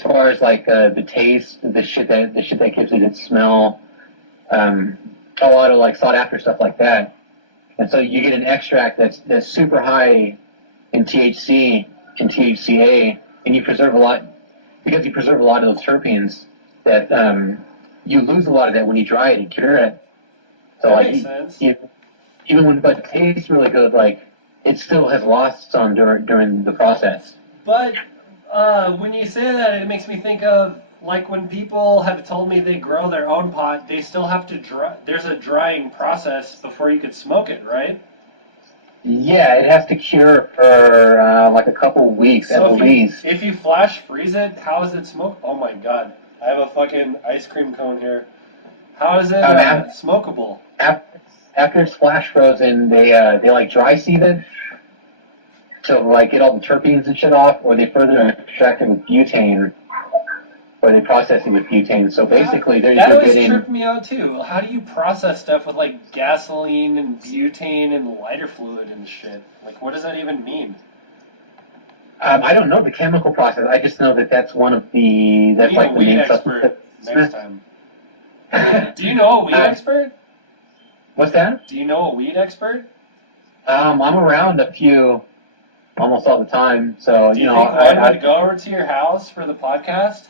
far as like the taste, the shit that gives it its smell, a lot of like sought after stuff like that. And so you get an extract that's super high in THC and THCA, and you preserve a lot of those terpenes. That you lose a lot of that when you dry it and cure it. So that like makes sense. even when it tastes really good, like it still has lost some during the process. But when you say that, it makes me think of like when people have told me they grow their own pot, they still have to dry. There's a drying process before you could smoke it, right? Yeah, it has to cure for like a couple weeks at least. If you flash freeze it, how is it smoked? Oh my god. I have a fucking ice cream cone here. How is it smokable? After it's flash frozen, they like dry sieve it to like get all the terpenes and shit off, or they further extract it with butane, or they process it with butane. So basically, that always tripped me out too. How do you process stuff with like gasoline and butane and lighter fluid and shit? Like, what does that even mean? I don't know the chemical process. I just know that's one of the like the main expert next time. Do you know a weed expert? What's that? Do you know a weed expert? I'm around a few almost all the time. So do you think I would go over to your house for the podcast?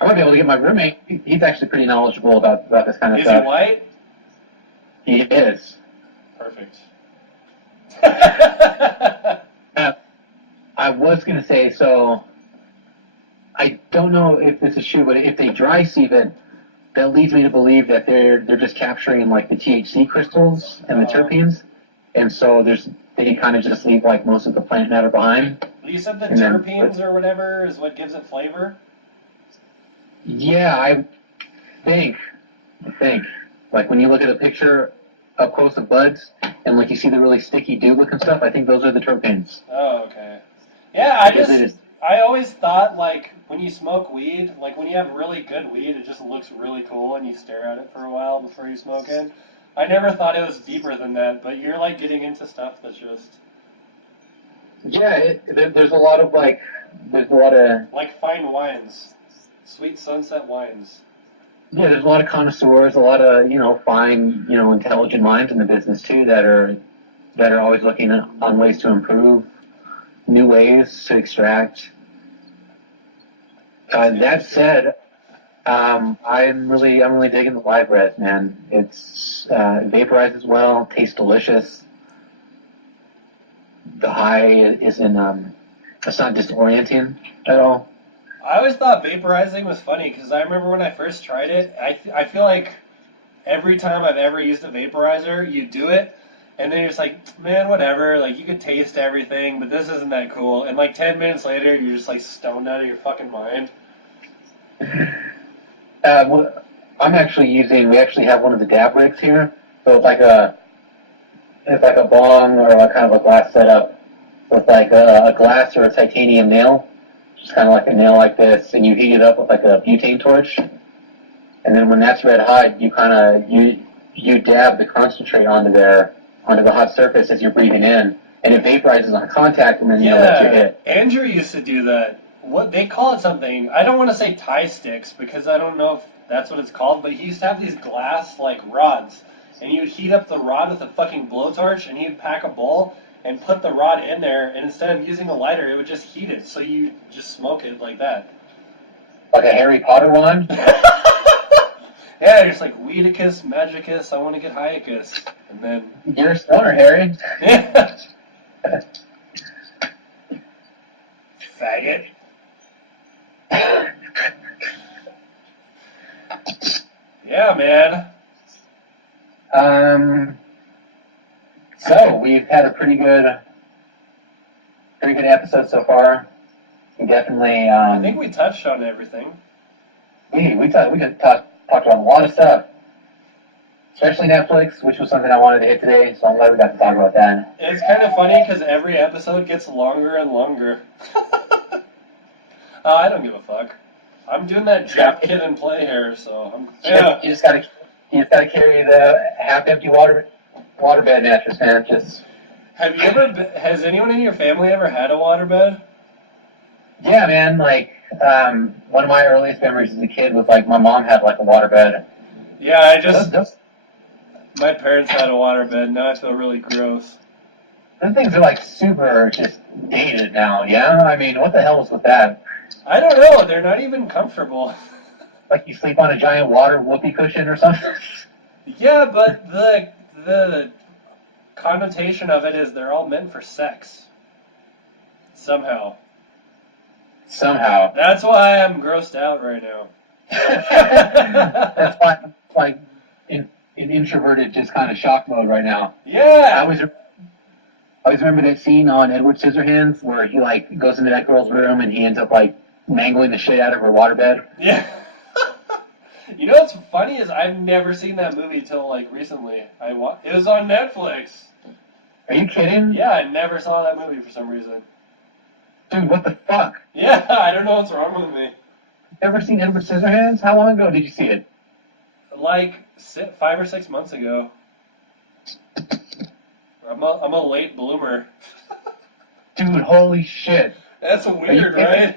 I might be able to get my roommate. He's actually pretty knowledgeable about this kind of stuff. Is he white? He is. Perfect. I was going to say, so I don't know if this is true, but if they dry sieve it, that leads me to believe that they're just capturing like the THC crystals and the terpenes, and so they kind of just leave like most of the plant matter behind. You said the terpenes or whatever is what gives it flavor? Yeah, I think like when you look at a picture up close of buds and like you see the really sticky dew looking stuff, I think those are the terpenes. Oh, okay. Yeah, I always thought like when you smoke weed, like when you have really good weed, it just looks really cool and you stare at it for a while before you smoke it. I never thought it was deeper than that, but you're like getting into stuff that's just... Yeah, there's a lot of like fine wines. Sweet sunset wines. Yeah, there's a lot of connoisseurs, a lot of, fine, intelligent minds in the business too that are always looking on ways to improve, new ways to extract. That said, I'm really digging the live res, man. It's vaporizes well, tastes delicious. The high isn't it's not disorienting at all. I always thought vaporizing was funny because I remember when I first tried it, I feel like every time I've ever used a vaporizer, you do it, And then you're just like, man, whatever. Like, you could taste everything, but this isn't that cool. And like 10 minutes later, you're just like stoned out of your fucking mind. I'm actually using. We actually have one of the dab rigs here, so it's like a bong or like kind of a glass setup with like a glass or a titanium nail, just kind of like a nail like this, and you heat it up with like a butane torch, and then when that's red hot, you kind of you dab the concentrate onto the hot surface as you're breathing in, and it vaporizes on contact, and then you know that you hit. Andrew used to do that. What they call it something. I don't want to say tie sticks because I don't know if that's what it's called, but he used to have these glass like rods, and you would heat up the rod with a fucking blowtorch, and he'd pack a bowl and put the rod in there, and instead of using a lighter, it would just heat it, so you just smoke it like that. Like a Harry Potter wand? Yeah, you're just like, Weedicus, Magicus, I want to get Hyacus. And then... You're a stoner, Harry. Yeah. Faggot. Yeah, man. So we've had a pretty good episode so far. We definitely. I think we touched on everything. We talked about a lot of stuff, especially Netflix, which was something I wanted to hit today. So I'm glad we got to talk about that. It's kind of funny because every episode gets longer and longer. I don't give a fuck. I'm doing that Jap Kid and Play here, so I'm. Yeah. You just gotta carry the half-empty waterbed mattress, man. Just. Have you ever? Has anyone in your family ever had a waterbed? Yeah, man. Like, one of my earliest memories as a kid was like my mom had like a waterbed. Yeah, my parents had a waterbed. Now I feel really gross. Those things are like super just dated now. Yeah, I mean, what the hell was with that? I don't know. They're not even comfortable. Like you sleep on a giant water whoopee cushion or something? Yeah, but the connotation of it is they're all meant for sex. Somehow. That's why I'm grossed out right now. That's why I'm like in introverted, just kind of shock mode right now. Yeah. I always remember that scene on Edward Scissorhands where he like goes into that girl's room and he ends up like mangling the shit out of her waterbed. Yeah. You know what's funny is I've never seen that movie till like recently. It was on Netflix. Are you kidding? Yeah, I never saw that movie for some reason. Dude, what the fuck? Yeah, I don't know what's wrong with me. Ever seen Edward Scissorhands? How long ago did you see it? Like 5 or 6 months ago. I'm a late bloomer. Dude, holy shit. That's weird, right?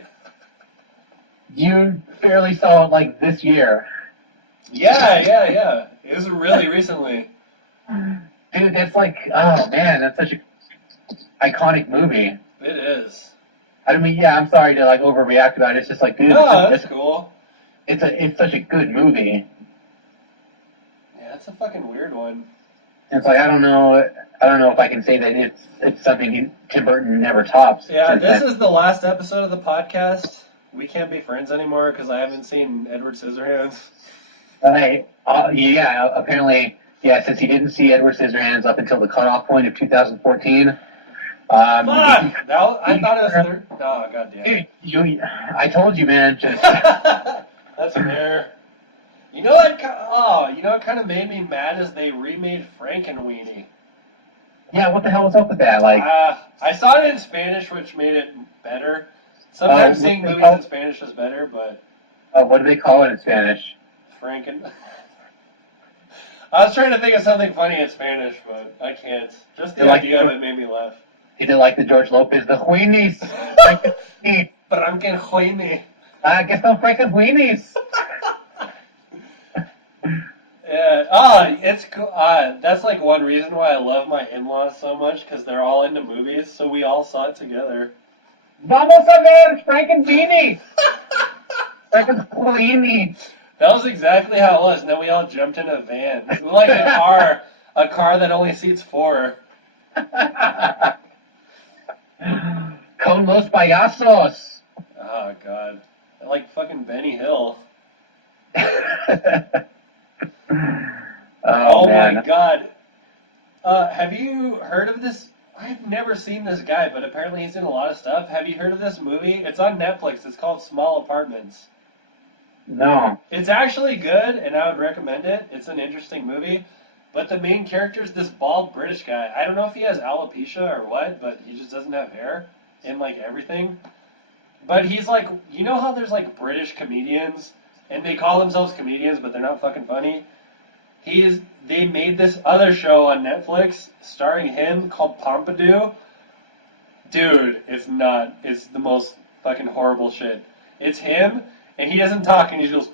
You barely saw it like this year. Yeah. It was really recently. Dude, that's like, oh man, that's such a iconic movie. It is. I mean, yeah, I'm sorry to like overreact about it. It's just like, dude, no, that's cool. It's such a good movie. Yeah, that's a fucking weird one. It's like I don't know if I can say that it's something Tim Burton never tops. Yeah, this is the last episode of the podcast. We can't be friends anymore because I haven't seen Edward Scissorhands. Apparently, since he didn't see Edward Scissorhands up until the cutoff point of 2014. Fuck! I thought it was third. Oh, goddamn. Dude, I told you, man. Just that's fair. You know what? What kind of made me mad is they remade Frankenweenie. Yeah, what the hell was up with that? Like, I saw it in Spanish, which made it better. Sometimes seeing movies in Spanish is better, but... what do they call it in Spanish? I was trying to think of something funny in Spanish, but I can't. Just the idea of it made me laugh. He did like the George Lopez, the Huinis. Frankenweenie. Que son Frankenweenies. Yeah. It's cool. That's like one reason why I love my in-laws so much, because they're all into movies, so we all saw it together. Vamos a ver Frankenweenie. Frankenweenie. That was exactly how it was, and then we all jumped in a van. Like a car that only seats 4. Con los payasos. Oh, God. Like fucking Benny Hill. Oh my God. Have you heard of this? I've never seen this guy, but apparently he's in a lot of stuff. Have you heard of this movie? It's on Netflix. It's called Small Apartments. No. It's actually good, and I would recommend it. It's an interesting movie. But the main character is this bald British guy. I don't know if he has alopecia or what, but he just doesn't have hair in, like, everything. But he's like, you know how there's, like, British comedians, and they call themselves comedians, but they're not fucking funny? They made this other show on Netflix starring him called Pompidou. Dude, it's the most fucking horrible shit. It's him, and he doesn't talk, and he just goes,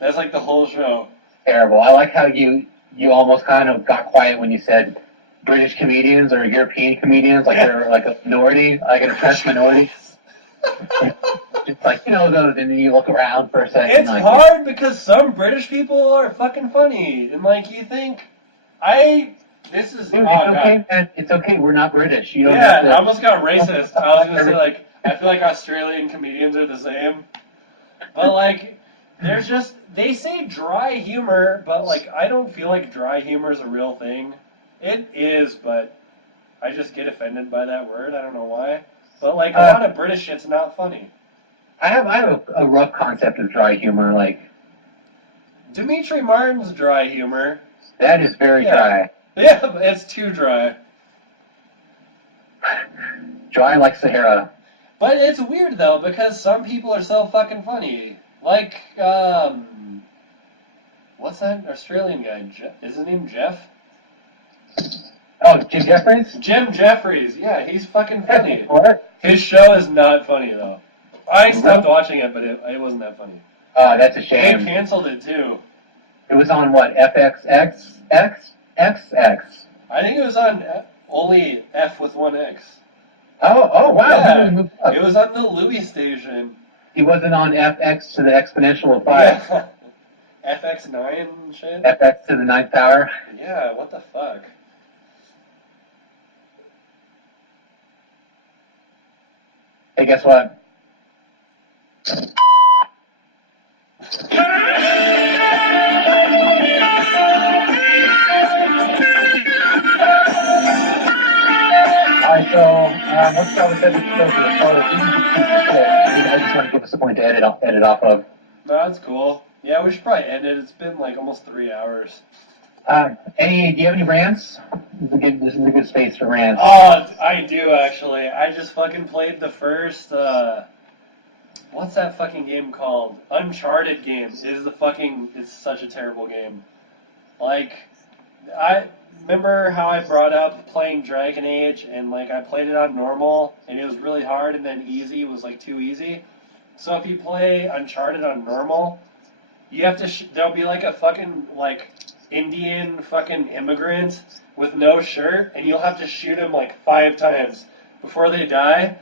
that's like the whole show. Terrible. I like how you almost kind of got quiet when you said British comedians or European comedians, like they're like a minority, like an oppressed minority. It's like, and then you look around for a second. It's hard because some British people are fucking funny, and like you think, this is Dude, God. okay, man. It's okay. We're not British. You don't Yeah, have to. I almost got racist. I was gonna say like I feel like Australian comedians are the same, but like they say dry humor, but like I don't feel like dry humor is a real thing. It is, but I just get offended by that word. I don't know why. But like a lot of British shit's not funny. I have a rough concept of dry humor. Like Dimitri Martin's dry humor. that is very dry. Yeah, but it's too dry. Dry like Sahara. But it's weird though because some people are so fucking funny. Like what's that Australian guy? Is his name Jeff? Oh, Jim Jeffries? Jim Jeffries. Yeah, he's fucking funny. What? His show is not funny though. I stopped watching it, but it wasn't that funny. That's a They shame. canceled it too. It was on what? FXX? XX? I think it was on only F with one X. Oh, wow. Yeah, He really moved up. it was on the Louie station. He wasn't on FX to the exponential of 5. Yeah. FX9 shit? FX to the 9th power. Yeah, what the fuck? Hey, guess what? Alright, so let's start with this episode of the photo. I just want to give us a point to edit off of. No, that's cool. Yeah, we should probably end it. It's been like almost 3 hours. Do you have any rants? This is a good space for rants. Oh, I do actually. I just fucking played the first, what's that fucking game called? Uncharted game. It's such a terrible game. Like, I remember how I brought up playing Dragon Age, and like I played it on normal, and it was really hard, and then easy was like too easy. So if you play Uncharted on normal, you have to, there'll be like a fucking, like, Indian fucking immigrant with no shirt, and you'll have to shoot him like 5 times before they die.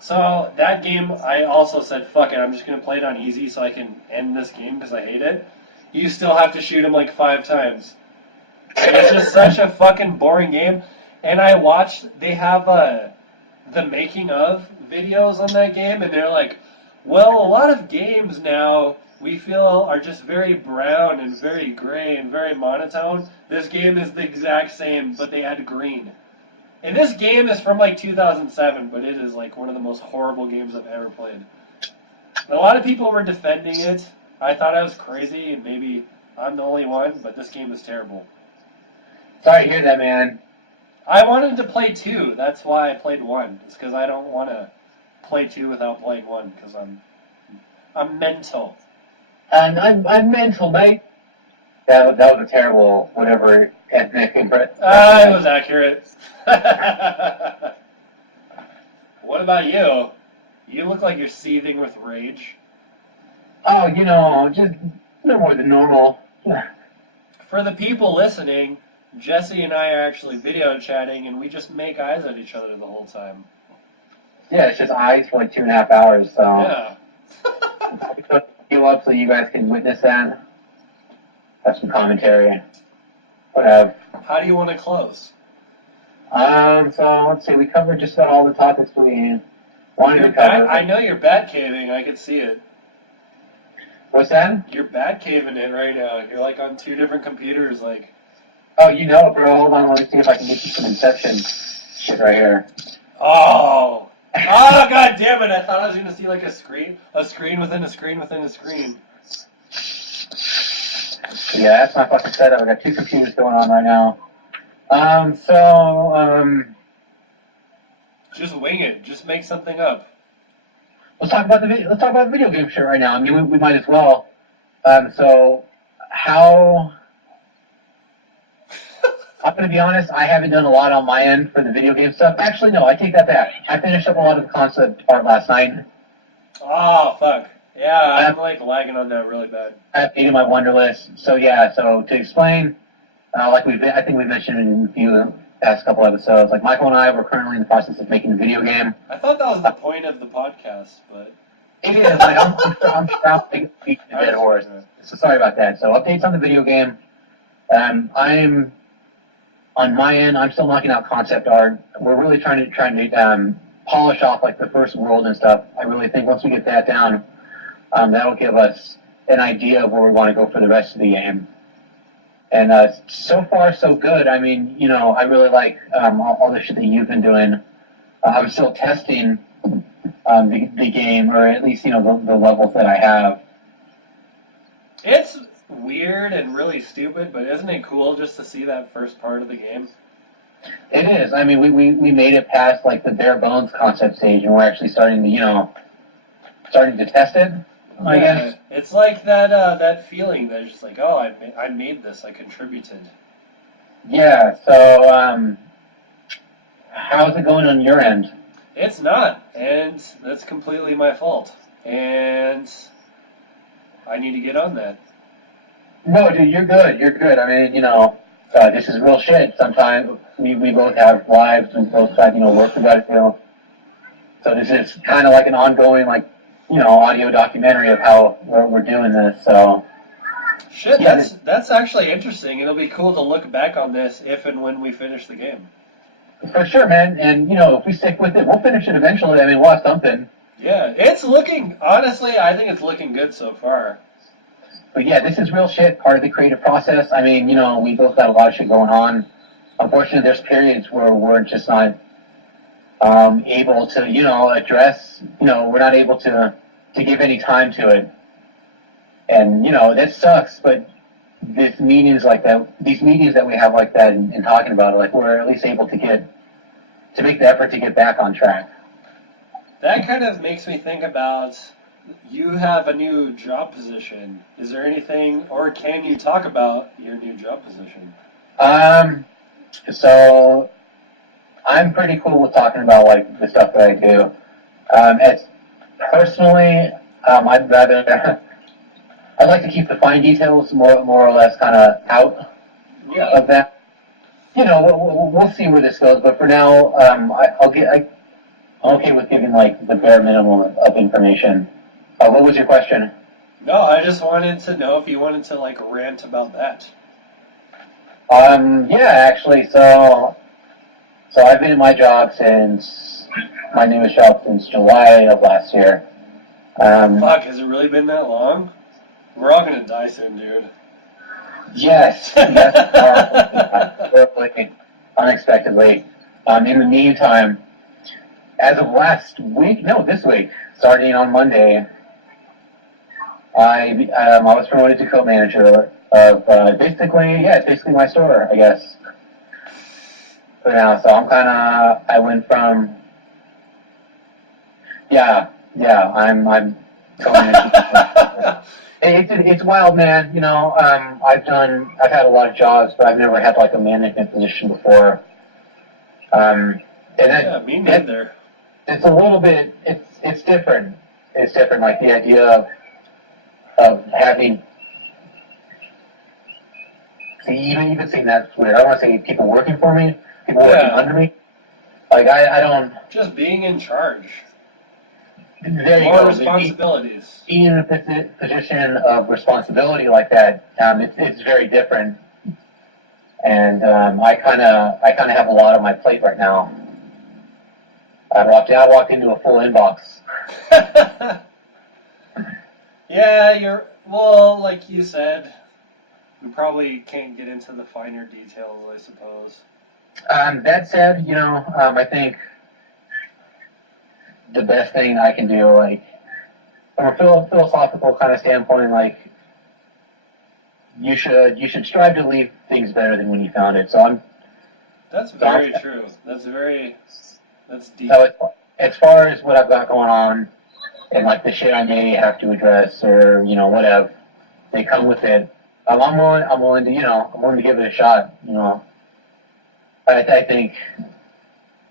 So that game, I also said, fuck it, I'm just going to play it on easy so I can end this game because I hate it. You still have to shoot him like 5 times. And it's just such a fucking boring game. And I watched, they have the making of videos on that game, and they're like, well, a lot of games now we feel are just very brown and very gray and very monotone. This game is the exact same, but they add green. And this game is from like 2007, but it is like one of the most horrible games I've ever played. A lot of people were defending it. I thought I was crazy, and maybe I'm the only one, but this game is terrible. Sorry to hear that, man. I wanted to play 2. That's why I played 1. It's because I don't want to play 2 without playing 1, because I'm mental. I'm mental, mate. That was a terrible, whatever, ethnic impression. It was accurate. What about you? You look like you're seething with rage. Oh, just no more than normal. For the people listening, Jesse and I are actually video chatting, and we just make eyes at each other the whole time. Yeah, it's just eyes for like 2.5 hours, so. Yeah. You up so you guys can witness that. Have some commentary. Whatever. How do you want to close? So let's see. We covered just about all the topics we wanted to cover. I know you're bat caving. I could see it. What's that? You're bad caving it right now. You're like on 2 different computers, like. Oh, you know it, bro. Hold on, let me see if I can get you some Inception shit right here. Oh! Oh, god damn it! I thought I was gonna see like a screen within a screen within a screen. Yeah, that's my fucking setup. I got 2 computers going on right now. Just wing it. Just make something up. Let's talk about the video game shit right now. I mean, we might as well. So how? I'm gonna be honest. I haven't done a lot on my end for the video game stuff. Actually, no. I take that back. I finished up a lot of the concept art last night. Oh fuck. Yeah, I'm like lagging on that really bad. I have my wonder list. So yeah. So to explain, I think we mentioned in a few past couple episodes. Like Michael and I were currently in the process of making a video game. I thought that was the point of the podcast, but it is. Like I'm shouting a dead horse. So sorry about that. So updates on the video game. I'm on my end. I'm still knocking out concept art. We're really trying to polish off like the first world and stuff. I really think once we get that down, that'll give us an idea of where we want to go for the rest of the game. And so far, so good. I mean, you know, I really like all the shit that you've been doing. I'm still testing the game, or at least, you know, the levels that I have. it's weird and really stupid, but isn't it cool just to see that first part of the game? It is. I mean, we made it past like the bare bones concept stage, and we're actually starting to test it. I guess. It's like that feeling that it's just like, oh, I made this, I contributed. Yeah. So, how's it going on your end? It's not, and that's completely my fault. And I need to get on that. No, dude, you're good. You're good. I mean, you know, this is real shit. Sometimes we both have lives. We both have, you know, work we got to do. So this is kind of like an ongoing, like, you know, audio documentary of how we're doing this. So Shit, yeah, that's actually interesting. It'll be cool to look back on this if and when we finish the game. for sure, man. And you know, if we stick with it, we'll finish it eventually. I mean, we'll have something. Yeah, it's looking, honestly, I think it's looking good so far. But yeah, this is real shit. Part of the creative process. I mean, you know, we both got a lot of shit going on. Unfortunately, there's periods where we're just not able to, you know, address, you know, we're not able to give any time to it. And, you know, that sucks, but these meetings that we have like that and talking about it, like we're at least able to make the effort to get back on track. That kind of makes me think about, you have a new job position. Is there anything, or can you talk about your new job position? So I'm pretty cool with talking about like the stuff that I do. As personally, I'd like to keep the fine details more or less kind of out of that. You know, we'll see where this goes, but for now, I'm okay with giving like the bare minimum of information. What was your question? No, I just wanted to know if you wanted to like rant about that. Yeah, actually, so I've been in my job my newest job since July of last year. Fuck, has it really been that long? We're all gonna die soon, dude. Yes, horribly, unexpectedly. In the meantime, as of this week, starting on Monday, I was promoted to co-manager of it's basically my store, I guess. For now, so I went from I'm co-manager. It's wild, man. You know, I've had a lot of jobs, but I've never had like a management position before. Me neither. It's a little bit. It's different. It's different. Like the idea of having. See, even saying that's weird. I don't want to say people working for me, people working under me. Like I don't. Just being in charge. There you More go. responsibilities. Being in a position of responsibility like that, it's very different. And I kind of have a lot on my plate right now. I walked into a full inbox. Yeah, Well, like you said, we probably can't get into the finer details, I suppose. That said, I think the best thing I can do, like, from a philosophical kind of standpoint, like, you should strive to leave things better than when you found it. So That's very true. That's deep. So as far as what I've got going on, and like the shit I may have to address, or whatever, they come with it. I'm willing to give it a shot. I think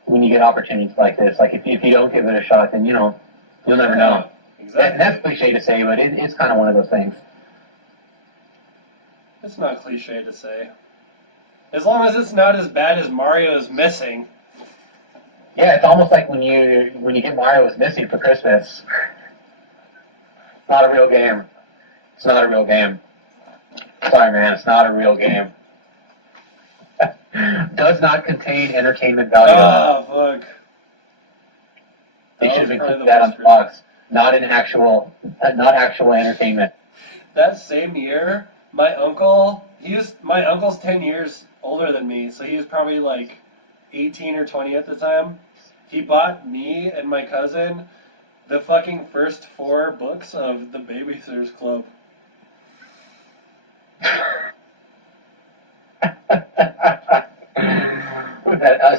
when you get opportunities like this, like if you don't give it a shot, then you'll never know. Exactly. That's cliche to say, but it's kind of one of those things. It's not cliche to say. As long as it's not as bad as Mario's Missing. Yeah, it's almost like when you get Mario's Missing for Christmas. It's not a real game. It's not a real game. Sorry, man, it's not a real game. Does not contain entertainment value. Oh, fuck. They should have included that on the box. Not actual entertainment. That same year, my uncle's 10 years older than me, so he was probably like 18 or 20 at the time. He bought me and my cousin the fucking first 4 books of The Babysitter's Club.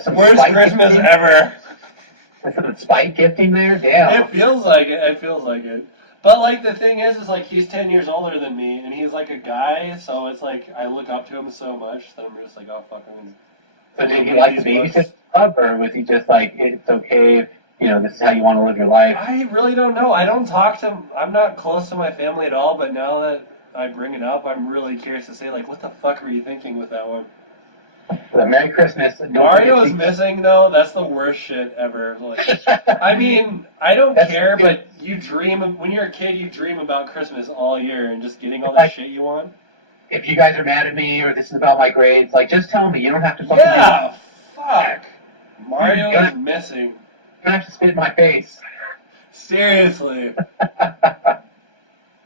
Worst Christmas ever. Some spite gifting there? Damn. It feels like it. But, like, the thing is like, he's 10 years older than me, and he's, like, a guy, so it's like, I look up to him so much that I'm just like, oh, fuck, So did he like the Babysitter's Club, or was he just like, it's okay if, this is how you want to live your life? I really don't know. I don't talk to him. I'm not close to my family at all, but now that I bring it up, I'm really curious to say, like, what the fuck were you thinking with that one? Merry Christmas. Mario's Missing, though, that's the worst shit ever. Like, I mean, I don't care, but when you're a kid, you dream about Christmas all year and just getting all the shit you want. If you guys are mad at me or this is about my grades, like, just tell me. You don't have to fucking fuck. Mario is Missing. You don't have to spit in my face. Seriously.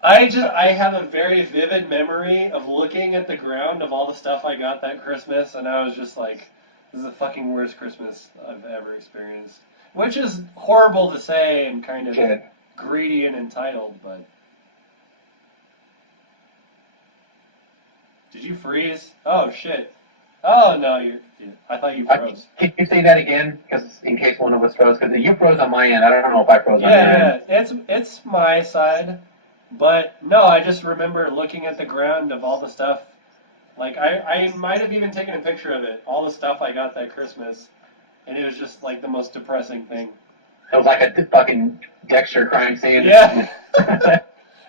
I have a very vivid memory of looking at the ground of all the stuff I got that Christmas, and I was just like, this is the fucking worst Christmas I've ever experienced. Which is horrible to say and kind of greedy and entitled, but... Did you freeze? Oh, shit. Oh, no, I thought you froze. Can you say that again? Because in case one of us froze, because you froze on my end. I don't know if I froze on your end. Yeah, it's my side. But, no, I just remember looking at the ground of all the stuff. Like, I might have even taken a picture of it, all the stuff I got that Christmas. And it was just, like, the most depressing thing. It was like a fucking Dexter crime scene. Yeah.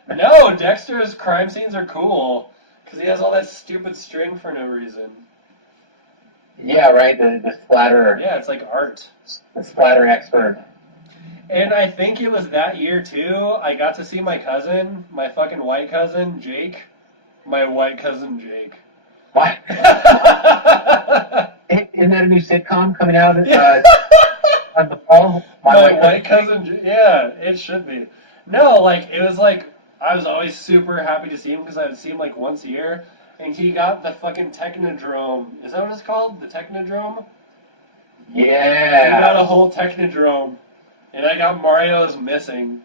No, Dexter's crime scenes are cool. Because he has all that stupid string for no reason. Yeah, right, the splatter. Yeah, it's like art. The splatter expert. And I think it was that year, too, I got to see my cousin, my fucking white cousin, Jake. My white cousin, Jake. What? Isn't that a new sitcom coming out on the fall? My white cousin, Jake. Yeah, it should be. No, like, it was like, I was always super happy to see him because I would see him, like, once a year. And he got the fucking Technodrome. Is that what it's called? The Technodrome? Yeah. He got a whole Technodrome. And I got Mario's Missing.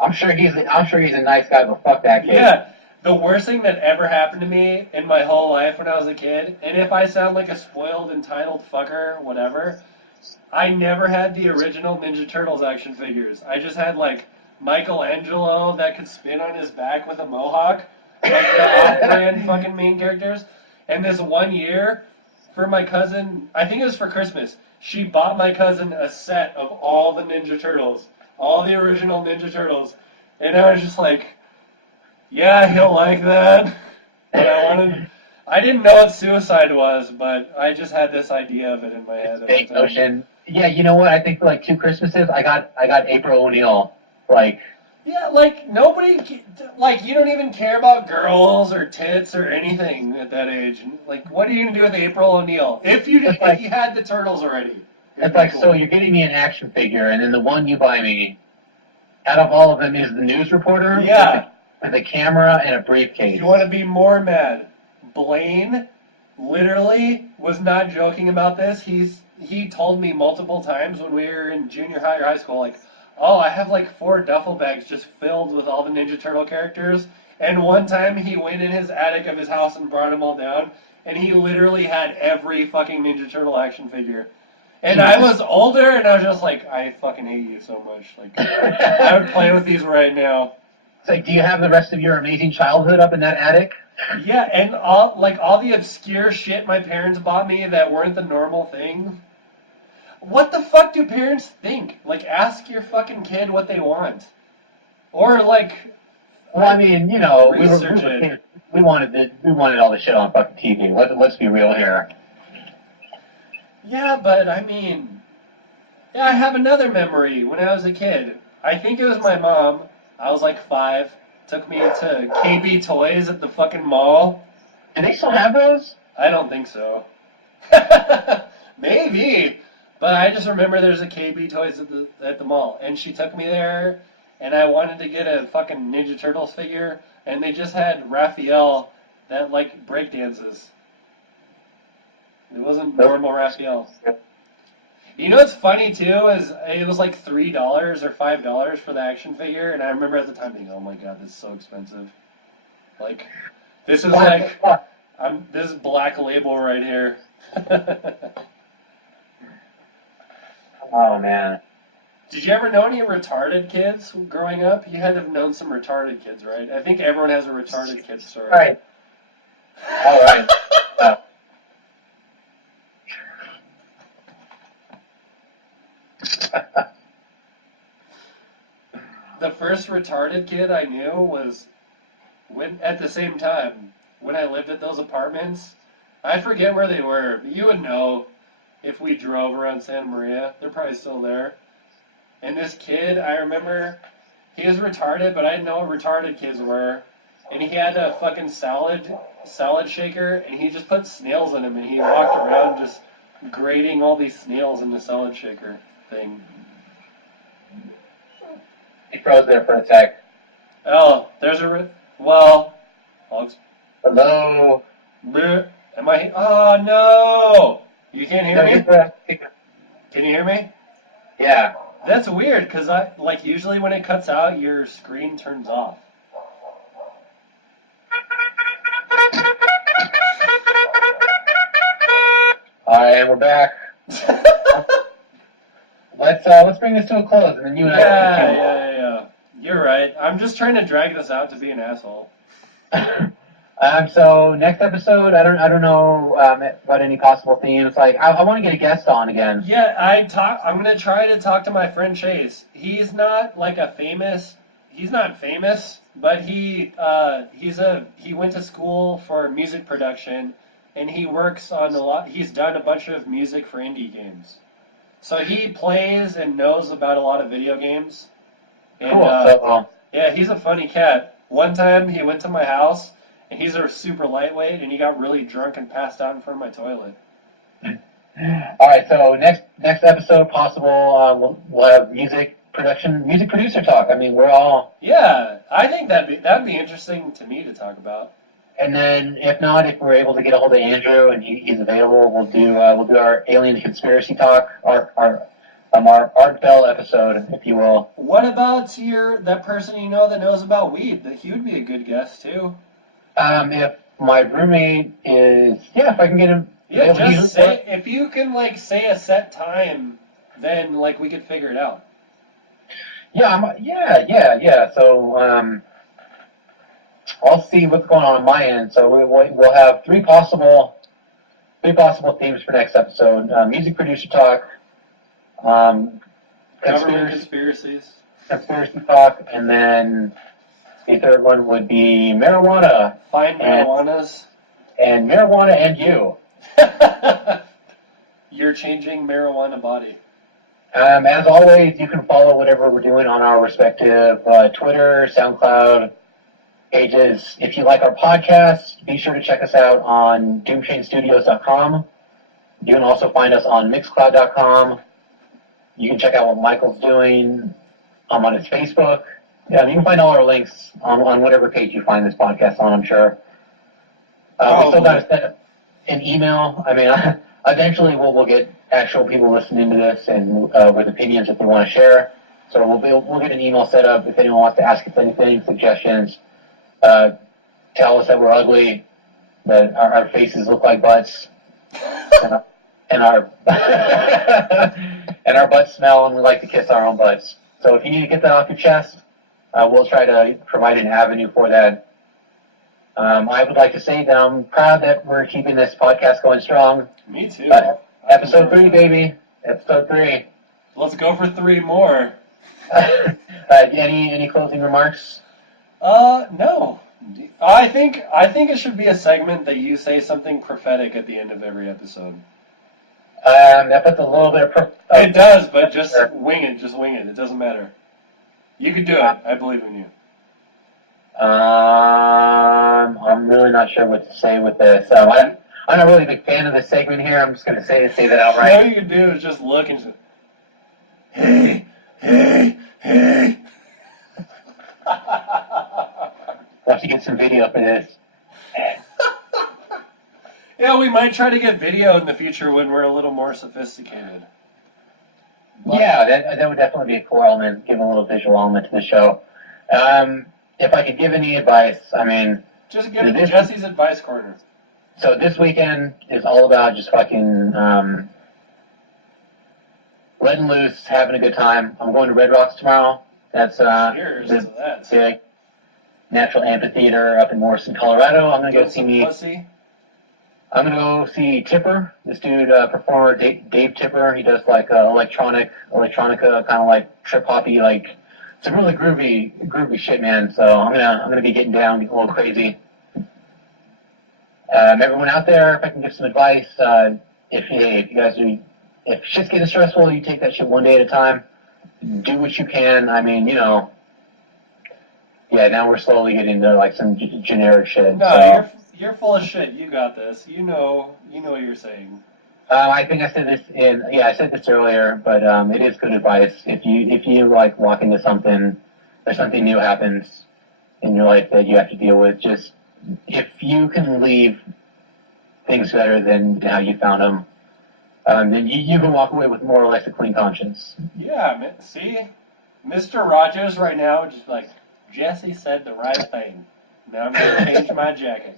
I'm sure he's a nice guy, but fuck that kid. Yeah, the worst thing that ever happened to me in my whole life when I was a kid, and if I sound like a spoiled, entitled fucker, whatever, I never had the original Ninja Turtles action figures. I just had, like, Michelangelo that could spin on his back with a mohawk, like the off-brand fucking main characters. And this one year, for my cousin, I think it was for Christmas, she bought my cousin a set of all the Ninja Turtles, all the original Ninja Turtles, and I was just like, yeah, he'll like that. But I didn't know what suicide was, but I just had this idea of it in my head. Fake notion. Yeah, you know what? I think for like 2 Christmases, I got April O'Neil. Like. Yeah, like nobody, like you don't even care about girls or tits or anything at that age. Like, what are you gonna do with April O'Neil if you had the turtles already? It's like, so you're getting me an action figure, and then the one you buy me, out of all of them, is the news reporter. Yeah. with a camera and a briefcase. You want to be more mad? Blaine literally was not joking about this. He told me multiple times when we were in junior high or high school, like, oh, I have like 4 duffel bags just filled with all the Ninja Turtle characters. And one time he went in his attic of his house and brought them all down, and he literally had every fucking Ninja Turtle action figure. And I was older, and I was just like, I fucking hate you so much. Like, I would play with these right now. It's like, do you have the rest of your amazing childhood up in that attic? Yeah, and all the obscure shit my parents bought me that weren't the normal thing. What the fuck do parents think? Like, ask your fucking kid what they want. Or, like... Well, I mean, you know, we wanted all this shit on fucking TV. Let's be real here. Yeah, but, I mean... Yeah, I have another memory when I was a kid. I think it was my mom. I was like 5. Took me to KB Toys at the fucking mall. Do they still have those? I don't think so. Maybe. But I just remember there's a KB Toys at the mall. And she took me there, and I wanted to get a fucking Ninja Turtles figure, and they just had Raphael that, like, breakdances. It wasn't normal Raphael. You know what's funny, too, is it was like $3 or $5 for the action figure, and I remember at the time thinking, oh my god, this is so expensive. Like, this is like, this is Black Label right here. Oh, man. Did you ever know any retarded kids growing up? You had to have known some retarded kids, right? I think everyone has a retarded kid story. All right. The first retarded kid I knew was at the same time when I lived at those apartments. I forget where they were, but you would know if we drove around Santa Maria. They're probably still there. And this kid, I remember, he was retarded, but I didn't know what retarded kids were. And he had a fucking salad shaker, and he just put snails in him, and he walked around just grating all these snails in the salad shaker thing. He froze there for a sec. Oh, there's well, hello. Am I? Oh no! You can't hear me? Can you hear me? Yeah. That's weird, because usually when it cuts out, your screen turns off. Alright, and we're back. Let's bring this to a close, and then you and I can Yeah. You're right. I'm just trying to drag this out to be an asshole. So next episode, I don't know about any possible themes. Like, I want to get a guest on again. Yeah, I'm gonna try to talk to my friend Chase. He's not like he's not famous, but he went to school for music production, and he works on he's done a bunch of music for indie games. So he plays and knows about a lot of video games. And, Cool. yeah, he's a funny cat. One time he went to my house, and he's a super lightweight, and he got really drunk and passed out in front of my toilet. All right, so next episode, possible, we'll have music producer talk. I mean, we're all. Yeah, I think that'd be interesting to me to talk about. And then, if not, if we're able to get a hold of Andrew and he's available, we'll do our alien conspiracy talk, our Art Bell episode, if you will. What about that person you know that knows about weed? That he would be a good guest too. If my roommate is, if I can get him. Yeah, just say, if you can say a set time, then we could figure it out. Yeah. So I'll see what's going on my end. So we'll have three possible themes for next episode: music producer talk, government conspiracy talk, and then the third one would be marijuana. Find marijuanas. And marijuana and you. You're changing marijuana body. As always, you can follow whatever we're doing on our respective Twitter, SoundCloud pages. If you like our podcast, be sure to check us out on doomtrainstudios.com. You can also find us on Mixcloud.com. You can check out what Michael's doing on his Facebook. Yeah, you can find all our links on whatever page you find this podcast on, I'm sure. We still got to set up an email. I mean, eventually we'll get actual people listening to this and with opinions that they want to share. So we'll get an email set up if anyone wants to ask us anything, suggestions. Tell us that we're ugly, that our faces look like butts, and our and our butts smell, and we like to kiss our own butts. So if you need to get that off your chest, we'll try to provide an avenue for that. I would like to say that I'm proud that we're keeping this podcast going strong. Me too. Episode 3, baby. Episode 3. Let's go for 3 more. Any closing remarks? No. I think it should be a segment that you say something prophetic at the end of every episode. That puts a little bit of... It does, but just wing it. Just wing it. It doesn't matter. You can do it. I believe in you. I'm really not sure what to say with this. I'm not really a big fan of this segment here. I'm just going to say that outright. All you can do is just look and say, hey. We'll have to get some video for this. Yeah, we might try to get video in the future when we're a little more sophisticated. But Yeah, that would definitely be a cool element, give a little visual element to the show. If I could give any advice, I mean... just give it Jesse's Advice Corner. So this weekend is all about just fucking letting loose, having a good time. I'm going to Red Rocks tomorrow. That's Cheers to that. big natural amphitheater up in Morrison, Colorado. I'm gonna go Pussy. I'm gonna go see Tipper. This dude, performer Dave Tipper. He does like electronica, kind of like trip hoppy, like some really groovy shit, man. So I'm gonna be getting down, getting a little crazy. Everyone out there, if I can give some advice, if shit's getting stressful, you take that shit one day at a time. Do what you can. I mean, now we're slowly getting to like some generic shit. No, So, you're full of shit. You got this. You know what you're saying. I think I said this earlier, but it is good advice. If you like walk into something, or something new happens in your life that you have to deal with, just if you can leave things better than how you found them, then you can walk away with more or less a clean conscience. Yeah, see? Mr. Rogers right now just like, Jesse said the right thing. Now I'm going to change my jacket.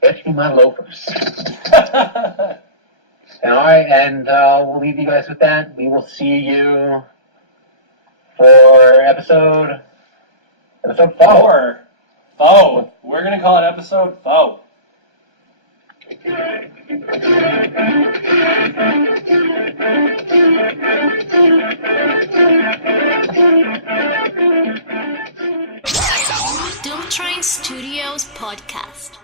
Fetch me my loafers. And we'll leave you guys with that. We will see you for episode 4. Foe. We're going to call it episode Foe. Doomtrain Studios Podcast.